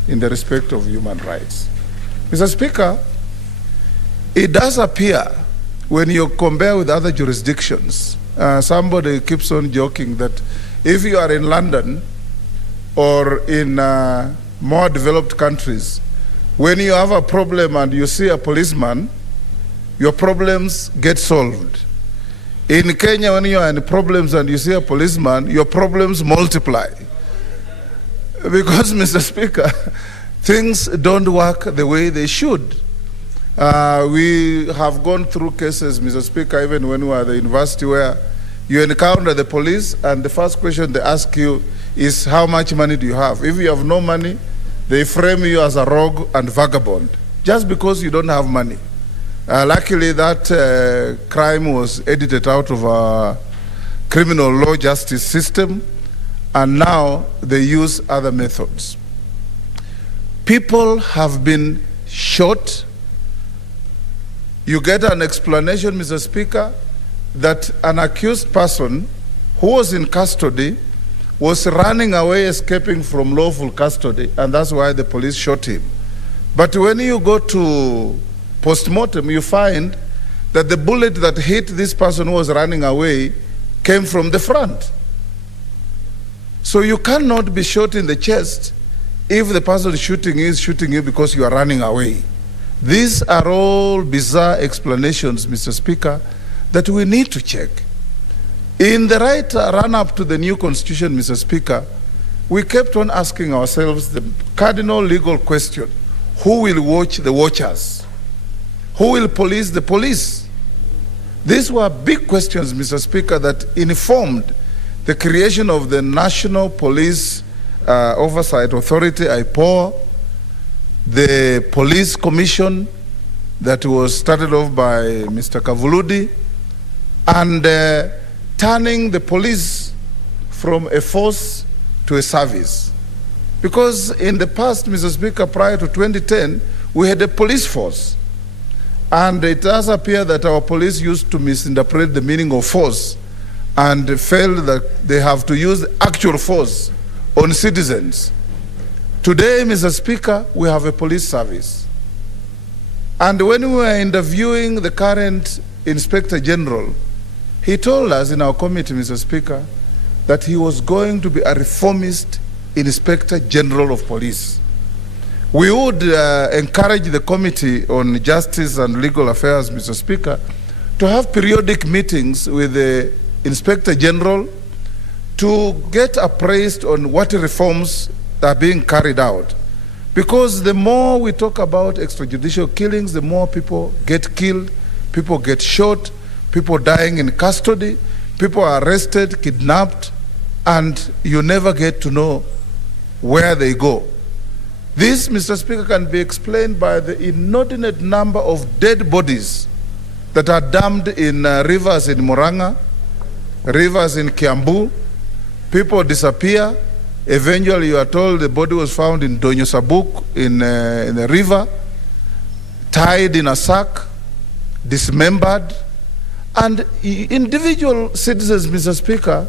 in the respect of human rights. Mr. Speaker, it does appear when you compare with other jurisdictions, somebody keeps on joking that if you are in London or in more developed countries, when you have a problem and you see a policeman, your problems get solved. In Kenya, when you are in problems and you see a policeman, your problems multiply. Because, Mr. Speaker, things don't work the way they should. We have gone through cases, Mr. Speaker, even when we were at the university, where you encounter the police and the first question they ask you is, how much money do you have? If you have no money, they frame you as a rogue and vagabond, just because you don't have money. Luckily, that crime was edited out of our criminal law justice system, and now they use other methods. People have been shot. You get an explanation, Mr. Speaker, that an accused person who was in custody was running away, escaping from lawful custody, and that's why the police shot him. But when you go to post-mortem, you find that the bullet that hit this person who was running away came from the front. So you cannot be shot in the chest if the person shooting you is shooting you because you are running away. These are all bizarre explanations, Mr. Speaker, that we need to check. In the right run-up to the new constitution, Mr. Speaker, we kept on asking ourselves the cardinal legal question: who will watch the watchers? Who will police the police? These were big questions, Mr. Speaker, that informed the creation of the National Police Oversight Authority, IPOA, the Police Commission that was started off by Mr. Kavuludi, and turning the police from a force to a service. Because in the past, Mr. Speaker, prior to 2010, we had a police force. And it does appear that our police used to misinterpret the meaning of force and felt that they have to use actual force on citizens. Today, Mr. Speaker, we have a police service. And when we were interviewing the current Inspector General, he told us in our committee, Mr. Speaker, that he was going to be a reformist Inspector General of Police. We would encourage the Committee on Justice and Legal Affairs, Mr. Speaker, to have periodic meetings with the Inspector General to get appraised on what reforms are being carried out. Because the more we talk about extrajudicial killings, the more people get killed, people get shot, people dying in custody, people are arrested, kidnapped, and you never get to know where they go. This, Mr. Speaker, can be explained by the inordinate number of dead bodies that are dumped in rivers in Murang'a, rivers in Kiambu. People disappear. Eventually, you are told the body was found in Donyo Sabuk in a river, tied in a sack, dismembered. And individual citizens, Mr. Speaker,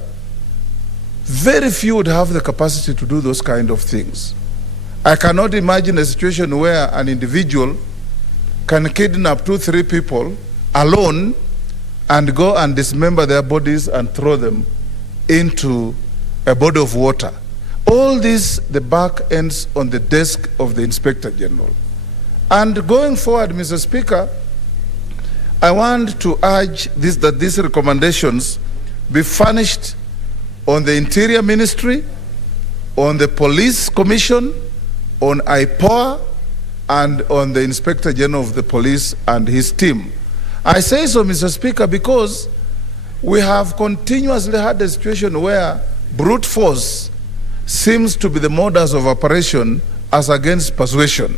very few would have the capacity to do those kind of things. I cannot imagine a situation where an individual can kidnap 2-3 people alone and go and dismember their bodies and throw them into a body of water. All this, the buck ends on the desk of the Inspector General. And going forward, Mr. Speaker, I want to urge that these recommendations be furnished on the Interior Ministry, on the Police Commission, on IPOA, and on the Inspector General of the Police and his team. I say so, Mr. Speaker, because we have continuously had a situation where brute force seems to be the modus of operation as against persuasion.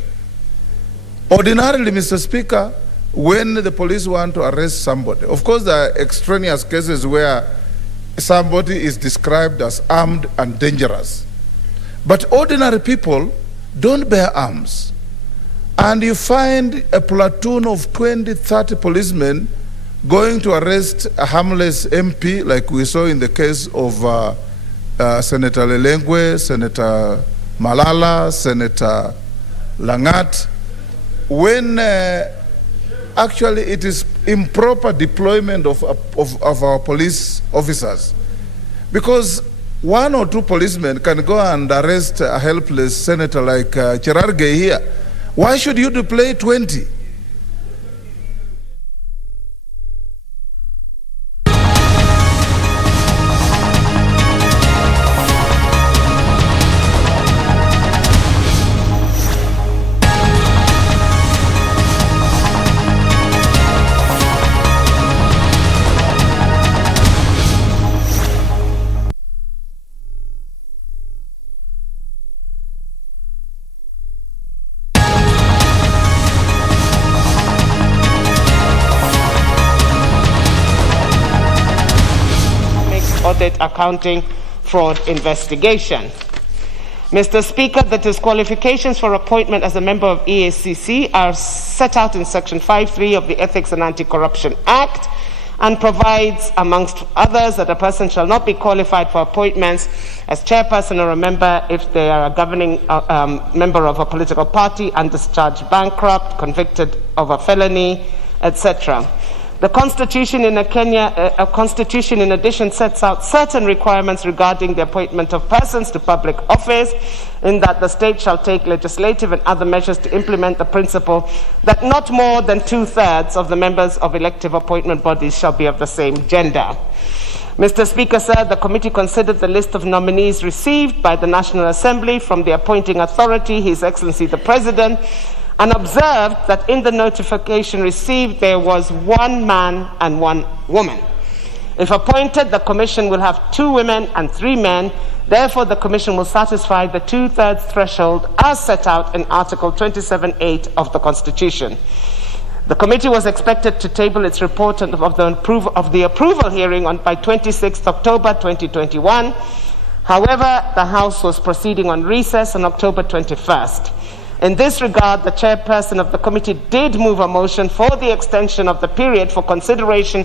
Ordinarily, Mr. Speaker, when the police want to arrest somebody, of course there are extraneous cases where somebody is described as armed and dangerous. But ordinary people don't bear arms. And you find a platoon of 20-30 policemen going to arrest a harmless MP, like we saw in the case of Senator Lelengwe, Senator Malala, Senator Langat, when actually it is improper deployment of our police officers. Because 1 or 2 policemen can go and arrest a helpless senator like Cherargei here. Why should you deploy 20? Audit, accounting, fraud investigation. Mr. Speaker, the disqualifications for appointment as a member of EACC are set out in Section 5.3 of the Ethics and Anti-Corruption Act and provides, amongst others, that a person shall not be qualified for appointments as chairperson or a member if they are a governing member of a political party, undischarged bankrupt, convicted of a felony, etc. The Constitution in addition sets out certain requirements regarding the appointment of persons to public office, in that the state shall take legislative and other measures to implement the principle that not more than 2/3 of the members of elective appointment bodies shall be of the same gender. Mr. Speaker, sir, the committee considered the list of nominees received by the National Assembly from the appointing authority, His Excellency the President, and observed that in the notification received there was 1 man and 1 woman. If appointed, the Commission will have 2 women and 3 men. Therefore, the Commission will satisfy the 2/3 threshold as set out in Article 27(8) of the Constitution. The committee was expected to table its report of the approval hearing by 26th October 2021. However, the House was proceeding on recess on October 21st. In this regard, the chairperson of the committee did move a motion for the extension of the period for consideration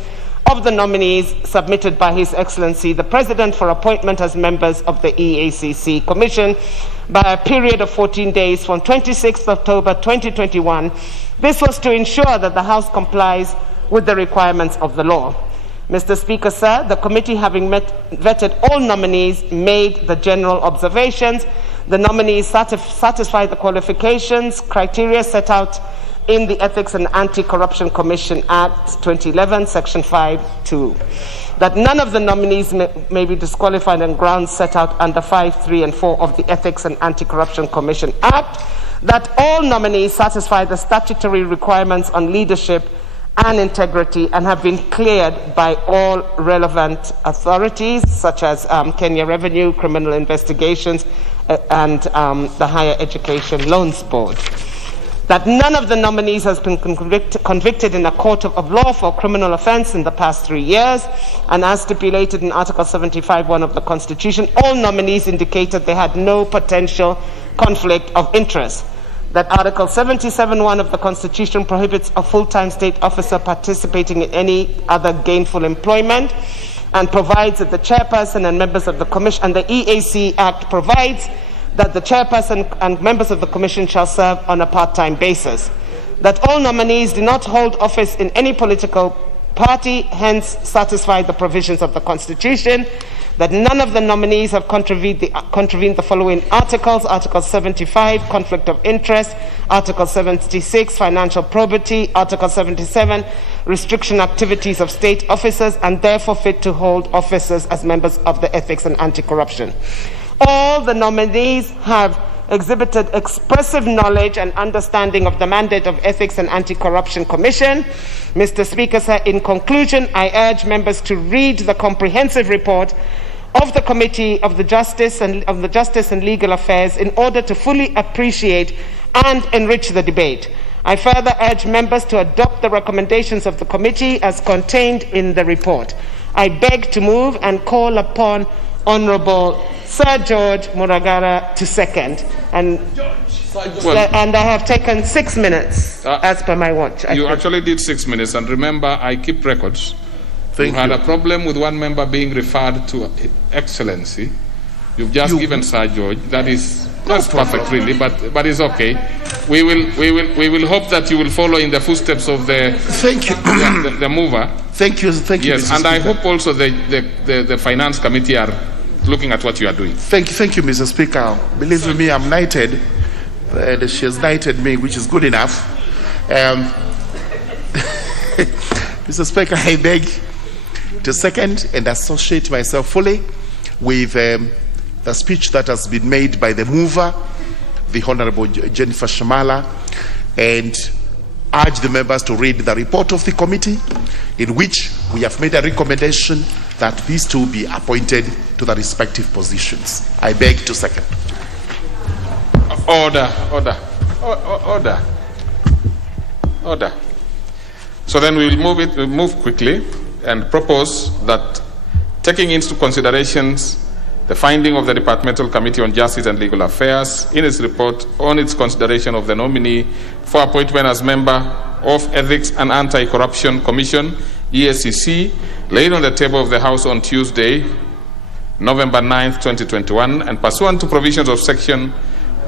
of the nominees submitted by His Excellency the President for appointment as members of the EACC Commission by a period of 14 days from 26th October 2021. This was to ensure that the House complies with the requirements of the law. Mr. Speaker, sir, the committee, having vetted all nominees, made the general observations. The nominees satisfy the qualifications, criteria set out in the Ethics and Anti-Corruption Commission Act 2011, Section 5(2). That none of the nominees may be disqualified on grounds set out under 5, 3, and 4 of the Ethics and Anti-Corruption Commission Act. That all nominees satisfy the statutory requirements on leadership and integrity and have been cleared by all relevant authorities, such as Kenya Revenue, Criminal Investigations, and the Higher Education Loans Board. That none of the nominees has been convicted in a court of law for criminal offense in the past 3 years, and as stipulated in Article 75(1) of the Constitution, all nominees indicated they had no potential conflict of interest. That Article 77(1) of the Constitution prohibits a full-time state officer participating in any other gainful employment, and provides that the chairperson and members of the Commission, and the EAC Act provides that the chairperson and members of the Commission shall serve on a part-time basis. That all nominees do not hold office in any political party, hence satisfy the provisions of the Constitution. That none of the nominees have contravened the following articles: Article 75, conflict of interest; Article 76, financial probity; Article 77, restriction activities of state officers, and therefore fit to hold offices as members of the Ethics and Anti-Corruption. All the nominees have exhibited expressive knowledge and understanding of the mandate of Ethics and Anti-Corruption Commission. Mr. Speaker, sir, in conclusion, I urge members to read the comprehensive report of the Committee of the Justice and Legal Affairs in order to fully appreciate and enrich the debate. I further urge members to adopt the recommendations of the committee as contained in the report. I beg to move and call upon Honourable Sir George Muragara to second. And I have taken 6 minutes as per my watch. You actually did 6 minutes, and remember, I keep records. You had a problem with one member being referred to Excellency. You've just given Sir George. That's perfect, really, but it's okay. We will hope that you will follow in the footsteps of the the mover. Thank you. Yes, Mr. and I Speaker. hope also the Finance Committee are looking at what you are doing. Thank you, Mr. Speaker. Believe me, I'm knighted, and she has knighted me, which is good enough. Mr. Speaker, I beg to second and associate myself fully with the speech that has been made by the mover, the Honorable Jennifer Shamala, and urge the members to read the report of the committee, in which we have made a recommendation that these two be appointed to the respective positions. I beg to second. Order. So then we will move quickly and propose that, taking into considerations the finding of the Departmental Committee on Justice and Legal Affairs in its report on its consideration of the nominee for appointment as member of Ethics and Anti-Corruption Commission, EACC, laid on the table of the House on Tuesday, November 9th, 2021, and pursuant to provisions of Section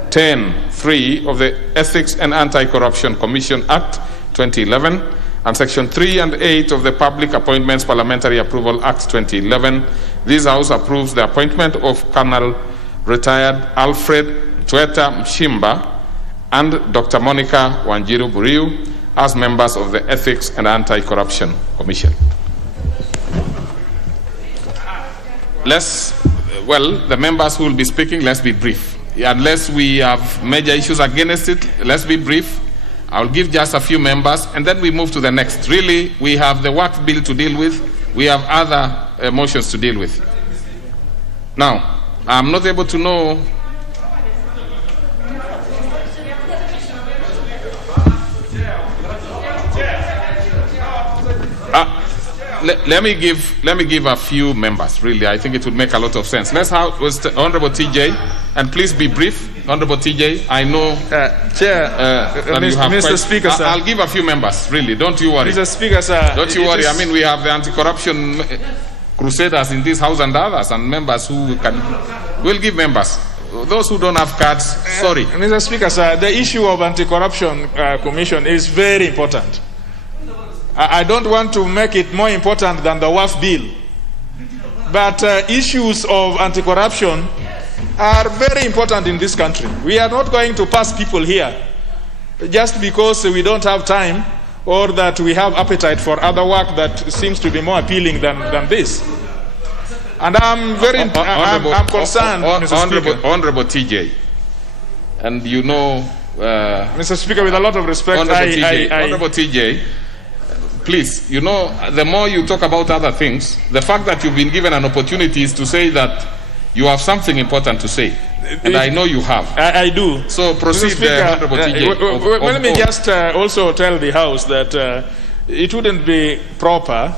10(3) of the Ethics and Anti-Corruption Commission Act 2011 and Section 3 and 8 of the Public Appointments Parliamentary Approval Act 2011, this House approves the appointment of Colonel Retired Alfred Tweta Mshimba and Dr. Monica Wanjiru Buriu as members of the Ethics and Anti-Corruption Commission. the members who will be speaking, let's be brief. Unless we have major issues against it, let's be brief. I'll give just a few members, and then we move to the next. Really, we have the work bill to deal with. We have other motions to deal with. Now, I'm not able to know. Let me give a few members. Really, I think it would make a lot of sense. Let's have Honorable TJ, and please be brief. Honorable TJ, I know, Chair, Mr. Speaker, sir. I'll give a few members. Really, don't you worry. Mr. Speaker, sir. Don't you worry. I mean, we have the anti-corruption crusaders in this house and others, and members who can. We'll give members. Those who don't have cards, sorry. Mr. Speaker, sir, the issue of anti-corruption commission is very important. I don't want to make it more important than the WAF bill. But issues of anti-corruption are very important in this country. We are not going to pass people here just because we don't have time or that we have appetite for other work that seems to be more appealing than this. And I'm very I'm concerned, Mr. Speaker. Honorable TJ, and you know... Mr. Speaker, with a lot of respect, Honorable TJ, please, you know, the more you talk about other things, the fact that you've been given an opportunity is to say that you have something important to say. And I know you have. I do. So proceed, Honorable TJ. Let me just also tell the House that it wouldn't be proper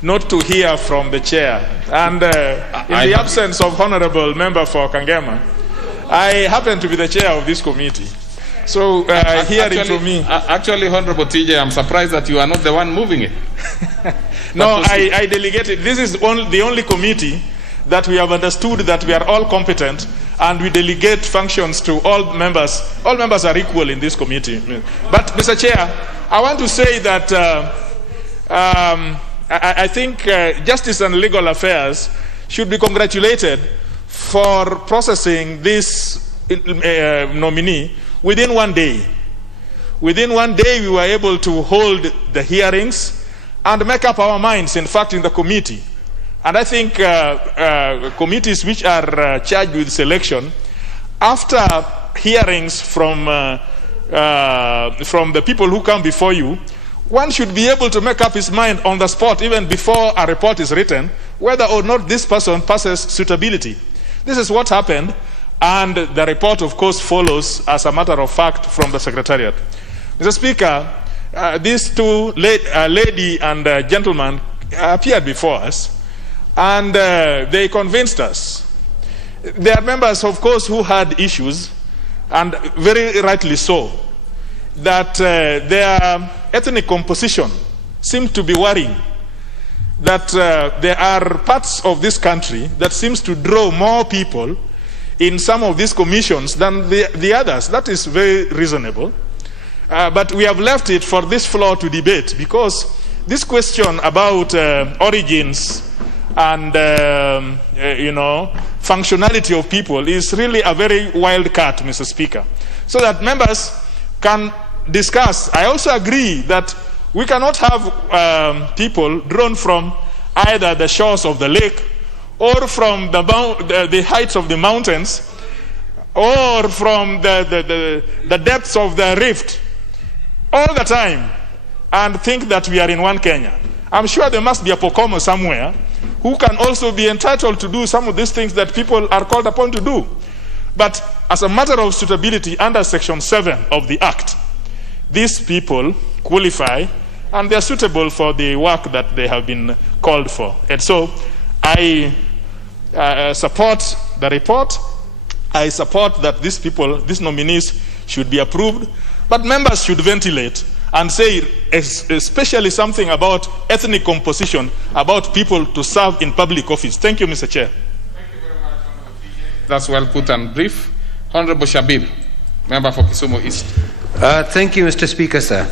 not to hear from the chair. And in the absence of Honorable Member for Kangema, I happen to be the chair of this committee. So hearing from me. Actually, Honorable TJ, I'm surprised that you are not the one moving it. No, I delegated. This is the only committee that we have understood that we are all competent and we delegate functions to all members. All members are equal in this committee. But, Mr. Chair, I want to say that I think Justice and Legal Affairs should be congratulated for processing this nominee within 1 day. Within 1 day, we were able to hold the hearings and make up our minds, in fact, in the committee. And I think committees which are charged with selection, after hearings from the people who come before you, one should be able to make up his mind on the spot, even before a report is written, whether or not this person passes suitability. This is what happened, and the report, of course, follows as a matter of fact from the Secretariat. Mr. Speaker, these two lady and gentleman appeared before us, and they convinced us. There are members, of course, who had issues, and very rightly so, that their ethnic composition seemed to be worrying, that there are parts of this country that seems to draw more people in some of these commissions than the others. That is very reasonable. But we have left it for this floor to debate, because this question about origins and functionality of people is really a very wild card, Mr. Speaker, so that members can discuss. I also agree that we cannot have people drawn from either the shores of the lake or from the heights of the mountains or from the depths of the rift all the time and think that we are in one Kenya. I'm sure there must be a Pokomo somewhere who can also be entitled to do some of these things that people are called upon to do. But as a matter of suitability under Section 7 of the Act, these people qualify and they are suitable for the work that they have been called for. And so I support the report. I support that these people, these nominees, should be approved. But members should ventilate and say especially something about ethnic composition, about people to serve in public office. Thank you, Mr. Chair. Thank you very much, Honorable TJ. That's well put and brief. Honorable Shabir, member for Kisumu East. Thank you, Mr. Speaker, sir.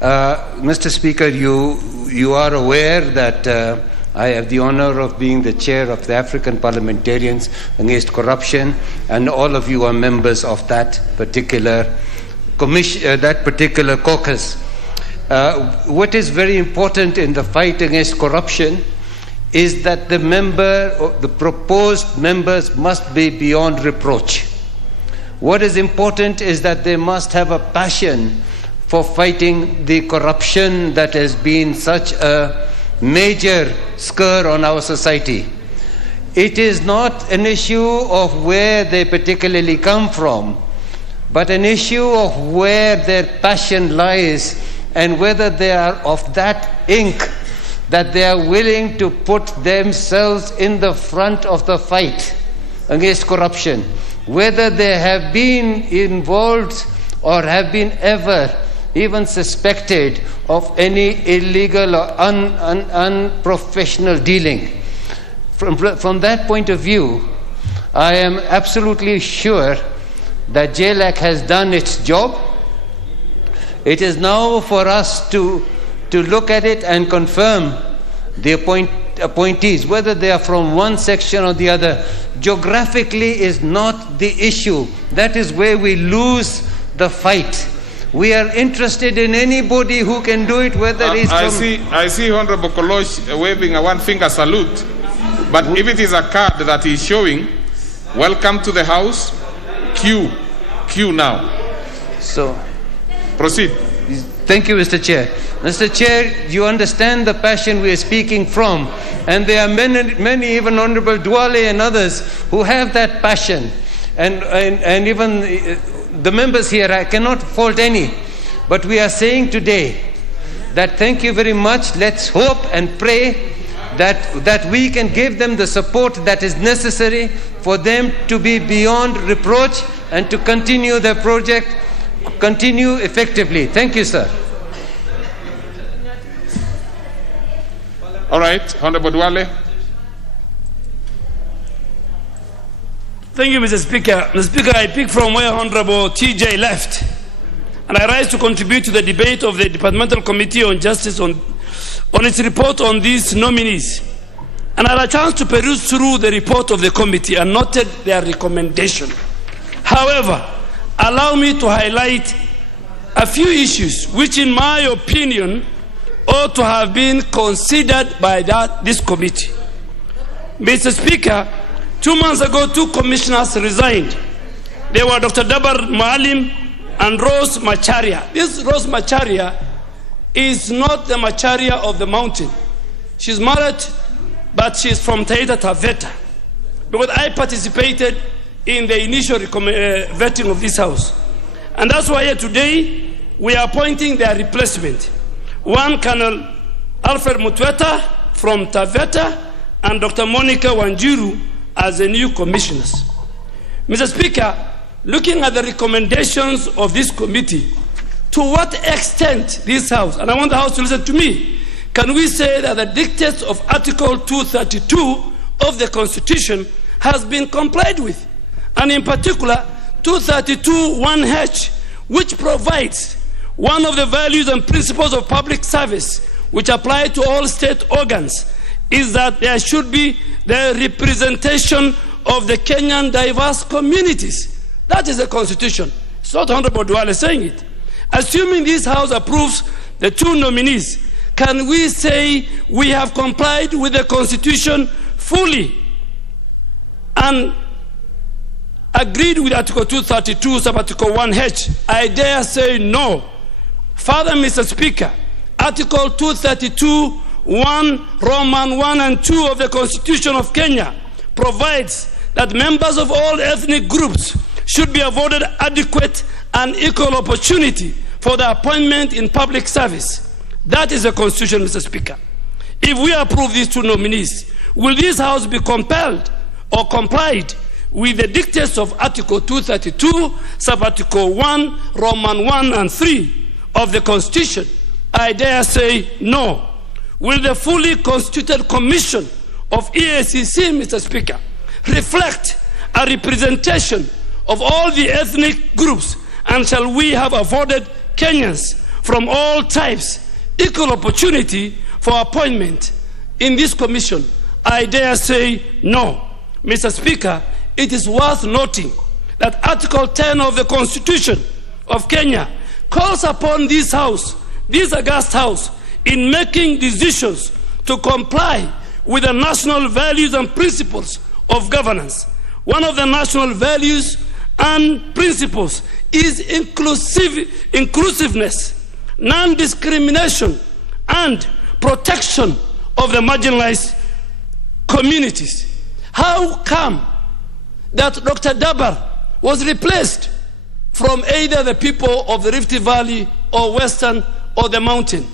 Mr. Speaker, you are aware that I have the honor of being the chair of the African Parliamentarians Against Corruption, and all of you are members of that particular commission, that particular caucus. What is very important in the fight against corruption is that the member, or the proposed members, must be beyond reproach. What is important is that they must have a passion for fighting the corruption that has been such a major scare on our society. It is not an issue of where they particularly come from, but an issue of where their passion lies and whether they are of that ink that they are willing to put themselves in the front of the fight against corruption, whether they have been involved or have been ever even suspected of any illegal or unprofessional dealing. From that point of view, I am absolutely sure that JLAC has done its job. It is now for us to look at it and confirm the appointees, whether they are from one section or the other. Geographically is not the issue. That is where we lose the fight. We are interested in anybody who can do it, whether it's I see Honorable Kolosh waving a one-finger salute. But if it is a card that is showing, welcome to the House, Q now. So, proceed. Thank you, Mr. Chair. Mr. Chair, you understand the passion we are speaking from, and there are many, even Honorable Duale and others, who have that passion. And even the members here, I cannot fault any. But we are saying today that thank you very much. Let's hope and pray that we can give them the support that is necessary for them to be beyond reproach and to continue their project, continue effectively. Thank you, sir. All right, Honorable Duale. Thank you, Mr. Speaker. Mr. Speaker, I pick from where Honorable TJ left, and I rise to contribute to the debate of the Departmental Committee on Justice on its report on these nominees. And I had a chance to peruse through the report of the committee and noted their recommendation. However, allow me to highlight a few issues which, in my opinion, ought to have been considered by this committee. Mr. Speaker, 2 months ago, 2 commissioners resigned. They were Dr. Dabar Maalim and Rose Macharia. This Rose Macharia is not the Macharia of the mountain. She's married, but she's from Taita Taveta. Because I participated in the initial vetting of this house. And that's why here today, we are appointing their replacement. One, Colonel Alfred Mutweta from Taveta, and Dr. Monica Wanjiru as the new commissioners. Mr. Speaker, looking at the recommendations of this committee, to what extent this House, and I want the House to listen to me, can we say that the dictates of Article 232 of the Constitution has been complied with? And in particular, 232(1)(h), which provides one of the values and principles of public service which apply to all state organs is that there should be the representation of the Kenyan diverse communities. That is the Constitution. It's not Honorable Duale saying it. Assuming this House approves the 2 nominees, can we say we have complied with the Constitution fully and agreed with Article 232, Sub-Article 1(h)? I dare say no. Further, Mr. Speaker, Article 232(1), Roman 1 and 2 of the Constitution of Kenya provides that members of all ethnic groups should be afforded adequate and equal opportunity for the appointment in public service. That is the Constitution, Mr. Speaker. If we approve these 2 nominees, will this House be compelled or complied with the dictates of Article 232, Sub-Article 1, Roman 1 and 3 of the Constitution? I dare say no. Will the fully constituted commission of EACC, Mr. Speaker, reflect a representation of all the ethnic groups, and shall we have afforded Kenyans from all types equal opportunity for appointment in this commission? I dare say no. Mr. Speaker, it is worth noting that Article 10 of the Constitution of Kenya calls upon this House, this august House, in making decisions to comply with the national values and principles of governance. One of the national values and principles is inclusiveness, non-discrimination, and protection of the marginalized communities. How come that Dr. Dabar was replaced from either the people of the Rift Valley or Western or the mountain?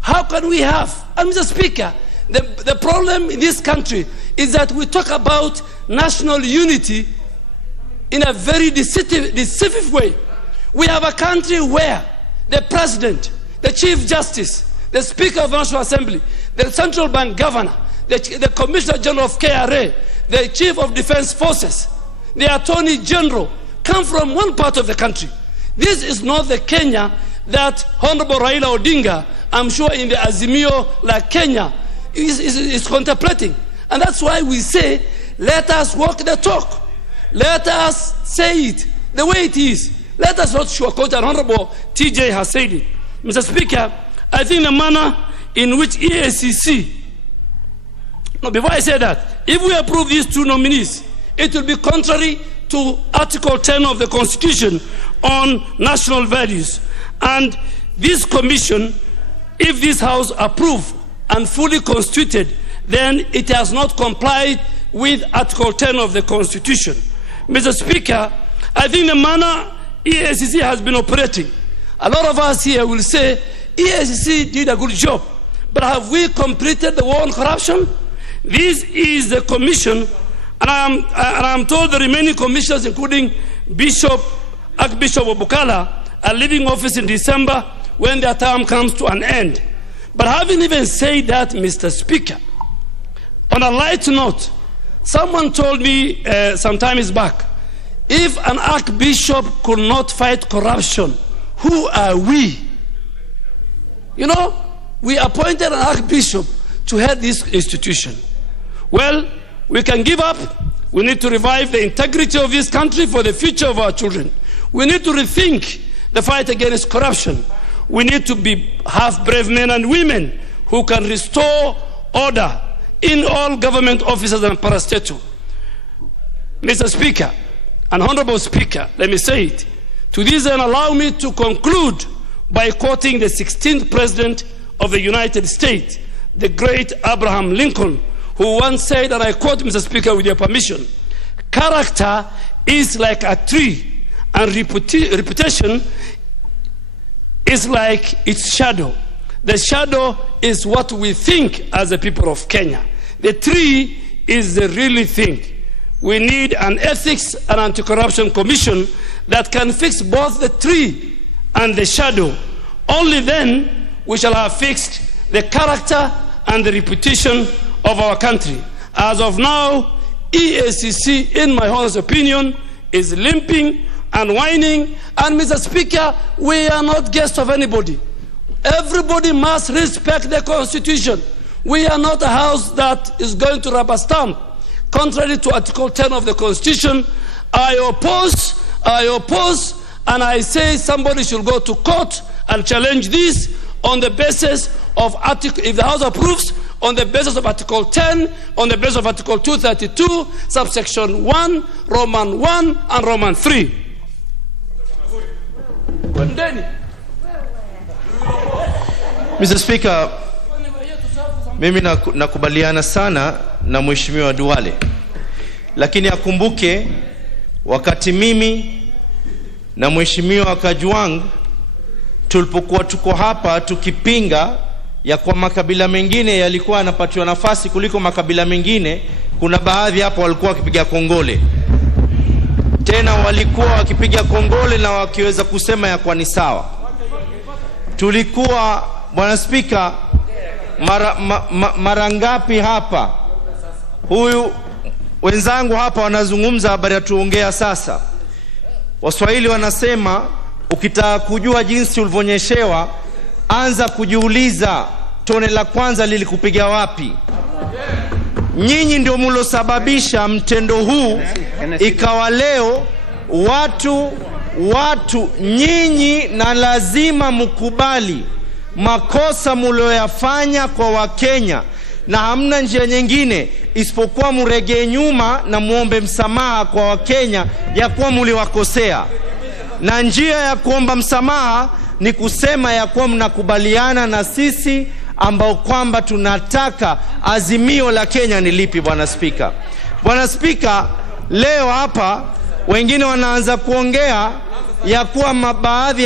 How can we have? And Mr. Speaker, the problem in this country is that we talk about national unity in a very deceptive way. We have a country where the president, the chief justice, the speaker of the National Assembly, the central bank governor, the commissioner general of KRA, the chief of defense forces, the attorney general come from one part of the country. This is not the Kenya that Honorable Raila Odinga, I'm sure in the Azimio like Kenya, is contemplating. And that's why we say, let us walk the talk. Let us say it the way it is. Let us not sugarcoat, and Honorable TJ has said it. Mr. Speaker, I think the manner in which EACC, before I say that, if we approve these two nominees, it will be contrary to Article 10 of the Constitution on national values. And this commission, if this House approve and fully constituted, then it has not complied with Article 10 of the Constitution. Mr. Speaker, I think the manner EACC has been operating, a lot of us here will say EACC did a good job, but have we completed the war on corruption? This is the commission, and I'm told the remaining commissioners, including Archbishop Obukala, are leaving office in December when their term comes to an end. But having even said that, Mr. Speaker, on a light note, someone told me some time back, if an archbishop could not fight corruption, who are we? You know, we appointed an archbishop to head this institution. Well, we can give up. We need to revive the integrity of this country for the future of our children. We need to rethink the fight against corruption. We need to have brave men and women who can restore order in all government offices and parastatal. Mr. Speaker, and Honorable Speaker, let me say it. To this end, allow me to conclude by quoting the 16th President of the United States, the great Abraham Lincoln, who once said, and I quote, Mr. Speaker, with your permission, "Character is like a tree, and reputation is like its shadow. The shadow is what we think as the people of Kenya. The tree is the really thing." We need an ethics and anti-corruption commission that can fix both the tree and the shadow. Only then we shall have fixed the character and the reputation of our country. As of now, EACC, in my honest opinion, is limping and whining. And Mr. Speaker, we are not guests of anybody. Everybody must respect the Constitution. We are not a house that is going to rubber stamp. Contrary to Article 10 of the Constitution, I oppose, and I say somebody should go to court and challenge this on the basis of Article, if the House approves, on the basis of Article 10, on the basis of Article 232, subsection 1, Roman 1, and Roman 3. Mr. Speaker, mimi nakubaliana sana na Mheshimiwa Duale. Lakini akumbuke wakati mimi na Mheshimiwa Kajwang tulipokuwa tuko hapa tukipinga ya kwa makabila mengine yalikuwa yanapatiwa nafasi kuliko makabila mengine, kuna baadhi hapo walikuwa wakipiga kongole. Tena walikuwa wakipiga kongole na wakiweza kusema ya kwa ni sawa. Tulikuwa, Bwana Spika, mara ngapi hapa huyu wenzangu hapa wanazungumza habari ya tuongea sasa. Waswahili wanasema ukitaka kujua jinsi ulivonyeshewa, anza kujiuliza tone la kwanza lilikupiga wapi. Nyinyi ndio mlosababisha mtendo huu ikawa leo watu nyinyi, na lazima mkubali makosa mlioyafanya kwa Wakenya, na hamna njia nyingine isipokuwa muregee nyuma na muombe msamaha kwa Wakenya ya kuwa muliwakosea. Na njia ya kuomba msamaha ni kusema ya kuwa mnakubaliana na sisi ambao kwamba tunataka azimio la Kenya ni lipi. Bwana Spika, Bwana Spika, leo hapa wengine wanaanza kuongea ya kuwa baadhi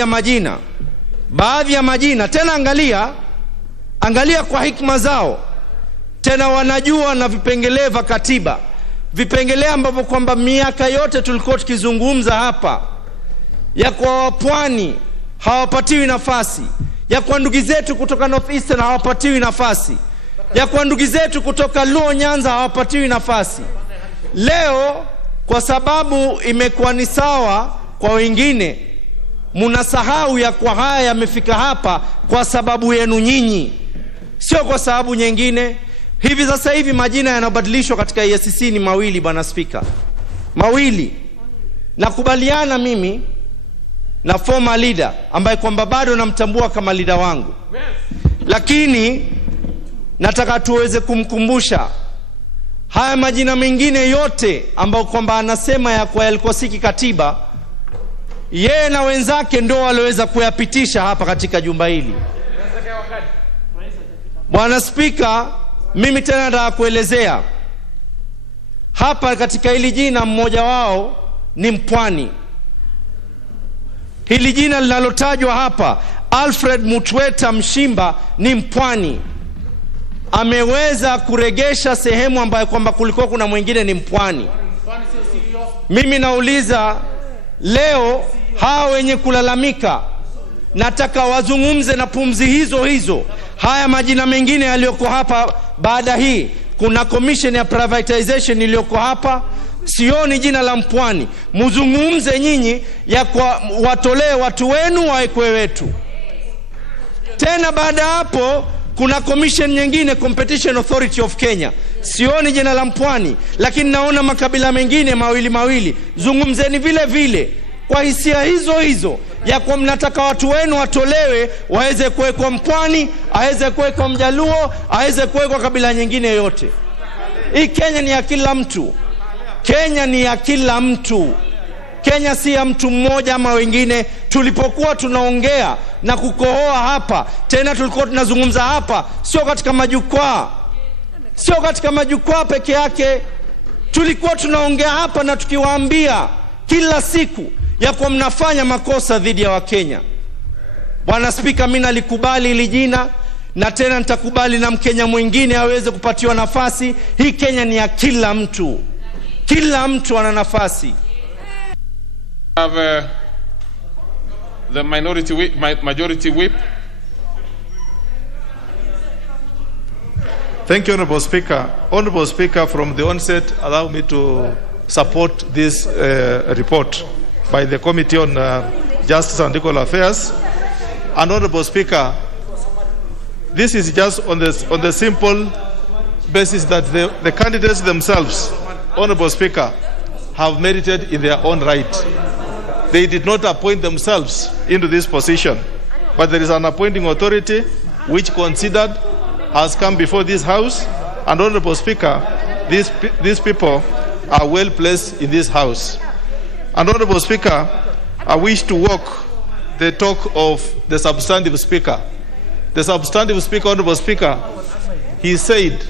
ya majina tena, angalia kwa hikma zao, tena wanajua na vipengele vya katiba, vipengele ambavyo kwamba miaka yote tulikuwa tukizungumza hapa ya kwa wapwani hawapatiwi nafasi, ya kwa ndugu zetu kutoka North Eastern hawapatiwi nafasi, ya kwa ndugu zetu kutoka Luo Nyanza hawapatiwi nafasi. Leo kwa sababu imekuwa ni sawa kwa wengine, munasahau ya kwa haya yamefika hapa kwa sababu yenu nyinyi, sio kwa sababu nyingine. Hivi sasa hivi majina yanabadilishwa katika EACC ni mawili, Bwana Spika, mawili. Nakubaliana mimi na former leader ambaye kwamba bado namtambua kama leader wangu, lakini nataka tuweze kumkumbusha haya majina mengine yote ambao kwamba anasema ya kwa yalikuwa si kikatiba, yeye na wenzake ndio waliweza kuyapitisha hapa katika jumba hili. Bwana Spika, mimi tena nataka kuelezea hapa katika hili jina, mmoja wao ni Mpwani. Hili jina linalotajwa hapa, Alfred Mutweta Mshimba, ni Mpwani. Ameweza kuregesha sehemu ambayo kwamba kulikuwa kuna mwingine ni Mpwani. Mimi nauliza leo hawa wenye kulalamika, nataka wazungumze na pumzi hizo. Haya majina mengine yaliyoko hapa baada hii, kuna commission ya privatization iliyoko hapa, sioni jina la Mpwani. Muzungumze nyinyi ya kwa watolee watu wenu waekwe wetu. Tena baada hapo kuna commission nyingine, Competition Authority of Kenya, sioni jina la Mpwani, lakini naona makabila mengine mawili. Zungumzeni vile kwa hisia hizo ya kwa mnataka watu wenu watolewe waweze kuwekwa Mpwani, aweze kuwekwa Mjaluo, aweze kuwekwa kabila nyingine yote. Hii Kenya ni ya kila mtu. Kenya ni ya kila mtu. Kenya si ya mtu mmoja ama wengine. Tulipokuwa tunaongea na kukohoa hapa, tena tulikuwa tunazungumza hapa, sio katika majukwaa peke yake. Tulikuwa tunaongea hapa na tukiwaambia kila siku ya kwa mnafanya makosa dhidi ya Wakenya. Bwana Spika, mimi nalikubali hili jina, na tena nitakubali na Mkenya mwingine aweze kupatiwa nafasi. Hii Kenya ni ya kila mtu. Kila mtu ana nafasi. Have the majority whip. Thank you, Honorable Speaker. Honorable Speaker, from the onset, allow me to support this report by the Committee on Justice and Legal Affairs. And Honorable Speaker, this is just on the simple basis that the candidates themselves, Honorable Speaker, have merited in their own right. They did not appoint themselves into this position, but there is an appointing authority which considered has come before this House, and Honorable Speaker, these people are well placed in this House. And Honorable Speaker, I wish to walk the talk of the substantive Speaker. The substantive Speaker, Honorable Speaker, he said,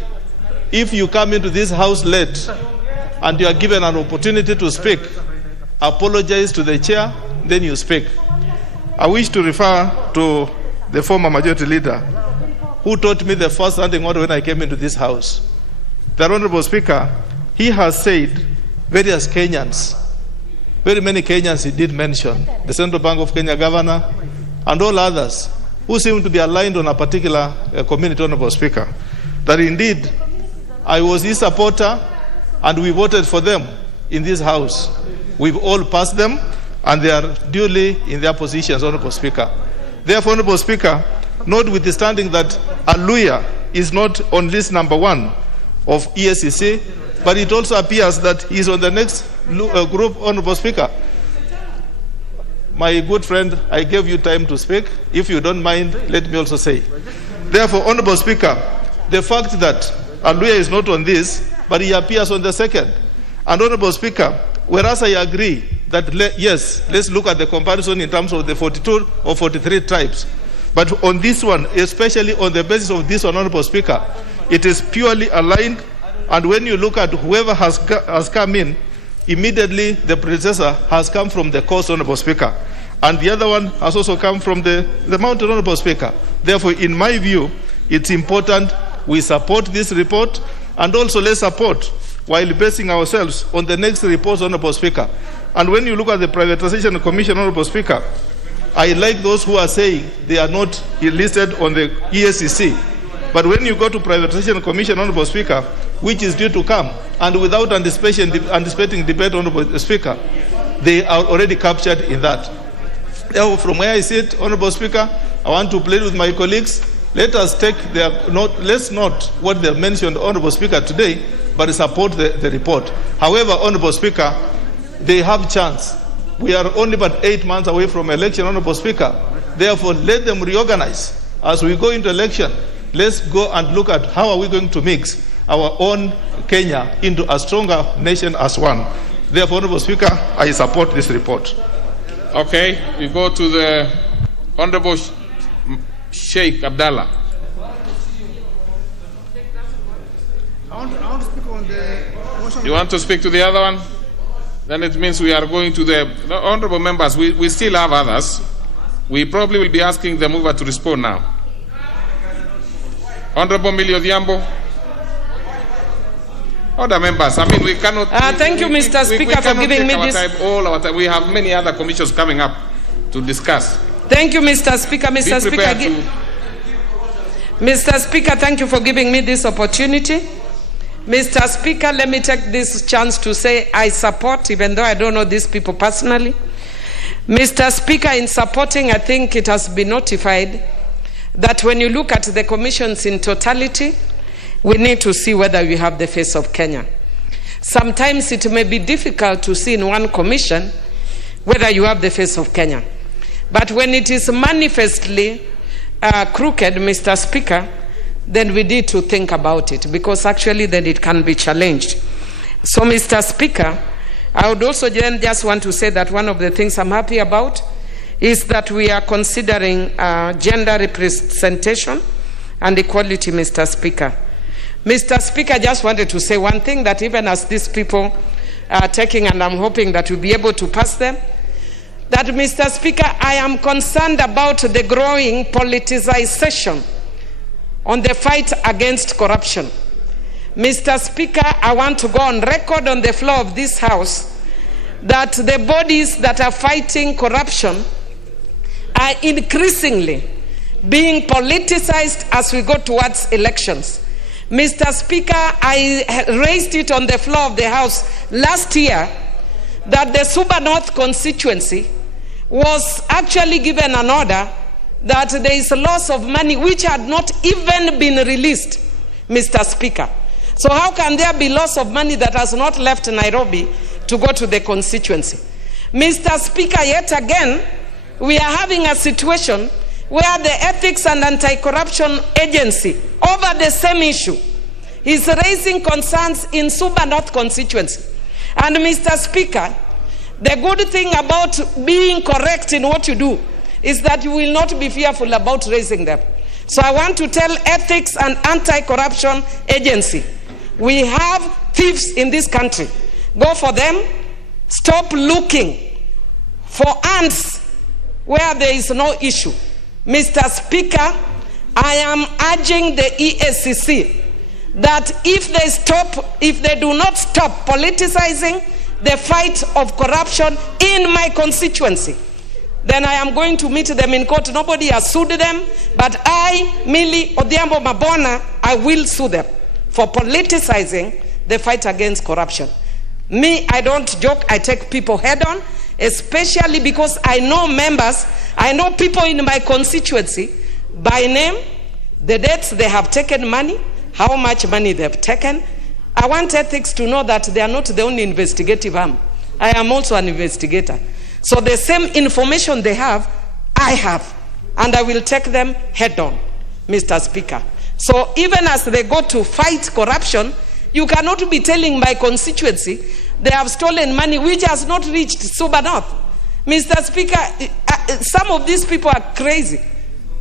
if you come into this House late and you are given an opportunity to speak, apologize to the chair, then you speak. I wish to refer to the former majority leader who taught me the first standing order when I came into this House. The Honorable Speaker, he has said various Kenyans, very many Kenyans he did mention, the Central Bank of Kenya governor and all others who seem to be aligned on a particular community, Honorable Speaker, that indeed I was his supporter and we voted for them in this House. We've all passed them and they are duly in their positions, Honorable Speaker. Therefore, Honorable Speaker, notwithstanding that Aluya is not on list number 1 of EACC, but it also appears that he is on the next group, Honorable Speaker. My good friend, I gave you time to speak. If you don't mind, let me also say. Therefore, Honorable Speaker, the fact that Aluya is not on this, but he appears on the second. And Honorable Speaker, whereas I agree that, yes, let's look at the comparison in terms of the 42 or 43 tribes. But on this one, especially on the basis of this one, Honorable Speaker, it is purely aligned. And when you look at whoever has come in, immediately the predecessor has come from the coast, Honorable Speaker. And the other one has also come from the mountain, Honorable Speaker. Therefore, in my view, it's important we support this report, and also let's support while basing ourselves on the next report, Honorable Speaker. And when you look at the Privatization Commission, Honorable Speaker, I like those who are saying they are not listed on the EACC. But when you go to Privatization Commission, Honorable Speaker, which is due to come, and without anticipating debate, Honorable Speaker, they are already captured in that. Therefore, from where I sit, Honorable Speaker, I want to plead with my colleagues, let us take let's not what they mentioned, Honorable Speaker, today, but support the report. However, Honorable Speaker, they have chance. We are only but 8 months away from election, Honorable Speaker. Therefore, let them reorganize. As we go into election, let's go and look at how are we going to mix our own Kenya into a stronger nation as one. Therefore, Honorable Speaker, I support this report. Okay, we go to the Honorable Sheikh Abdallah. You want to speak to the other one? Then it means we are going to the honorable members. We still have others. We probably will be asking the mover to respond now. Honorable Millie Odhiambo. Other members, I mean, we cannot... thank you, Mr. Speaker, for giving me this... all our time. We have many other commissions coming up to discuss. Thank you, Mr. Speaker. Mr. Speaker, thank you for giving me this opportunity. Mr. Speaker, let me take this chance to say I support, even though I don't know these people personally. Mr. Speaker, in supporting, I think it has been notified that when you look at the commissions in totality, we need to see whether we have the face of Kenya. Sometimes it may be difficult to see in one commission whether you have the face of Kenya. But when it is manifestly crooked, Mr. Speaker, then we need to think about it, because actually then it can be challenged. So, Mr. Speaker, I would also then just want to say that one of the things I'm happy about is that we are considering gender representation and equality, Mr. Speaker. Mr. Speaker, I just wanted to say one thing, that even as these people are taking, and I'm hoping that we'll be able to pass them, that, Mr. Speaker, I am concerned about the growing politicization on the fight against corruption. Mr. Speaker, I want to go on record on the floor of this House that the bodies that are fighting corruption are increasingly being politicized as we go towards elections. Mr. Speaker, I raised it on the floor of the House last year that the Suba North constituency was actually given an order that there is a loss of money which had not even been released, Mr. Speaker. So how can there be loss of money that has not left Nairobi to go to the constituency? Mr. Speaker, yet again, we are having a situation where the Ethics and Anti-Corruption Agency, over the same issue, is raising concerns in Suba North constituency. And Mr. Speaker, the good thing about being correct in what you do is that you will not be fearful about raising them. So I want to tell Ethics and Anti-Corruption Agency, we have thieves in this country. Go for them. Stop looking for ants where there is no issue. Mr. Speaker, I am urging the EACC that if they do not stop politicizing the fight of corruption in my constituency, then I am going to meet them in court. Nobody has sued them, but I, Millie Odhiambo Mabona, I will sue them for politicizing the fight against corruption. Me, I don't joke, I take people head on, especially because I know members, I know people in my constituency by name, the dates they have taken money, how much money they've taken. I want ethics to know that they are not the only investigative arm. I am also an investigator. So the same information they have, I have. And I will take them head on, Mr. Speaker. So even as they go to fight corruption, you cannot be telling my constituency they have stolen money which has not reached Suba North. Mr. Speaker, some of these people are crazy.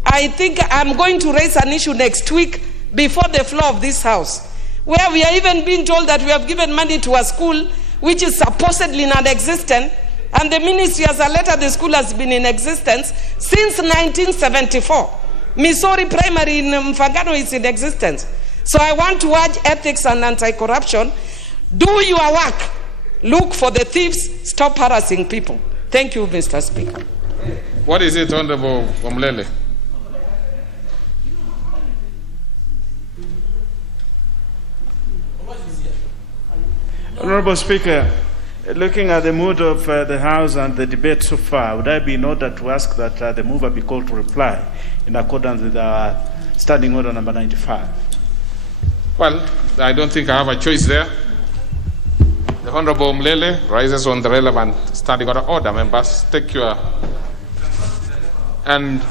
I think I'm going to raise an issue next week before the floor of this House, where we are even being told that we have given money to a school which is supposedly non-existent, and the ministry has alerted the school has been in existence since 1974. Missouri Primary in Mfangano is in existence. So I want to urge ethics and anti-corruption, do your work. Look for the thieves, stop harassing people. Thank you, Mr. Speaker. What is it, Honorable Omlele? Honorable Speaker, looking at the mood of the House and the debate so far, would I be in order to ask that the mover be called to reply in accordance with our Standing Order number 95? Well, I don't think I have a choice there. The Honorable Omlele rises on the relevant Standing Order. Members, take your... and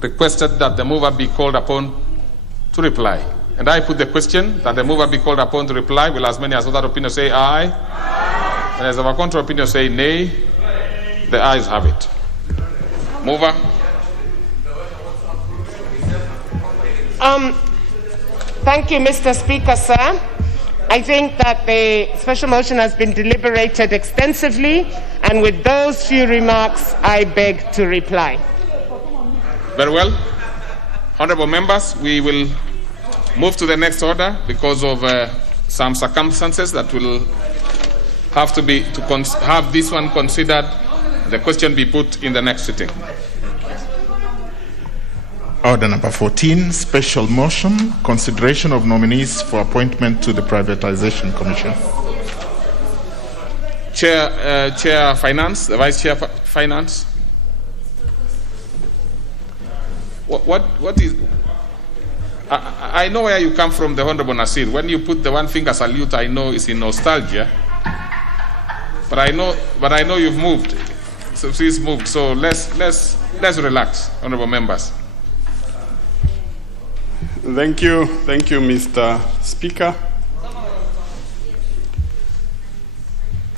requested that the mover be called upon to reply. And I put the question that the mover be called upon to reply. Will as many as other opinions say aye? Aye. And as our counter opinion say nay? Nay. The ayes have it. Mover. Thank you, Mr. Speaker, sir. I think that the special motion has been deliberated extensively, and with those few remarks, I beg to reply. Very well. Honorable members, we will move to the next order because of some circumstances that will have to be have this one considered. The question be put in the next sitting. Order number 14, special motion, consideration of nominees for appointment to the Privatization Commission. Chair Finance, the Vice Chair Finance. What is... I know where you come from, the Honorable Nasir. When you put the one finger salute, I know it's in nostalgia. But I know you've moved. So please move. So let's relax, honorable members. Thank you, Mr. Speaker.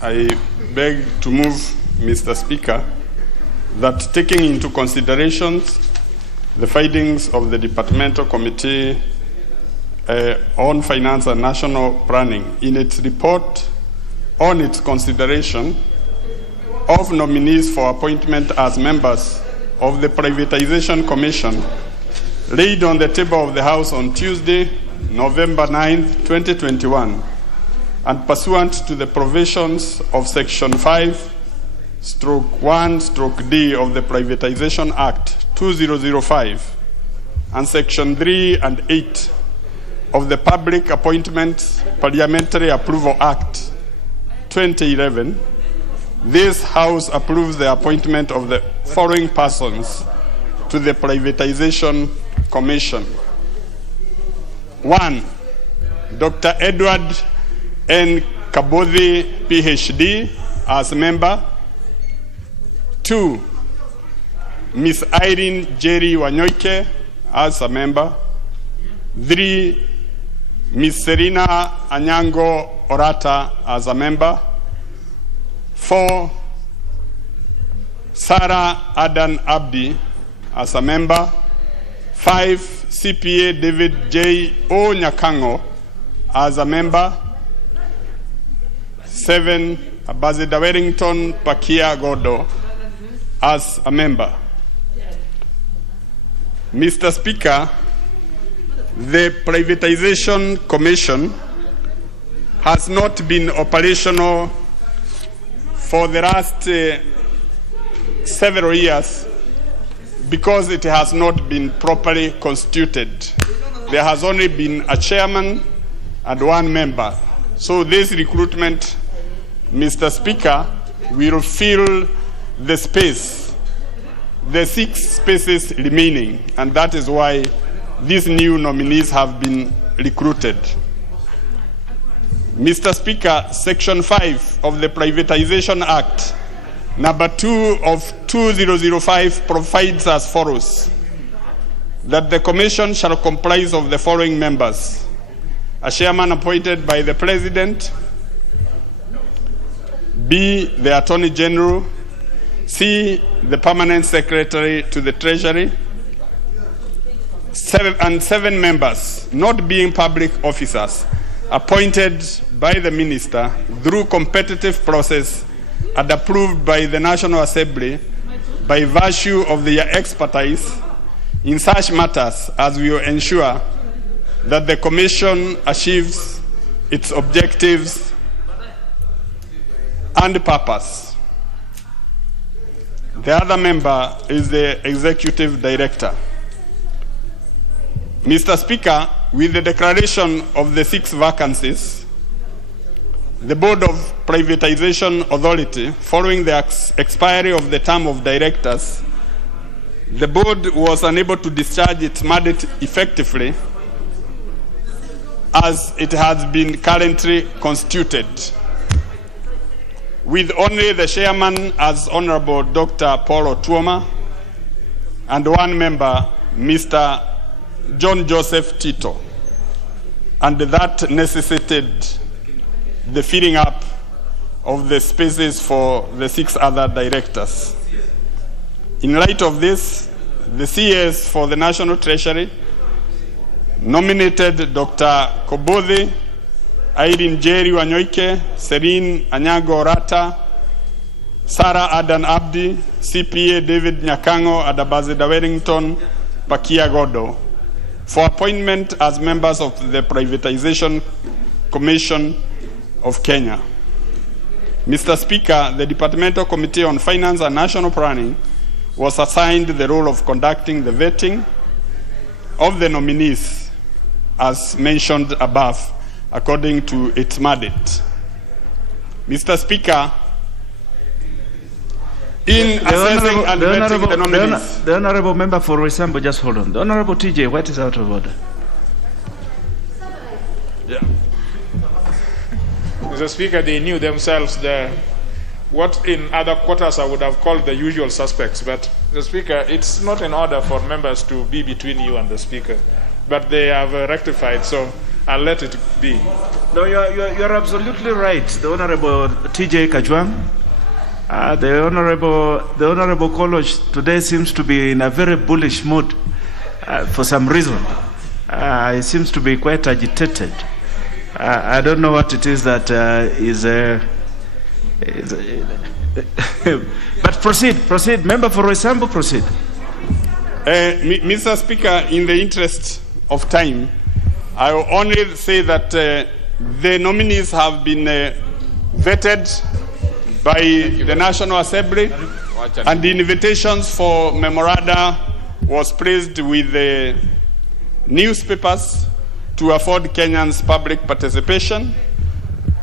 I beg to move, Mr. Speaker, that taking into consideration the findings of the Departmental Committee on Finance and National Planning in its report on its consideration of nominees for appointment as members of the Privatization Commission laid on the table of the House on Tuesday, November 9, 2021, and pursuant to the provisions of Section 5/1/D of the Privatization Act 2005 and Section 3 and 8 of the Public Appointments Parliamentary Approval Act 2011, this House approves the appointment of the following persons to the Privatization Commission. 1. Dr. Edward N. Kabodhi, PhD, as member. 2. Ms. Irene Jerry Wanyoike, as a member. 3. Ms. Serena Anyango Orata, as a member. 4. Sarah Adan Abdi, as a member. 5. CPA David J. O. Nyakango, as a member. 7. Ambassador Wellington Pakia Godo, as a member. Mr. Speaker, the Privatization Commission has not been operational for the last several years because it has not been properly constituted. There has only been a chairman and one member. So this recruitment, Mr. Speaker, will fill the space, the 6 spaces remaining, and that is why these new nominees have been recruited. Mr. Speaker, Section 5 of the Privatization Act, number 2 of 2005 provides as follows. that the commission shall comprise of the following members: a chairman appointed by the President, B, the Attorney General, C, the Permanent Secretary to the Treasury, seven members, not being public officers, appointed by the Minister through competitive process and approved by the National Assembly by virtue of their expertise in such matters as will ensure that the Commission achieves its objectives and purpose. The other member is the Executive Director. Mr. Speaker, with the declaration of the 6 vacancies, the Board of Privatization Authority, following the expiry of the term of directors, the board was unable to discharge its mandate effectively as it has been currently constituted, with only the chairman as Honorable Dr. Paul Otuoma and one member, Mr. John Joseph Tito, and that necessitated the filling up of the spaces for the 6 other directors. In light of this, the CS for the National Treasury nominated Dr. Kobodhi, Irene Jerry Wanyoike, Serene Anyago Rata, Sarah Adan Abdi, CPA David Nyakango, and Ambassador Wellington Pakia Godo for appointment as members of the Privatization Commission of Kenya. Mr. Speaker, the Departmental Committee on Finance and National Planning was assigned the role of conducting the vetting of the nominees as mentioned above, according to its mandate. Mr. Speaker, in assessing and vetting the nominees... The Honorable Member for Roysambu, just hold on. The Honorable TJ, what is out of order? Yeah. Mr. Speaker, they knew themselves what in other quarters I would have called the usual suspects. But, Mr. Speaker, it's not in order for members to be between you and the Speaker. But they have rectified, so I'll let it be. No, you're absolutely right. The Honorable TJ Kajwang, the Honorable Kolosh today seems to be in a very bullish mood for some reason. He seems to be quite agitated. I don't know what it is that but proceed. Member for Roysambu, proceed. Mr. Speaker, in the interest of time, I will only say that the nominees have been vetted by the National Assembly, and the invitations for memoranda was placed with the newspapers to afford Kenyans public participation,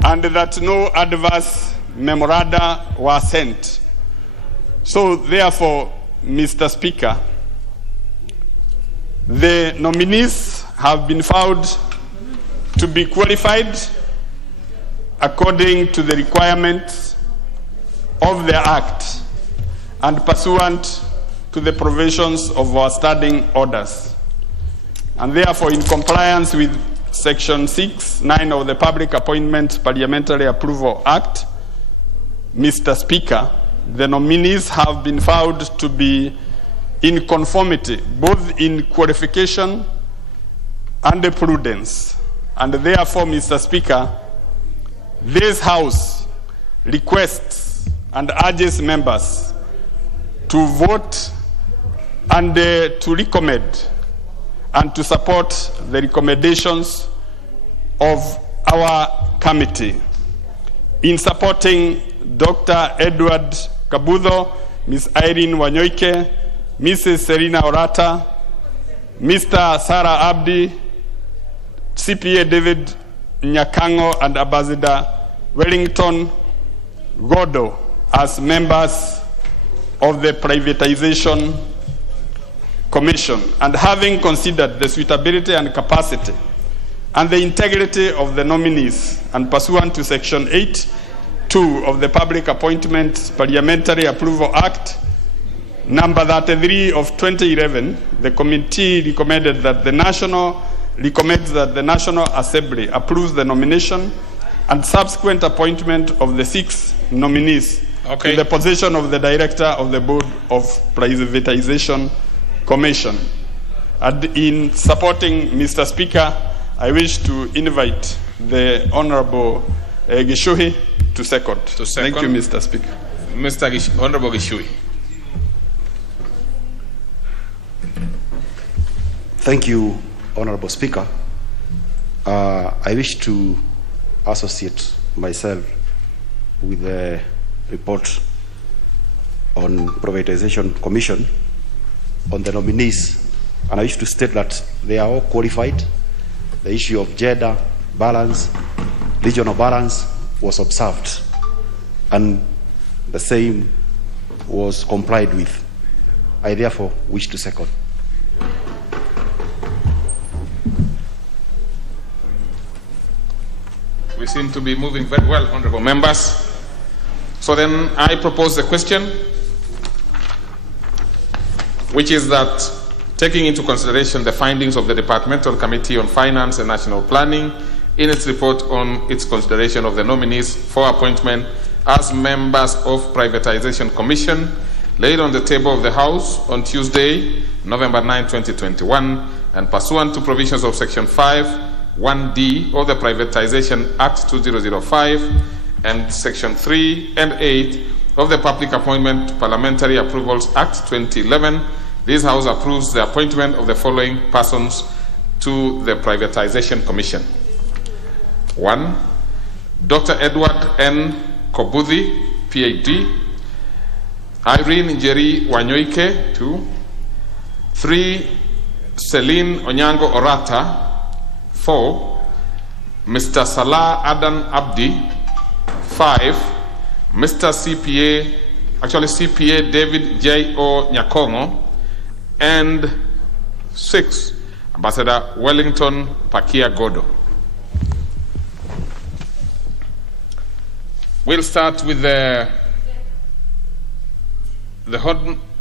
and that no adverse memoranda were sent. So therefore, Mr. Speaker, the nominees have been found to be qualified according to the requirements of the Act and pursuant to the provisions of our standing orders. And therefore, in compliance with Section 6(9) of the Public Appointments Parliamentary Approval Act, Mr. Speaker, the nominees have been found to be in conformity, both in qualification and prudence. And therefore, Mr. Speaker, this House requests and urges members to vote and to recommend and to support the recommendations of our committee in supporting Dr. Edward Kabudho, Ms. Irene Wanyoike, Mrs. Serena Orata, Mr. Sarah Abdi, CPA David Nyakango, and Ambassador Wellington Godo as members of the Privatization Commission, and having considered the suitability and capacity and the integrity of the nominees, and pursuant to Section 8(2) of the Public Appointments Parliamentary Approval Act, number 33 of 2011, the committee recommends that the National Assembly approves the nomination and subsequent appointment of the 6 nominees to the position of the Director of the Board of Privatization Commission. And in supporting Mr. Speaker, I wish to invite the Honorable Gishui to second. Thank you, Mr. Speaker. Honorable Gishui. Thank you, Honorable Speaker. I wish to associate myself with the report on Privatization Commission on the nominees, and I wish to state that they are all qualified. The issue of gender balance, regional balance was observed, and the same was complied with. I therefore wish to second. We seem to be moving very well, honorable members. So then I propose the question, which is that taking into consideration the findings of the Departmental Committee on Finance and National Planning in its report on its consideration of the nominees for appointment as members of Privatization Commission laid on the table of the House on Tuesday, November 9, 2021, and pursuant to provisions of Section 5(1)(d) of the Privatization Act 2005 and Section 3 and 8 of the Public Appointment Parliamentary Approvals Act 2011, this House approves the appointment of the following persons to the Privatization Commission. 1. Dr. Edward N. Kobuthi, PhD. Irene Njeri Wanyoike, 2. 3. Celine Onyango Orata. 4. Mr. Salah Adan Abdi. 5. Mr. CPA David J. O. Nyakongo. And 6. Ambassador Wellington Pakia Godo. We'll start with the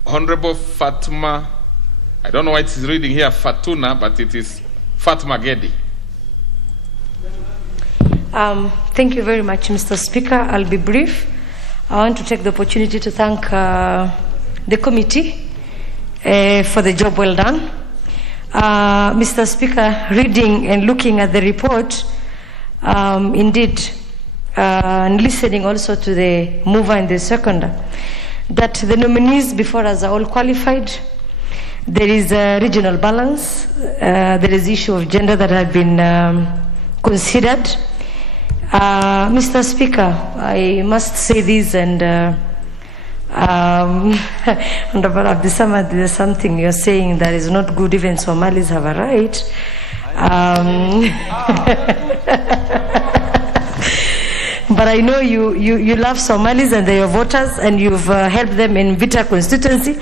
Honorable Fatuma. I don't know why it is reading here Fatuna, but it is Fatma Gedi. Thank you very much, Mr. Speaker. I'll be brief. I want to take the opportunity to thank the committee for the job well done. Mr. Speaker, reading and looking at the report, indeed, and listening also to the mover and the seconder, that the nominees before us are all qualified. There is a regional balance. There is issue of gender that have been considered. Mr. Speaker, I must say this, and there's something you're saying that is not good. Even Somalis have a right. But I know you love Somalis and they're your voters, and you've helped them in Vita constituency,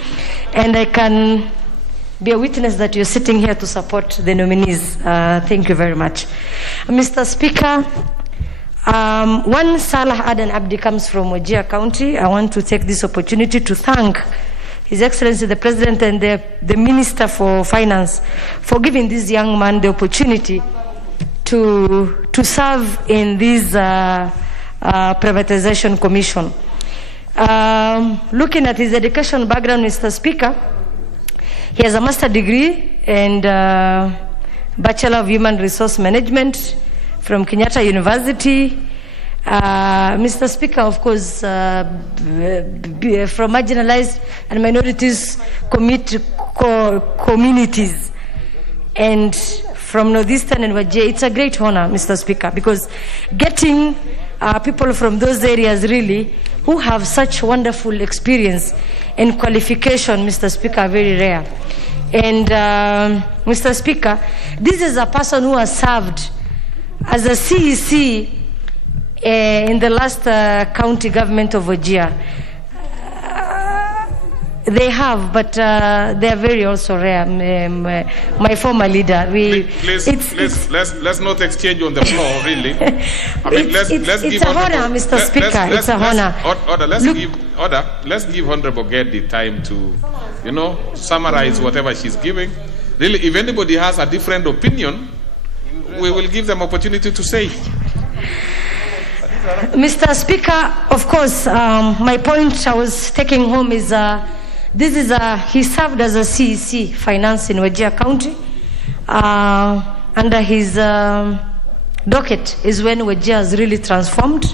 and I can be a witness that you're sitting here to support the nominees. Thank you very much. Mr. Speaker, one Salah Adan Abdi comes from Wajir County. I want to take this opportunity to thank His Excellency the President and the Minister for Finance for giving this young man the opportunity to serve in this Privatization Commission. Looking at his education background, Mr. Speaker, he has a master's degree and Bachelor of Human Resource Management from Kenyatta University. Mr. Speaker, of course, from marginalized and minorities communities, and from Northeastern and Wajir. It's a great honor, Mr. Speaker, because getting people from those areas really who have such wonderful experience and qualification, Mr. Speaker, are very rare. And Mr. Speaker, this is a person who has served as a CEC in the last county government of Wajir. They have, but they are very also rare. My former leader. Let's not exchange on the floor, really. I mean, let's give a honor, Mr. Speaker. It's a honor. order, let's give Honorable Getty time to, summarize whatever she's giving. Really, if anybody has a different opinion, we will give them opportunity to say. Mr. Speaker, of course, my point I was taking home is he served as a CEC Finance in Wajir County. Under his docket is when Wajir has really transformed.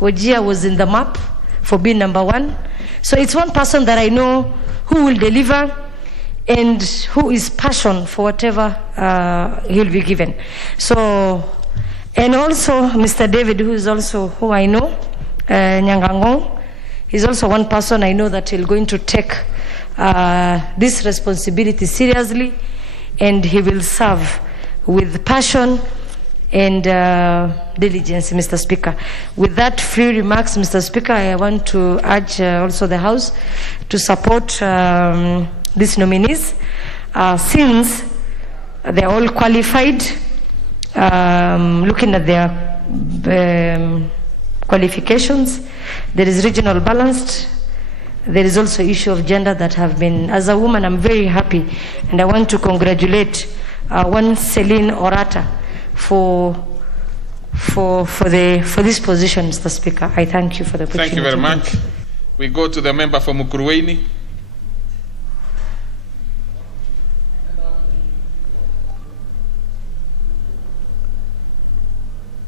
Wajir was in the map for being number one. So it's one person that I know who will deliver and who is passionate for whatever he'll be given. So, and also Mr. David, who is also who I know, Nyangangong, he's also one person I know that he'll going to take this responsibility seriously, and he will serve with passion and diligence, Mr. Speaker. With that few remarks, Mr. Speaker, I want to urge also the House to support these nominees since they're all qualified, looking at their qualifications. There is regional balanced. There is also issue of gender that have been, as a woman, I'm very happy, and I want to congratulate one Celine Orata for this position, Mr. Speaker. I thank you for the opportunity. Thank you very much. We go to the member for Mukurweini.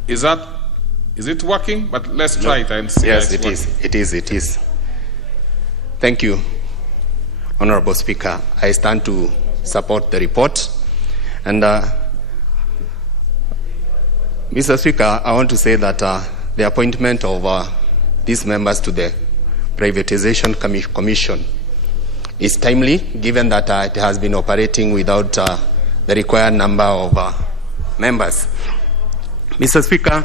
Is it working? But let's try it and see. Yes, it is. Thank you, Honorable Speaker. I stand to support the report. And Mr. Speaker, I want to say that the appointment of these members to the Privatization Commission is timely, given that it has been operating without the required number of members. Mr. Speaker,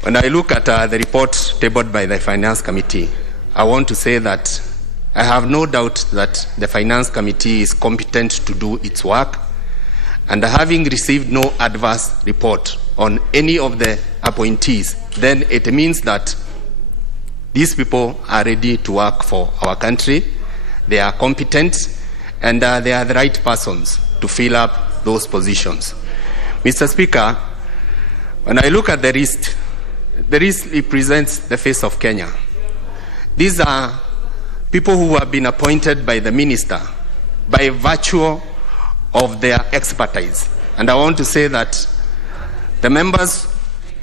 when I look at the report tabled by the Finance Committee, I want to say that I have no doubt that the Finance Committee is competent to do its work, and having received no adverse report on any of the appointees, then it means that these people are ready to work for our country. They are competent, and they are the right persons to fill up those positions. Mr. Speaker, when I look at the list represents the face of Kenya. These are people who have been appointed by the minister by virtue of their expertise. And I want to say that the members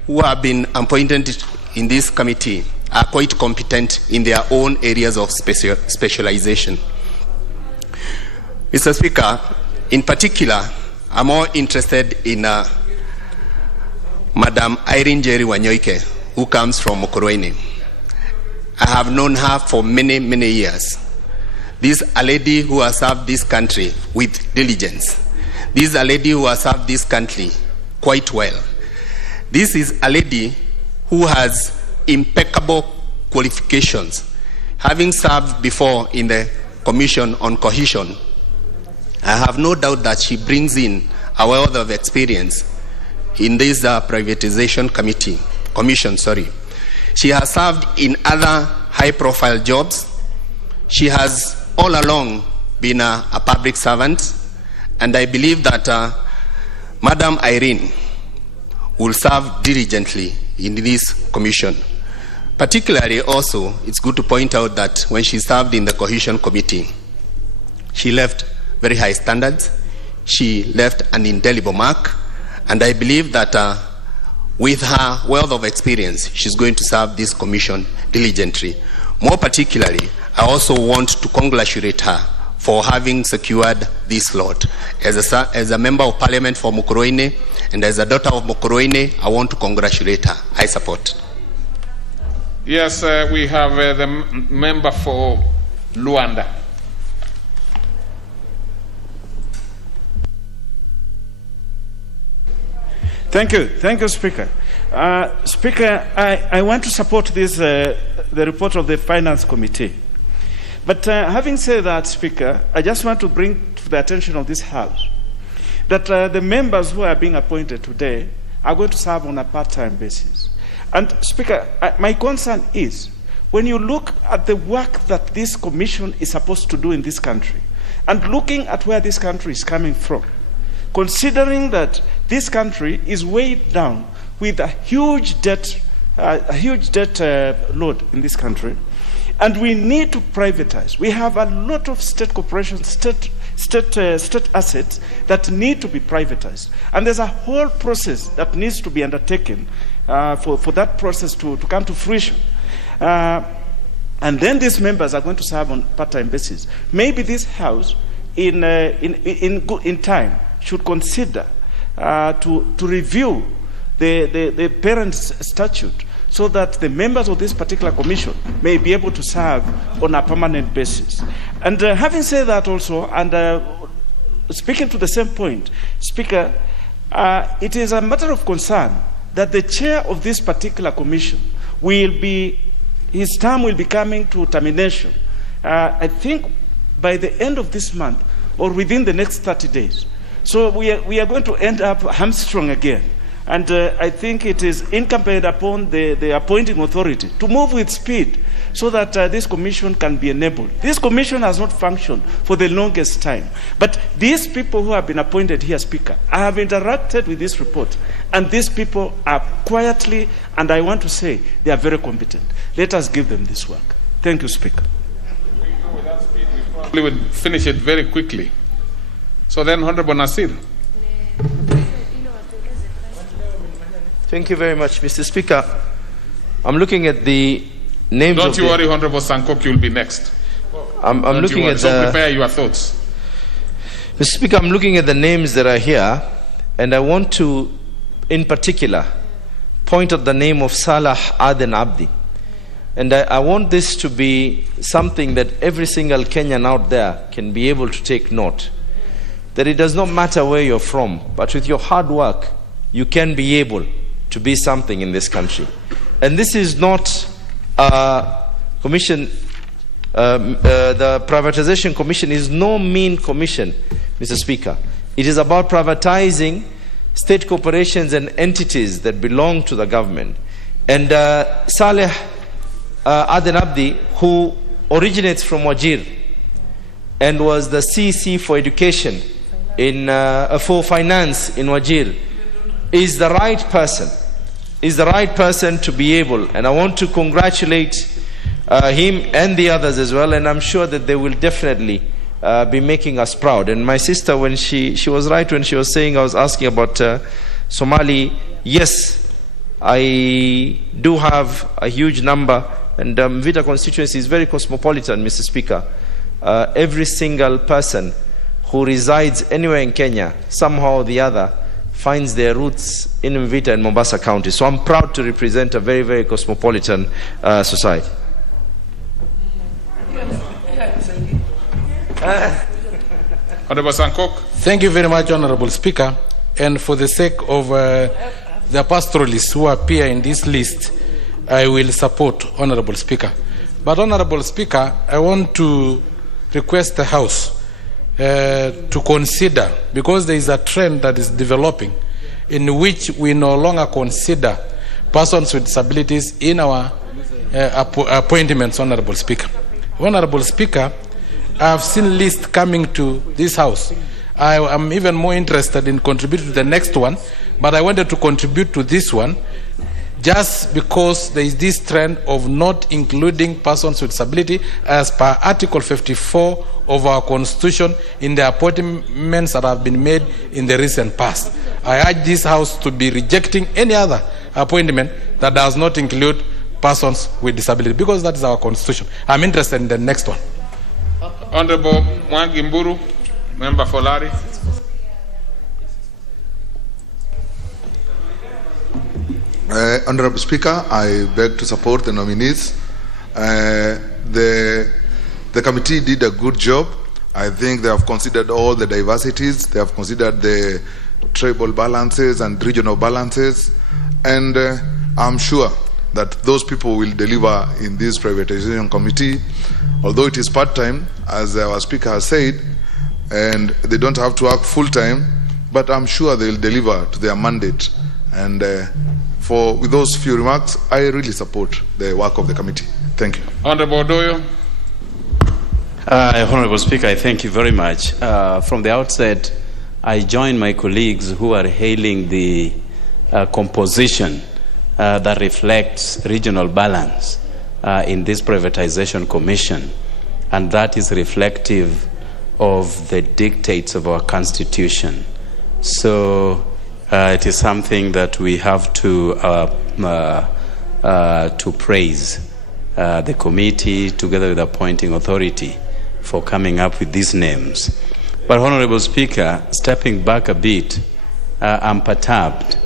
who have been appointed in this committee are quite competent in their own areas of specialization. Mr. Speaker, in particular, I'm more interested in Madam Irene Jerry Wanyoike, who comes from Mukurweini. I have known her for many, many years. This is a lady who has served this country with diligence. This is a lady who has served this country quite well. This is a lady who has impeccable qualifications. Having served before in the Commission on Cohesion, I have no doubt that she brings in a wealth of experience in this Privatization Commission. She has served in other high-profile jobs. She has all along been a public servant, and I believe that Madam Irene will serve diligently in this commission. Particularly also, it's good to point out that when she served in the Cohesion Committee, she left very high standards. She left an indelible mark, and I believe that with her wealth of experience, she's going to serve this commission diligently. More particularly, I also want to congratulate her for having secured this slot. As a member of Parliament for Mukurweini and as a daughter of Mukurweini, I want to congratulate her. I support. Yes, we have the member for Luanda. Thank you, Speaker. Speaker, I want to support this, the report of the Finance Committee. But having said that, Speaker, I just want to bring to the attention of this House that the members who are being appointed today are going to serve on a part-time basis. And Speaker, my concern is, when you look at the work that this commission is supposed to do in this country, and looking at where this country is coming from, considering that this country is weighed down with a huge debt load in this country, and we need to privatize. We have a lot of state corporations, state assets that need to be privatized, and there's a whole process that needs to be undertaken for that process to come to fruition. And then these members are going to serve on part-time basis. Maybe this House, in time, should consider to review the parents' statute, so that the members of this particular commission may be able to serve on a permanent basis. And having said that also, and speaking to the same point, Speaker, it is a matter of concern that the chair of this particular commission his term will be coming to termination, I think by the end of this month or within the next 30 days. So we are going to end up hamstrung again. And I think it is incumbent upon the appointing authority to move with speed so that this commission can be enabled. This commission has not functioned for the longest time. But these people who have been appointed here, Speaker, I have interacted with this report, and these people are quietly, and I want to say, they are very competent. Let us give them this work. Thank you, Speaker. With that speed, we probably would finish it very quickly. So then, Honorable Nasir. Thank you very much, Mr. Speaker. I'm looking at the names. Don't you worry, Honorable Sankok, you'll be next. I'm looking at so prepare your thoughts. Mr. Speaker, I'm looking at the names that are here, and I want to, in particular, point out the name of Salah Aden Abdi. And I want this to be something that every single Kenyan out there can be able to take note. That it does not matter where you're from, but with your hard work, you can be able to be something in this country. And this is not commission, the Privatization Commission is no mean commission, Mr. Speaker. It is about privatizing state corporations and entities that belong to the government. And Saleh Aden Abdi, who originates from Wajir and was the CC for education for finance in Wajir, is the right person to be able, and I want to congratulate him and the others as well, and I'm sure that they will definitely be making us proud. And my sister, when she was right when she was saying, I was asking about Somali. Yes, I do have a huge number, and Vita constituency is very cosmopolitan, Mr. Speaker. Every single person who resides anywhere in Kenya, somehow or the other, finds their roots in Mvita and Mombasa County. So I'm proud to represent a very, very cosmopolitan society. Honorable Sankok. Thank you very much, Honorable Speaker. And for the sake of the pastoralists who appear in this list, I will support Honorable Speaker. But Honorable Speaker, I want to request the House to consider, because there is a trend that is developing in which we no longer consider persons with disabilities in our appointments, Honorable Speaker. Honorable Speaker, I have seen lists coming to this House. I am even more interested in contributing to the next one, but I wanted to contribute to this one just because there is this trend of not including persons with disability as per Article 54 of our Constitution in the appointments that have been made in the recent past. I urge this House to be rejecting any other appointment that does not include persons with disability, because that is our Constitution. I'm interested in the next one. Honorable Mwangi Mburu, member for Lari. Honorable Speaker, I beg to support the nominees. The committee did a good job. I think they have considered all the diversities. They have considered the tribal balances and regional balances. And I'm sure that those people will deliver in this privatization committee. Although it is part-time, as our Speaker has said, and they don't have to work full-time, but I'm sure they'll deliver to their mandate. And with those few remarks, I really support the work of the committee. Thank you. Honorable Doyo. Honorable Speaker, I thank you very much. From the outset, I join my colleagues who are hailing the composition that reflects regional balance in this Privatization Commission, and that is reflective of the dictates of our Constitution. So it is something that we have to praise the committee together with the appointing authority for coming up with these names. But Honorable Speaker, stepping back a bit, I'm perturbed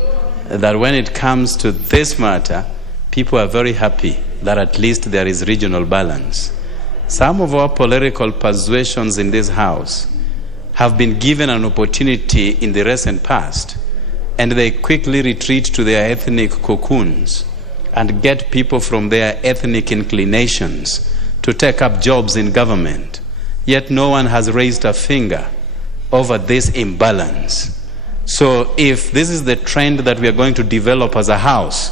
that when it comes to this matter, people are very happy that at least there is regional balance. Some of our political persuasions in this House have been given an opportunity in the recent past, and they quickly retreat to their ethnic cocoons and get people from their ethnic inclinations to take up jobs in government. Yet no one has raised a finger over this imbalance. So if this is the trend that we are going to develop as a House,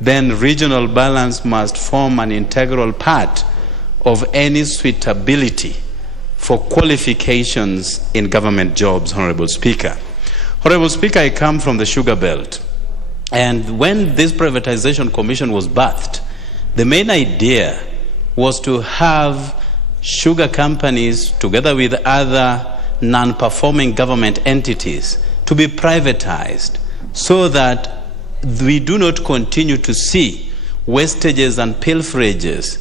then regional balance must form an integral part of any suitability for qualifications in government jobs, Honorable Speaker. Honorable Speaker, I come from the Sugar Belt. And when this Privatization Commission was birthed, the main idea was to have sugar companies, together with other non-performing government entities, to be privatized so that we do not continue to see wastages and pilferages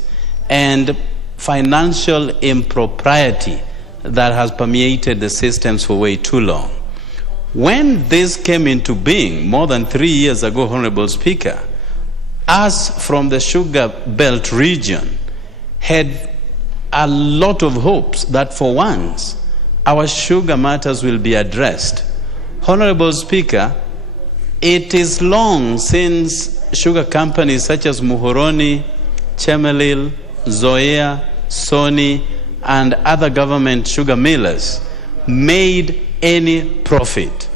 and financial impropriety that has permeated the systems for way too long. When this came into being more than 3 years ago, Honorable Speaker, us from the Sugar Belt region had a lot of hopes that for once our sugar matters will be addressed. Honorable Speaker, it is long since sugar companies such as Muhoroni, Chemelil, Zoea, Sony, and other government sugar millers made any profit.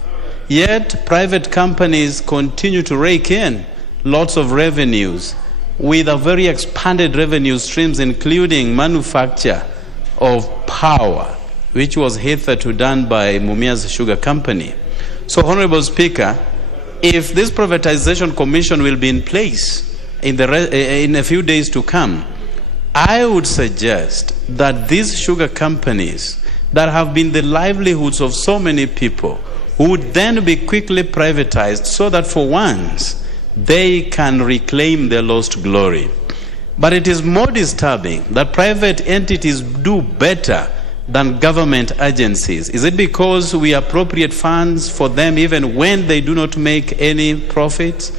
Yet private companies continue to rake in lots of revenues with a very expanded revenue streams, including manufacture of power, which was hitherto done by Mumia's Sugar Company. So, Honorable Speaker, if this Privatization Commission will be in place in a few days to come, I would suggest that these sugar companies that have been the livelihoods of so many people would then be quickly privatized so that for once they can reclaim their lost glory. But it is more disturbing that private entities do better than government agencies. Is it because we appropriate funds for them even when they do not make any profits?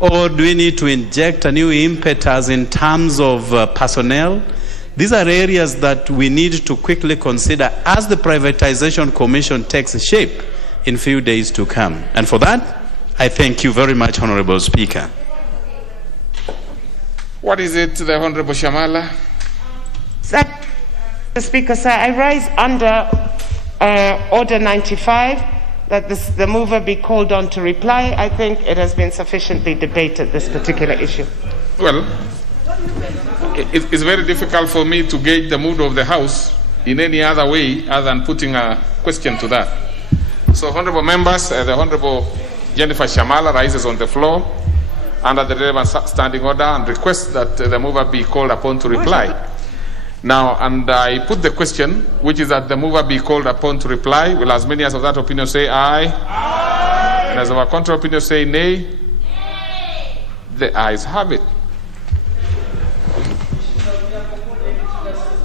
Or do we need to inject a new impetus in terms of personnel? These are areas that we need to quickly consider as the Privatization Commission takes shape in few days to come. And for that, I thank you very much, Honorable Speaker. What is it, the Honorable Shamala? Mr. Speaker, sir, I rise under Order 95 that the mover be called on to reply. I think it has been sufficiently debated, this particular issue. Well, it's very difficult for me to gauge the mood of the House in any other way other than putting a question to that. So, honorable members, the Honorable Jennifer Shamala rises on the floor under the relevant standing order and requests that the mover be called upon to reply. Now, and I put the question, which is that the mover be called upon to reply. Will as many as of that opinion say aye? Aye. And as of our contrary opinion say nay? Nay. The ayes have it.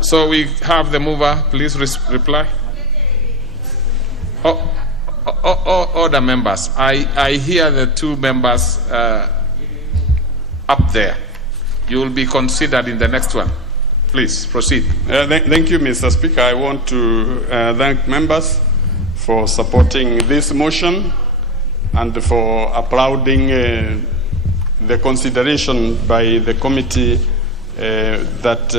So we have the mover, please reply. Order members, I hear the two members up there. You will be considered in the next one. Please proceed. Thank you, Mr. Speaker. I want to thank members for supporting this motion and for applauding the consideration by the committee that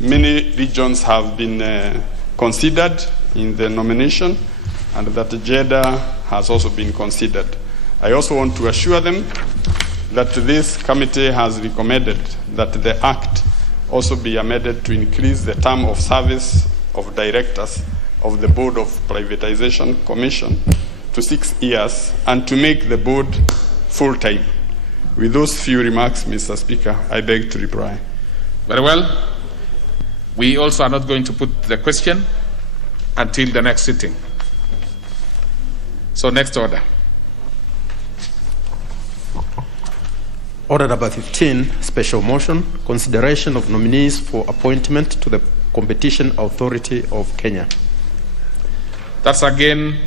many regions have been considered in the nomination and that Jeddah has also been considered. I also want to assure them that this committee has recommended that the Act also be amended to increase the term of service of directors of the Board of Privatization Commission to 6 years and to make the board full-time. With those few remarks, Mr. Speaker, I beg to reply. Very well. We also are not going to put the question until the next sitting. So next order. Order number 15, special motion, consideration of nominees for appointment to the Competition Authority of Kenya. That's again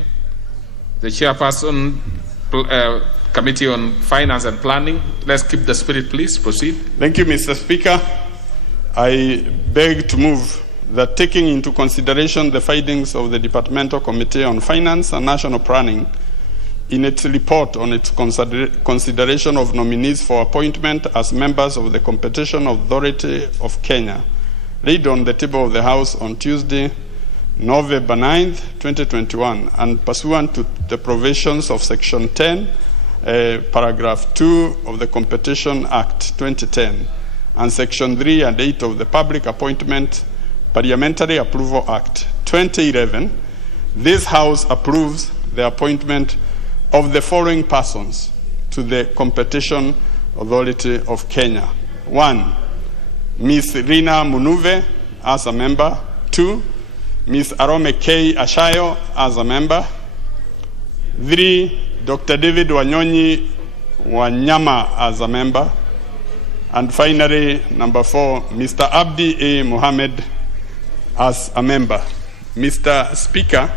the chairperson, Committee on Finance and Planning. Let's keep the spirit, please. Proceed. Thank you, Mr. Speaker. I beg to move that taking into consideration the findings of the Departmental Committee on Finance and National Planning in its report on its consideration of nominees for appointment as members of the Competition Authority of Kenya, laid on the table of the House on Tuesday, November 9th, 2021, and pursuant to the provisions of Section 10, Paragraph 2 of the Competition Act 2010, and Section 3 and 8 of the Public Appointment Parliamentary Approval Act 2011, this House approves the appointment of the following persons to the Competition Authority of Kenya. 1, Ms. Rina Munuve as a member. 2, Ms. Arome K. Ashayo as a member. 3, Dr. David Wanyonyi Wanyama as a member. And finally, number 4, Mr. Abdi A. Mohammed as a member. Mr. Speaker,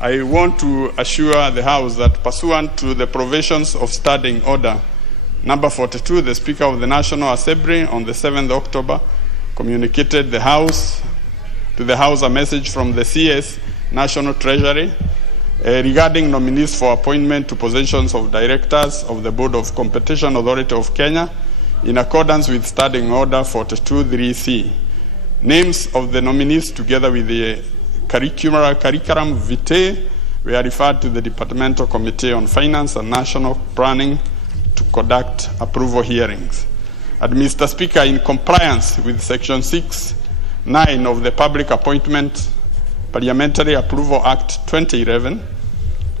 I want to assure the House that pursuant to the provisions of Standing Order number 42, the Speaker of the National Assembly on the 7th October communicated to the House a message from the CS National Treasury regarding nominees for appointment to positions of directors of the Board of Competition Authority of Kenya in accordance with Standing Order 42.3c. Names of the nominees together with the curriculum vitae were referred to the Departmental Committee on Finance and National Planning to conduct approval hearings. And Mr. Speaker, in compliance with Section 6(9) of the Public Appointment Parliamentary Approval Act 2011,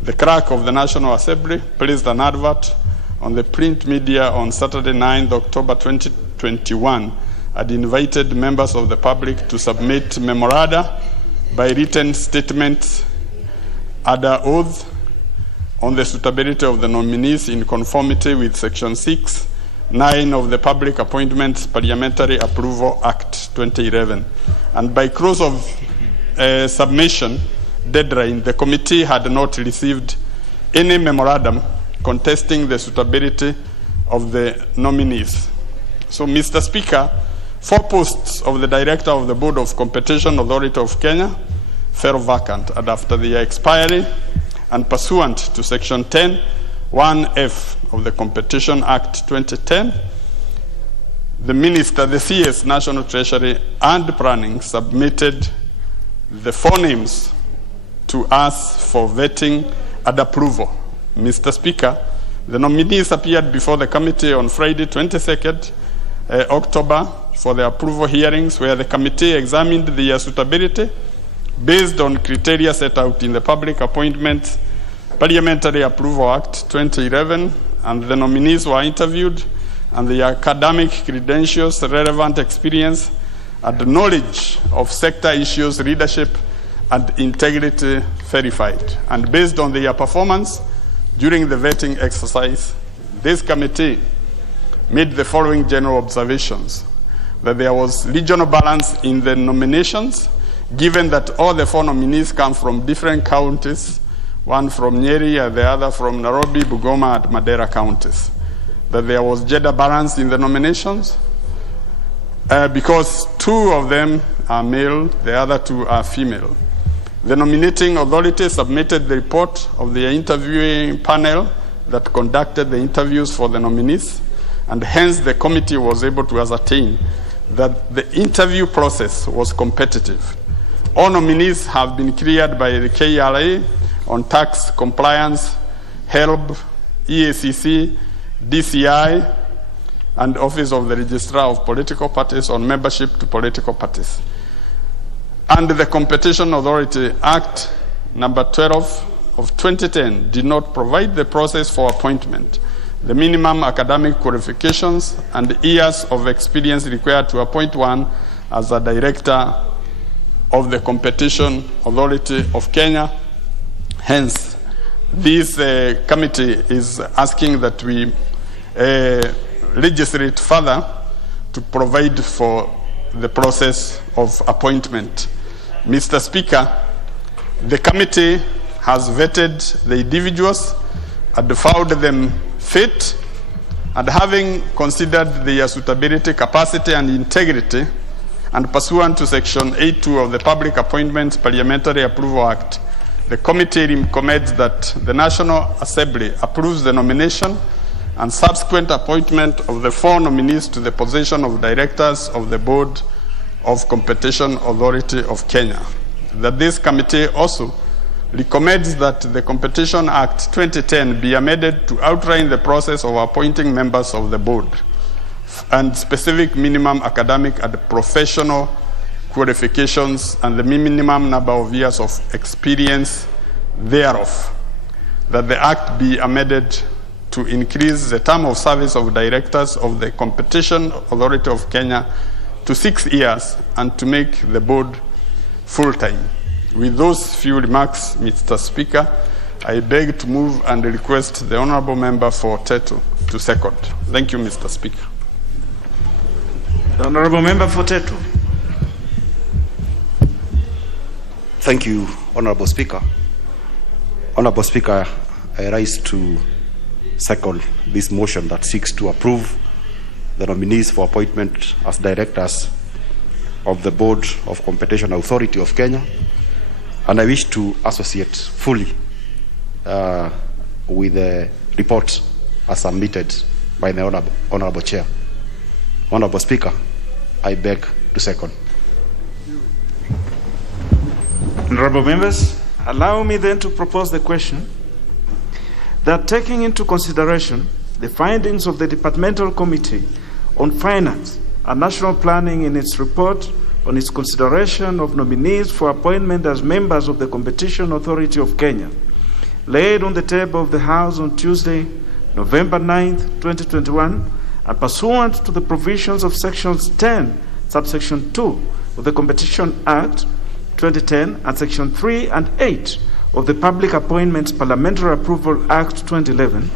the Clerk of the National Assembly placed an advert on the print media on Saturday, 9th October 2021, and invited members of the public to submit memoranda by written statements under oath on the suitability of the nominees in conformity with Section 6(9) of the Public Appointments Parliamentary Approval Act 2011. And by close of submission deadline, the committee had not received any memorandum contesting the suitability of the nominees. So, Mr. Speaker, 4 posts of the Director of the Board of Competition Authority of Kenya fell vacant, and after their expiry and pursuant to Section 10(1)(f) of the Competition Act 2010, the Minister, the CS, National Treasury and Planning submitted the 4 names to us for vetting and approval. Mr. Speaker, the nominees appeared before the committee on Friday, 22nd October for the approval hearings, where the committee examined their suitability based on criteria set out in the Public Appointments Parliamentary Approval Act 2011, and the nominees were interviewed and their academic credentials, relevant experience, and knowledge of sector issues, leadership, and integrity verified. And based on their performance during the vetting exercise, this committee made the following general observations: that there was regional balance in the nominations, given that all the 4 nominees come from different counties, one from Nyeri and the other from Nairobi, Bungoma, and Madera counties. That there was gender balance in the nominations, because 2 of them are male, the other 2 are female. The nominating authority submitted the report of the interviewing panel that conducted the interviews for the nominees, and hence the committee was able to ascertain that the interview process was competitive. All nominees have been cleared by the KRA on tax compliance, HELB, EACC, DCI, and Office of the Registrar of Political Parties on membership to political parties. And the Competition Authority Act number 12 of 2010 did not provide the process for appointment, the minimum academic qualifications, and years of experience required to appoint one as a director of the Competition Authority of Kenya. Hence, this committee is asking that we legislate further to provide for the process of appointment. Mr. Speaker, the committee has vetted the individuals and found them fit, and having considered their suitability, capacity, and integrity, and pursuant to Section 8.2 of the Public Appointments Parliamentary Approval Act, the committee recommends that the National Assembly approves the nomination and subsequent appointment of the 4 nominees to the position of directors of the Board of Competition Authority of Kenya. That this committee also recommends that the Competition Act 2010 be amended to outline the process of appointing members of the board and specific minimum academic and professional qualifications and the minimum number of years of experience thereof. That the Act be amended to increase the term of service of directors of the Competition Authority of Kenya to 6 years and to make the board full-time. With those few remarks, Mr. Speaker, I beg to move and request the Honourable Member for Tetu to second. Thank you, Mr. Speaker. The Honourable Member for Tetu. Thank you, Honourable Speaker. Honourable Speaker, I rise to second this motion that seeks to approve the nominees for appointment as directors of the Board of Competition Authority of Kenya, and I wish to associate fully with the report as submitted by the Honourable Chair. Honourable Speaker, I beg to second. Honourable members, allow me then to propose the question that, taking into consideration the findings of the Departmental Committee on Finance and National Planning in its report on its consideration of nominees for appointment as members of the Competition Authority of Kenya, laid on the table of the House on Tuesday, November 9th, 2021, and pursuant to the provisions of Sections 10, subsection 2 of the Competition Act 2010 and Section 3 and 8 of the Public Appointments Parliamentary Approval Act 2011,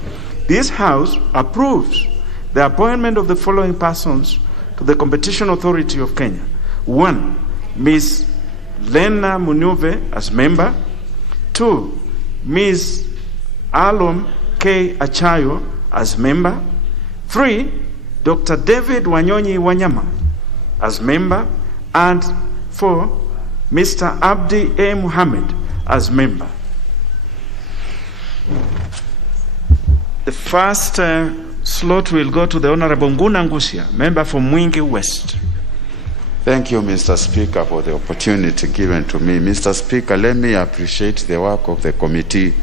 this House approves the appointment of the following persons to the Competition Authority of Kenya. 1. Ms. Lena Munuve as member. 2. Ms. Alom K. Achayo as member. 3. Dr. David Wanyonyi Wanyama as member. And 4. Mr. Abdi A. Muhammad as member. The first slot will go to the Honorable Nguna Ngusia, member for Mwingi West. Thank you, Mr. Speaker, for the opportunity given to me. Mr. Speaker, let me appreciate the work of the committee,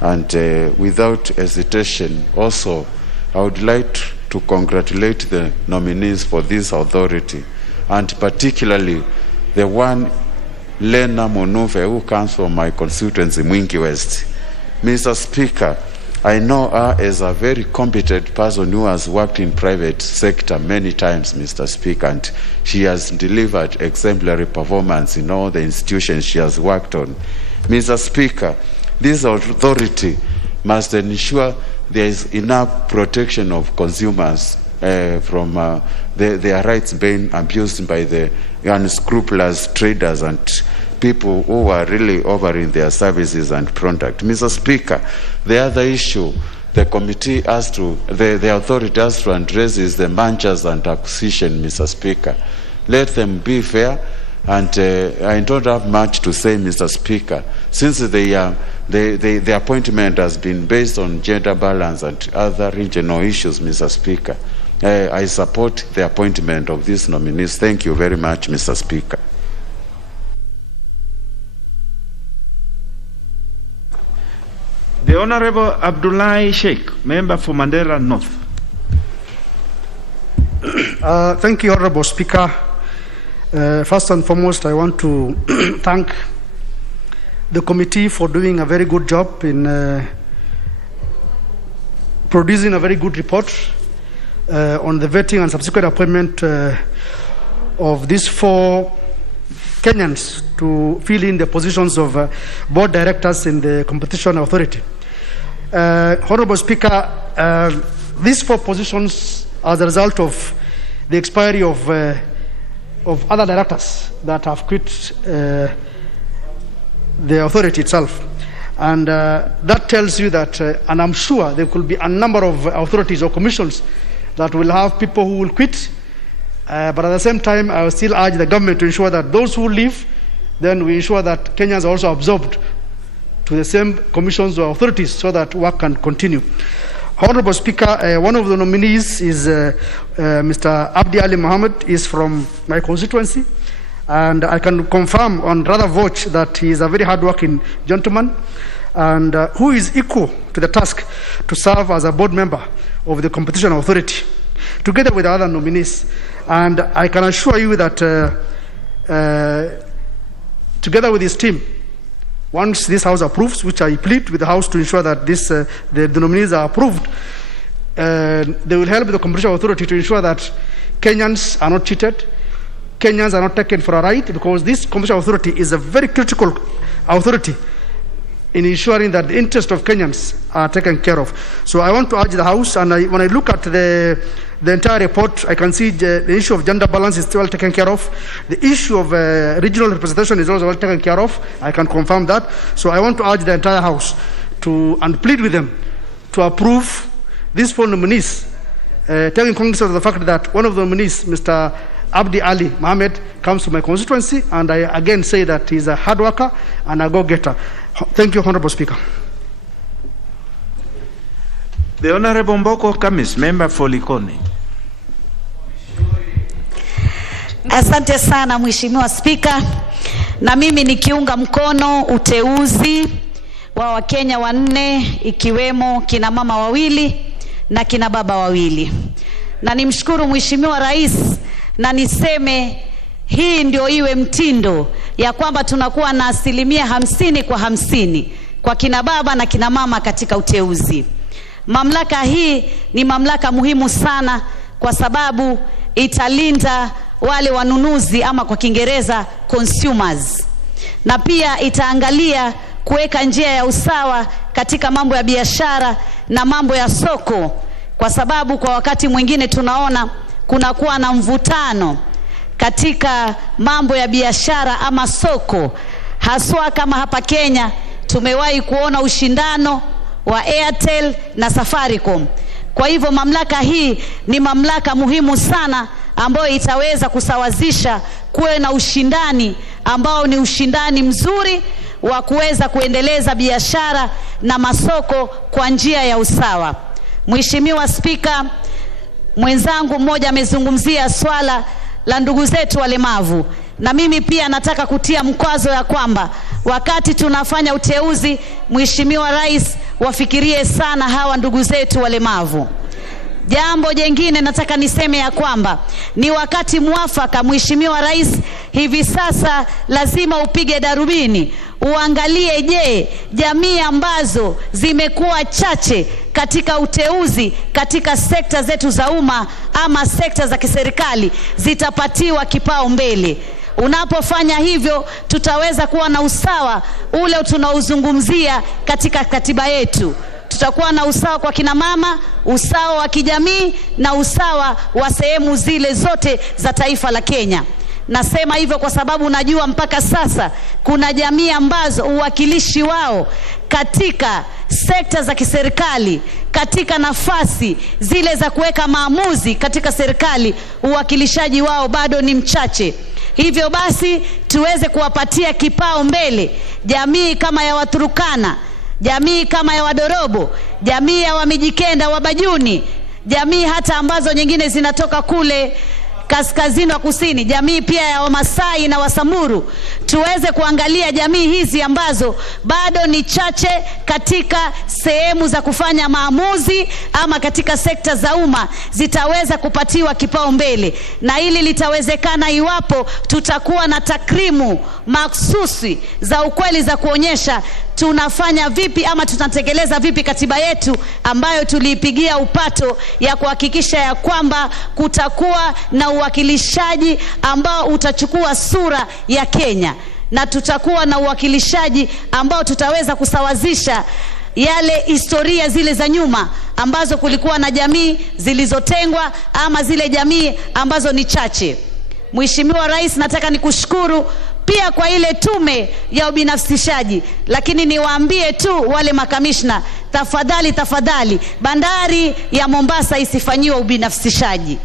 and without hesitation, also, I would like to congratulate the nominees for this authority, and particularly the one, Lena Munuve, who comes from my constituency, Mwingi West. Mr. Speaker, I know her as a very competent person who has worked in private sector many times, Mr. Speaker, and she has delivered exemplary performance in all the institutions she has worked on. Mr. Speaker, this authority must ensure there is enough protection of consumers from their rights being abused by the unscrupulous traders and people who are really offering their services and product. Mr. Speaker, the other issue the committee has to, the authority has to address is the mergers and acquisition, Mr. Speaker. Let them be fair, and I don't have much to say, Mr. Speaker, since the appointment has been based on gender balance and other regional issues, Mr. Speaker. I support the appointment of these nominees. Thank you very much, Mr. Speaker. The Honorable Abdullahi Sheikh, member for Mandera North. Thank you, Honorable Speaker. First and foremost, I want to thank the committee for doing a very good job in producing a very good report on the vetting and subsequent appointment of these 4 Kenyans to fill in the positions of board directors in the Competition Authority. Honorable Speaker, these 4 positions are the result of the expiry of other directors that have quit the authority itself. And that tells you that, and I'm sure there could be a number of authorities or commissions that will have people who will quit. But at the same time, I will still urge the government to ensure that those who leave, then we ensure that Kenyans are also absorbed to the same commissions or authorities so that work can continue. Honorable Speaker, one of the nominees is Mr. Abdi Ali Mohammed, is from my constituency, and I can confirm on rather vouch that he is a very hard-working gentleman and who is equal to the task to serve as a board member of the Competition Authority, together with other nominees. And I can assure you that together with his team, once this House approves, which I plead with the House to ensure that the nominees are approved, they will help the Competition Authority to ensure that Kenyans are not cheated, Kenyans are not taken for a ride, because this Competition Authority is a very critical authority in ensuring that the interests of Kenyans are taken care of. So I want to urge the House, and when I look at the entire report, I can see the issue of gender balance is well taken care of. The issue of regional representation is also well taken care of. I can confirm that. So I want to urge the entire House and plead with them to approve these 4 nominees, taking cognizance of the fact that one of the nominees, Mr. Abdi Ali Mohammed, comes from my constituency, and I again say that he's a hard worker and a go-getter. Thank you, Honorable Speaker. The Honorable Mboko Kamis, member for Likoni. Asante sana Mheshimiwa Spika, na mimi nikiunga mkono uteuzi wa Wakenya 4 ikiwemo kina mama 2 na kina baba 2. Na nimshukuru Mheshimiwa Rais, na niseme hii ndio iwe mtindo ya kwamba tunakuwa na 50% kwa 50 kwa kina baba na kina mama katika uteuzi. Mamlaka hii ni mamlaka muhimu sana kwa sababu italinda wale wanunuzi, ama kwa Kiingereza consumers, na pia itaangalia kuweka njia ya usawa katika mambo ya biashara na mambo ya soko, kwa sababu kwa wakati mwingine tunaona kunakuwa na mvutano katika mambo ya biashara ama soko, haswa kama hapa Kenya tumewahi kuona ushindano wa Airtel na Safaricom. Kwa hivyo mamlaka hii ni mamlaka muhimu sana ambayo itaweza kusawazisha kuwe na ushindani ambao ni ushindani mzuri wa kuweza kuendeleza biashara na masoko kwa njia ya usawa. Mheshimiwa Spika, mwenzangu mmoja amezungumzia swala la ndugu zetu walemavu, na mimi pia nataka kutia mkazo ya kwamba wakati tunafanya uteuzi, Mheshimiwa Rais, wafikirie sana hawa ndugu zetu walemavu. Jambo jingine nataka niseme ya kwamba ni wakati mwafaka, Mheshimiwa Rais, hivi sasa lazima upige darubini uangalie, je, jamii ambazo zimekuwa chache katika uteuzi katika sekta zetu za umma ama sekta za kiserikali zitapatiwa kipao mbele. Unapofanya hivyo tutaweza kuwa na usawa ule tunaozungumzia katika katiba yetu. Tutakuwa na usawa kwa kina mama, usawa wa kijamii na usawa wa sehemu zile zote za taifa la Kenya. Nasema hivyo kwa sababu najua mpaka sasa kuna jamii ambazo uwakilishi wao katika sekta za kiserikali, katika nafasi zile za kuweka maamuzi katika serikali, uwakilishaji wao bado ni mchache. Hivyo basi tuweze kuwapatia kipao mbele jamii kama ya Waturukana, jamii kama ya Wadorobo, jamii ya Wamijikenda, Wabajuni, jamii hata ambazo nyingine zinatoka kule kaskazini wa kusini, jamii pia ya Wamasai na Wasamburu, tuweze kuangalia jamii hizi ambazo bado ni chache katika sehemu za kufanya maamuzi ama katika sekta za umma, zitaweza kupatiwa kipaumbele. Na hili litawezekana iwapo tutakuwa na takrimu mahsusi za ukweli za kuonyesha tunafanya vipi ama tunatekeleza vipi katiba yetu ambayo tuliipigia upato ya kuhakikisha ya kwamba kutakuwa na uwakilishaji ambao utachukua sura ya Kenya, na tutakuwa na uwakilishaji ambao tutaweza kusawazisha yale historia zile za nyuma ambazo kulikuwa na jamii zilizotengwa ama zile jamii ambazo ni chache. Mheshimiwa Rais, nataka nikushukuru pia kwa ile tume ya ubinafsishaji, lakini niwaambie tu wale makamishna, tafadhali bandari ya Mombasa isifanyiwe ubinafsishaji.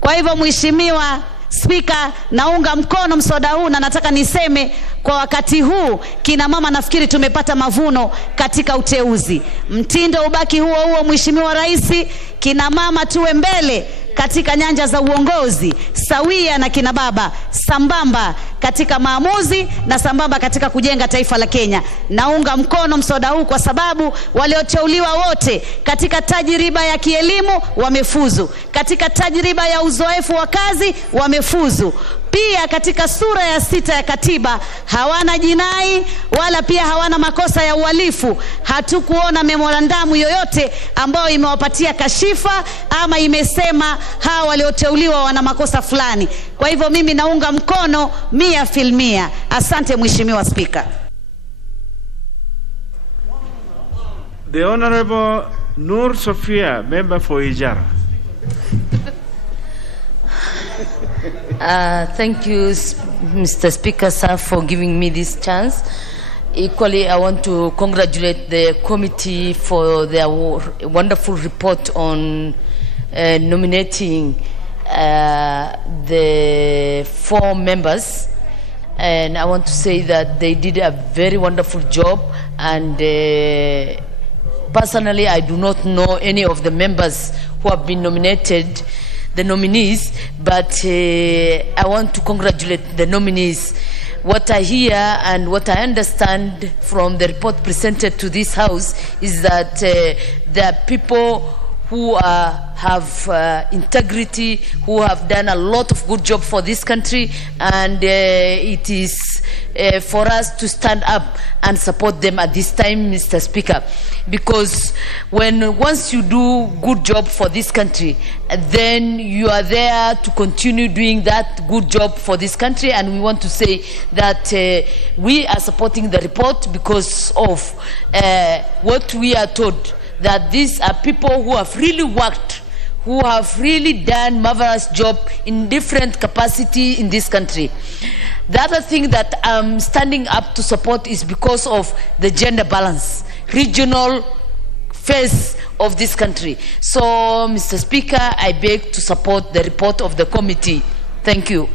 Kwa hivyo Mheshimiwa Spika, naunga mkono mswada huu, na nataka niseme kwa wakati huu kina mama nafikiri tumepata mavuno katika uteuzi. Mtindo ubaki huo Mheshimiwa Rais, kina mama tuwe mbele katika nyanja za uongozi sawia na kina baba, sambamba katika maamuzi na sambamba katika kujenga taifa la Kenya. Naunga mkono mswada huu kwa sababu walioteuliwa wote katika tajriba ya kielimu wamefuzu, katika tajriba ya uzoefu wa kazi wamefuzu, pia katika sura ya 6 ya katiba hawana jinai wala pia hawana makosa ya uhalifu. Hatukuona memorandamu yoyote ambayo imewapatia kashifa ama imesema hawa walioteuliwa wana makosa fulani. Kwa hivyo mimi naunga mkono 100%. Asante Mheshimiwa Spika. The Honorable Nur Sofia, member for Ijara. Thank you, Mr. Speaker, sir, for giving me this chance. Equally, I want to congratulate the committee for their wonderful report on nominating the 4 members. And I want to say that they did a very wonderful job. And personally, I do not know any of the members who have been nominated, the nominees, but I want to congratulate the nominees. What I hear and what I understand from the report presented to this House is that there are people who have integrity, who have done a lot of good job for this country, and it is for us to stand up and support them at this time, Mr. Speaker, because once you do good job for this country, then you are there to continue doing that good job for this country. And we want to say that we are supporting the report because of what we are told, that these are people who have really worked, who have really done marvelous job in different capacity in this country. The other thing that I'm standing up to support is because of the gender balance, regional face of this country. So, Mr. Speaker, I beg to support the report of the committee. Thank you.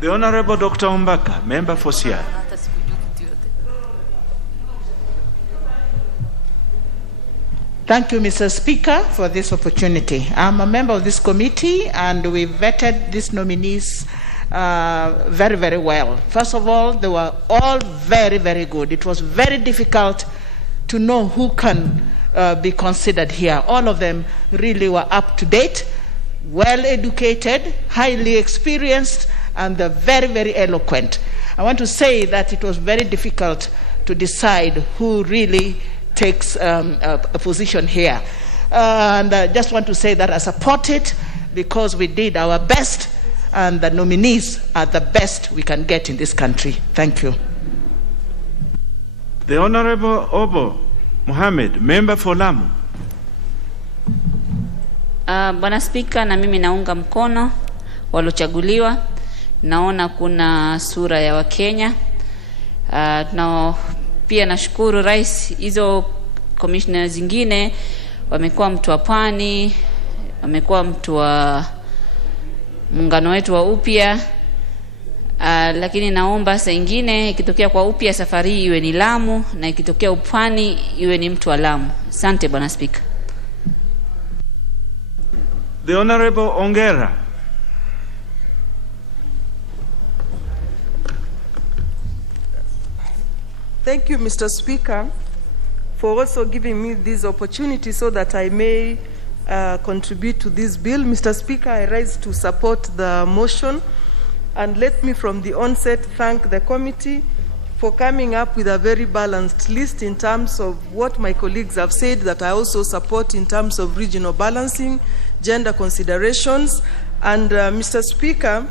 The Honorable Dr. Umbaka, member for Siaya. Thank you, Mr. Speaker, for this opportunity. I'm a member of this committee, and we vetted these nominees very, very well. First of all, they were all very, very good. It was very difficult to know who can be considered here. All of them really were up to date, well educated, highly experienced, and they're very, very eloquent. I want to say that it was very difficult to decide who really takes a position here. And I just want to say that I support it because we did our best, and the nominees are the best we can get in this country. Thank you. The Honorable Obo Mohamed, member for Lamu. Bwana Spika, na mimi naunga mkono waliochaguliwa. Naona kuna sura ya Wakenya. Pia nashukuru Rais, hizo commissioners zingine wamekuwa mtu wa Pwani, wamekuwa mtu wa muungano wetu wa upya. Lakini naomba saa nyingine ikitokea kwa upya safari iwe ni Lamu, na ikitokea Upwani iwe ni mtu wa Lamu. Asante Bwana Spika. The Honorable Ongera, Thank you, Mr. Speaker, for also giving me this opportunity so that I may contribute to this bill. Mr. Speaker, I rise to support the motion, and let me from the onset thank the committee for coming up with a very balanced list in terms of what my colleagues have said that I also support in terms of regional balancing, gender considerations. And Mr. Speaker,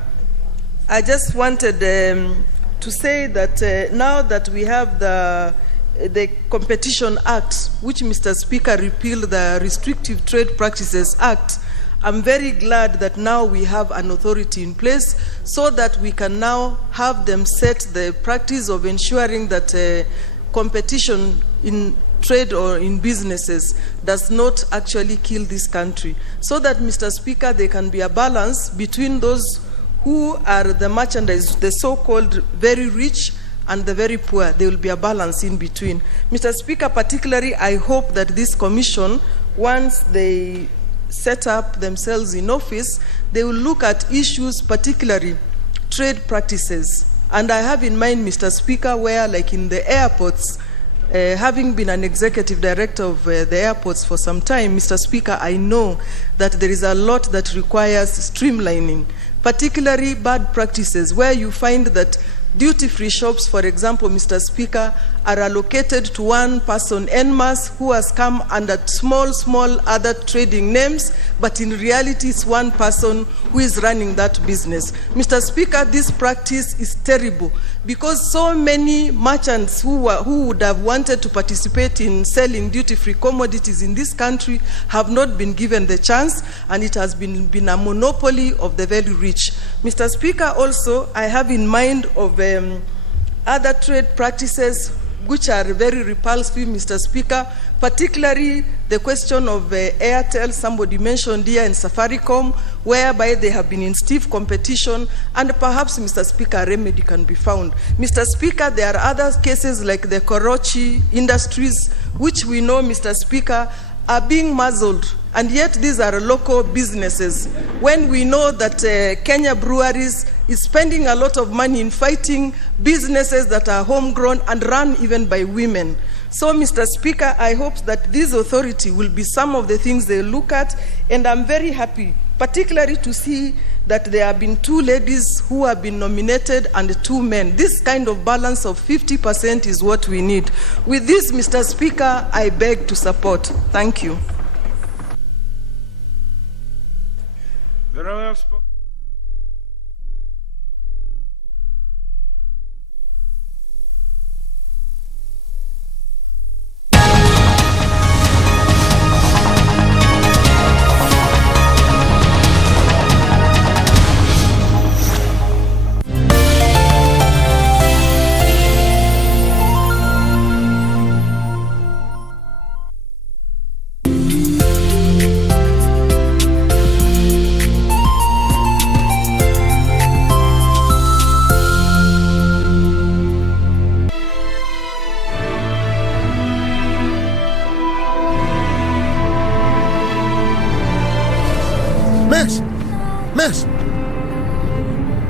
I just wanted to say that now that we have the Competition Act, which Mr. Speaker repealed the Restrictive Trade Practices Act, I'm very glad that now we have an authority in place so that we can now have them set the practice of ensuring that competition in trade or in businesses does not actually kill this country. So that, Mr. Speaker, there can be a balance between those who are the merchandise, the so-called very rich, and the very poor. There will be a balance in between. Mr. Speaker, particularly, I hope that this commission, once they set up themselves in office, they will look at issues, particularly trade practices. And I have in mind, Mr. Speaker, where, like in the airports, having been an executive director of the airports for some time, Mr. Speaker, I know that there is a lot that requires streamlining, particularly bad practices, where you find that duty-free shops, for example, Mr. Speaker, are allocated to one person en masse who has come under small other trading names, but in reality it's one person who is running that business. Mr. Speaker, this practice is terrible because so many merchants who would have wanted to participate in selling duty-free commodities in this country have not been given the chance, and it has been a monopoly of the very rich. Mr. Speaker, also, I have in mind of other trade practices which are very repulsive, Mr. Speaker, particularly the question of Airtel, somebody mentioned here, in Safaricom, whereby they have been in stiff competition, and perhaps, Mr. Speaker, a remedy can be found. Mr. Speaker, there are other cases like the Korochi Industries, which we know, Mr. Speaker, are being muzzled, and yet these are local businesses. When we know that Kenya Breweries is spending a lot of money in fighting businesses that are homegrown and run even by women. So, Mr. Speaker, I hope that this authority will be some of the things they look at, and I'm very happy, particularly to see that there have been 2 ladies who have been nominated and 2 men. This kind of balance of 50% is what we need. With this, Mr. Speaker, I beg to support. Thank you. Very well spoken.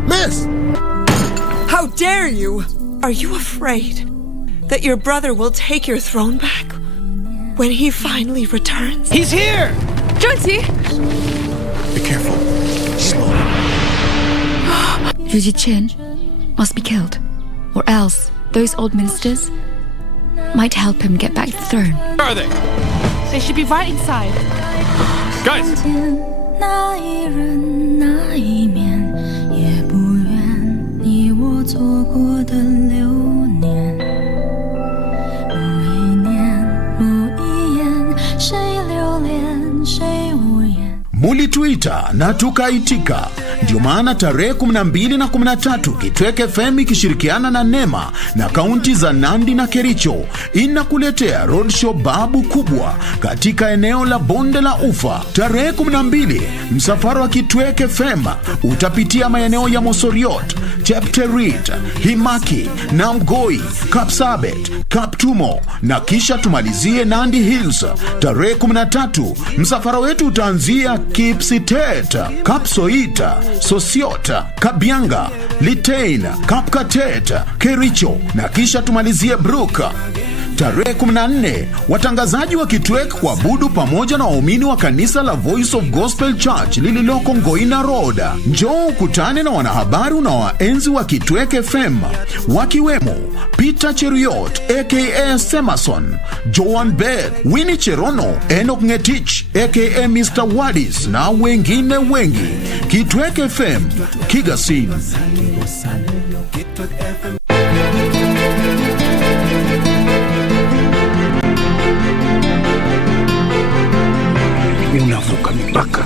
Miss! How dare you? Are you afraid that your brother will take your throne back when he finally returns? He's here! Junti! Be careful. Slow. Yu Chen must be killed, or else those old ministers might help him get back the throne. Where are they? They should be right inside. Guys! Mulituita na tukaitika. Ndio maana tarehe 12 na 13 Kitweke FM ikishirikiana na Nema na kaunti za Nandi na Kericho inakuletea roadshow babu kubwa katika eneo la Bonde la Ufa. Tarehe 12 msafara wa Kitweke FM utapitia maeneo ya Mosoriot, Chepterit, Himaki, Namgoi, Kapsabet, Kaptumo na kisha tumalizie Nandi Hills. Tarehe 13 msafara wetu utaanzia Kipsitet, Kapsoit, Sosiot, Kabianga, Litein, Kapkatet, Kericho na kisha tumalizie Brook. Tarehe 14 watangazaji wa Kitwek kuabudu pamoja na waumini wa kanisa la Voice of Gospel Church lililoko Ngoina Road. Njoo ukutane na wanahabari na waenzi wa Kitwek FM wakiwemo Peter Cheriot aka Semason, Joan Beth, Winnie Cherono, Enoch Ngetich aka Mr. Wadis na wengine wengi. Kitwek FM, Kigasin. Unavuka mipaka.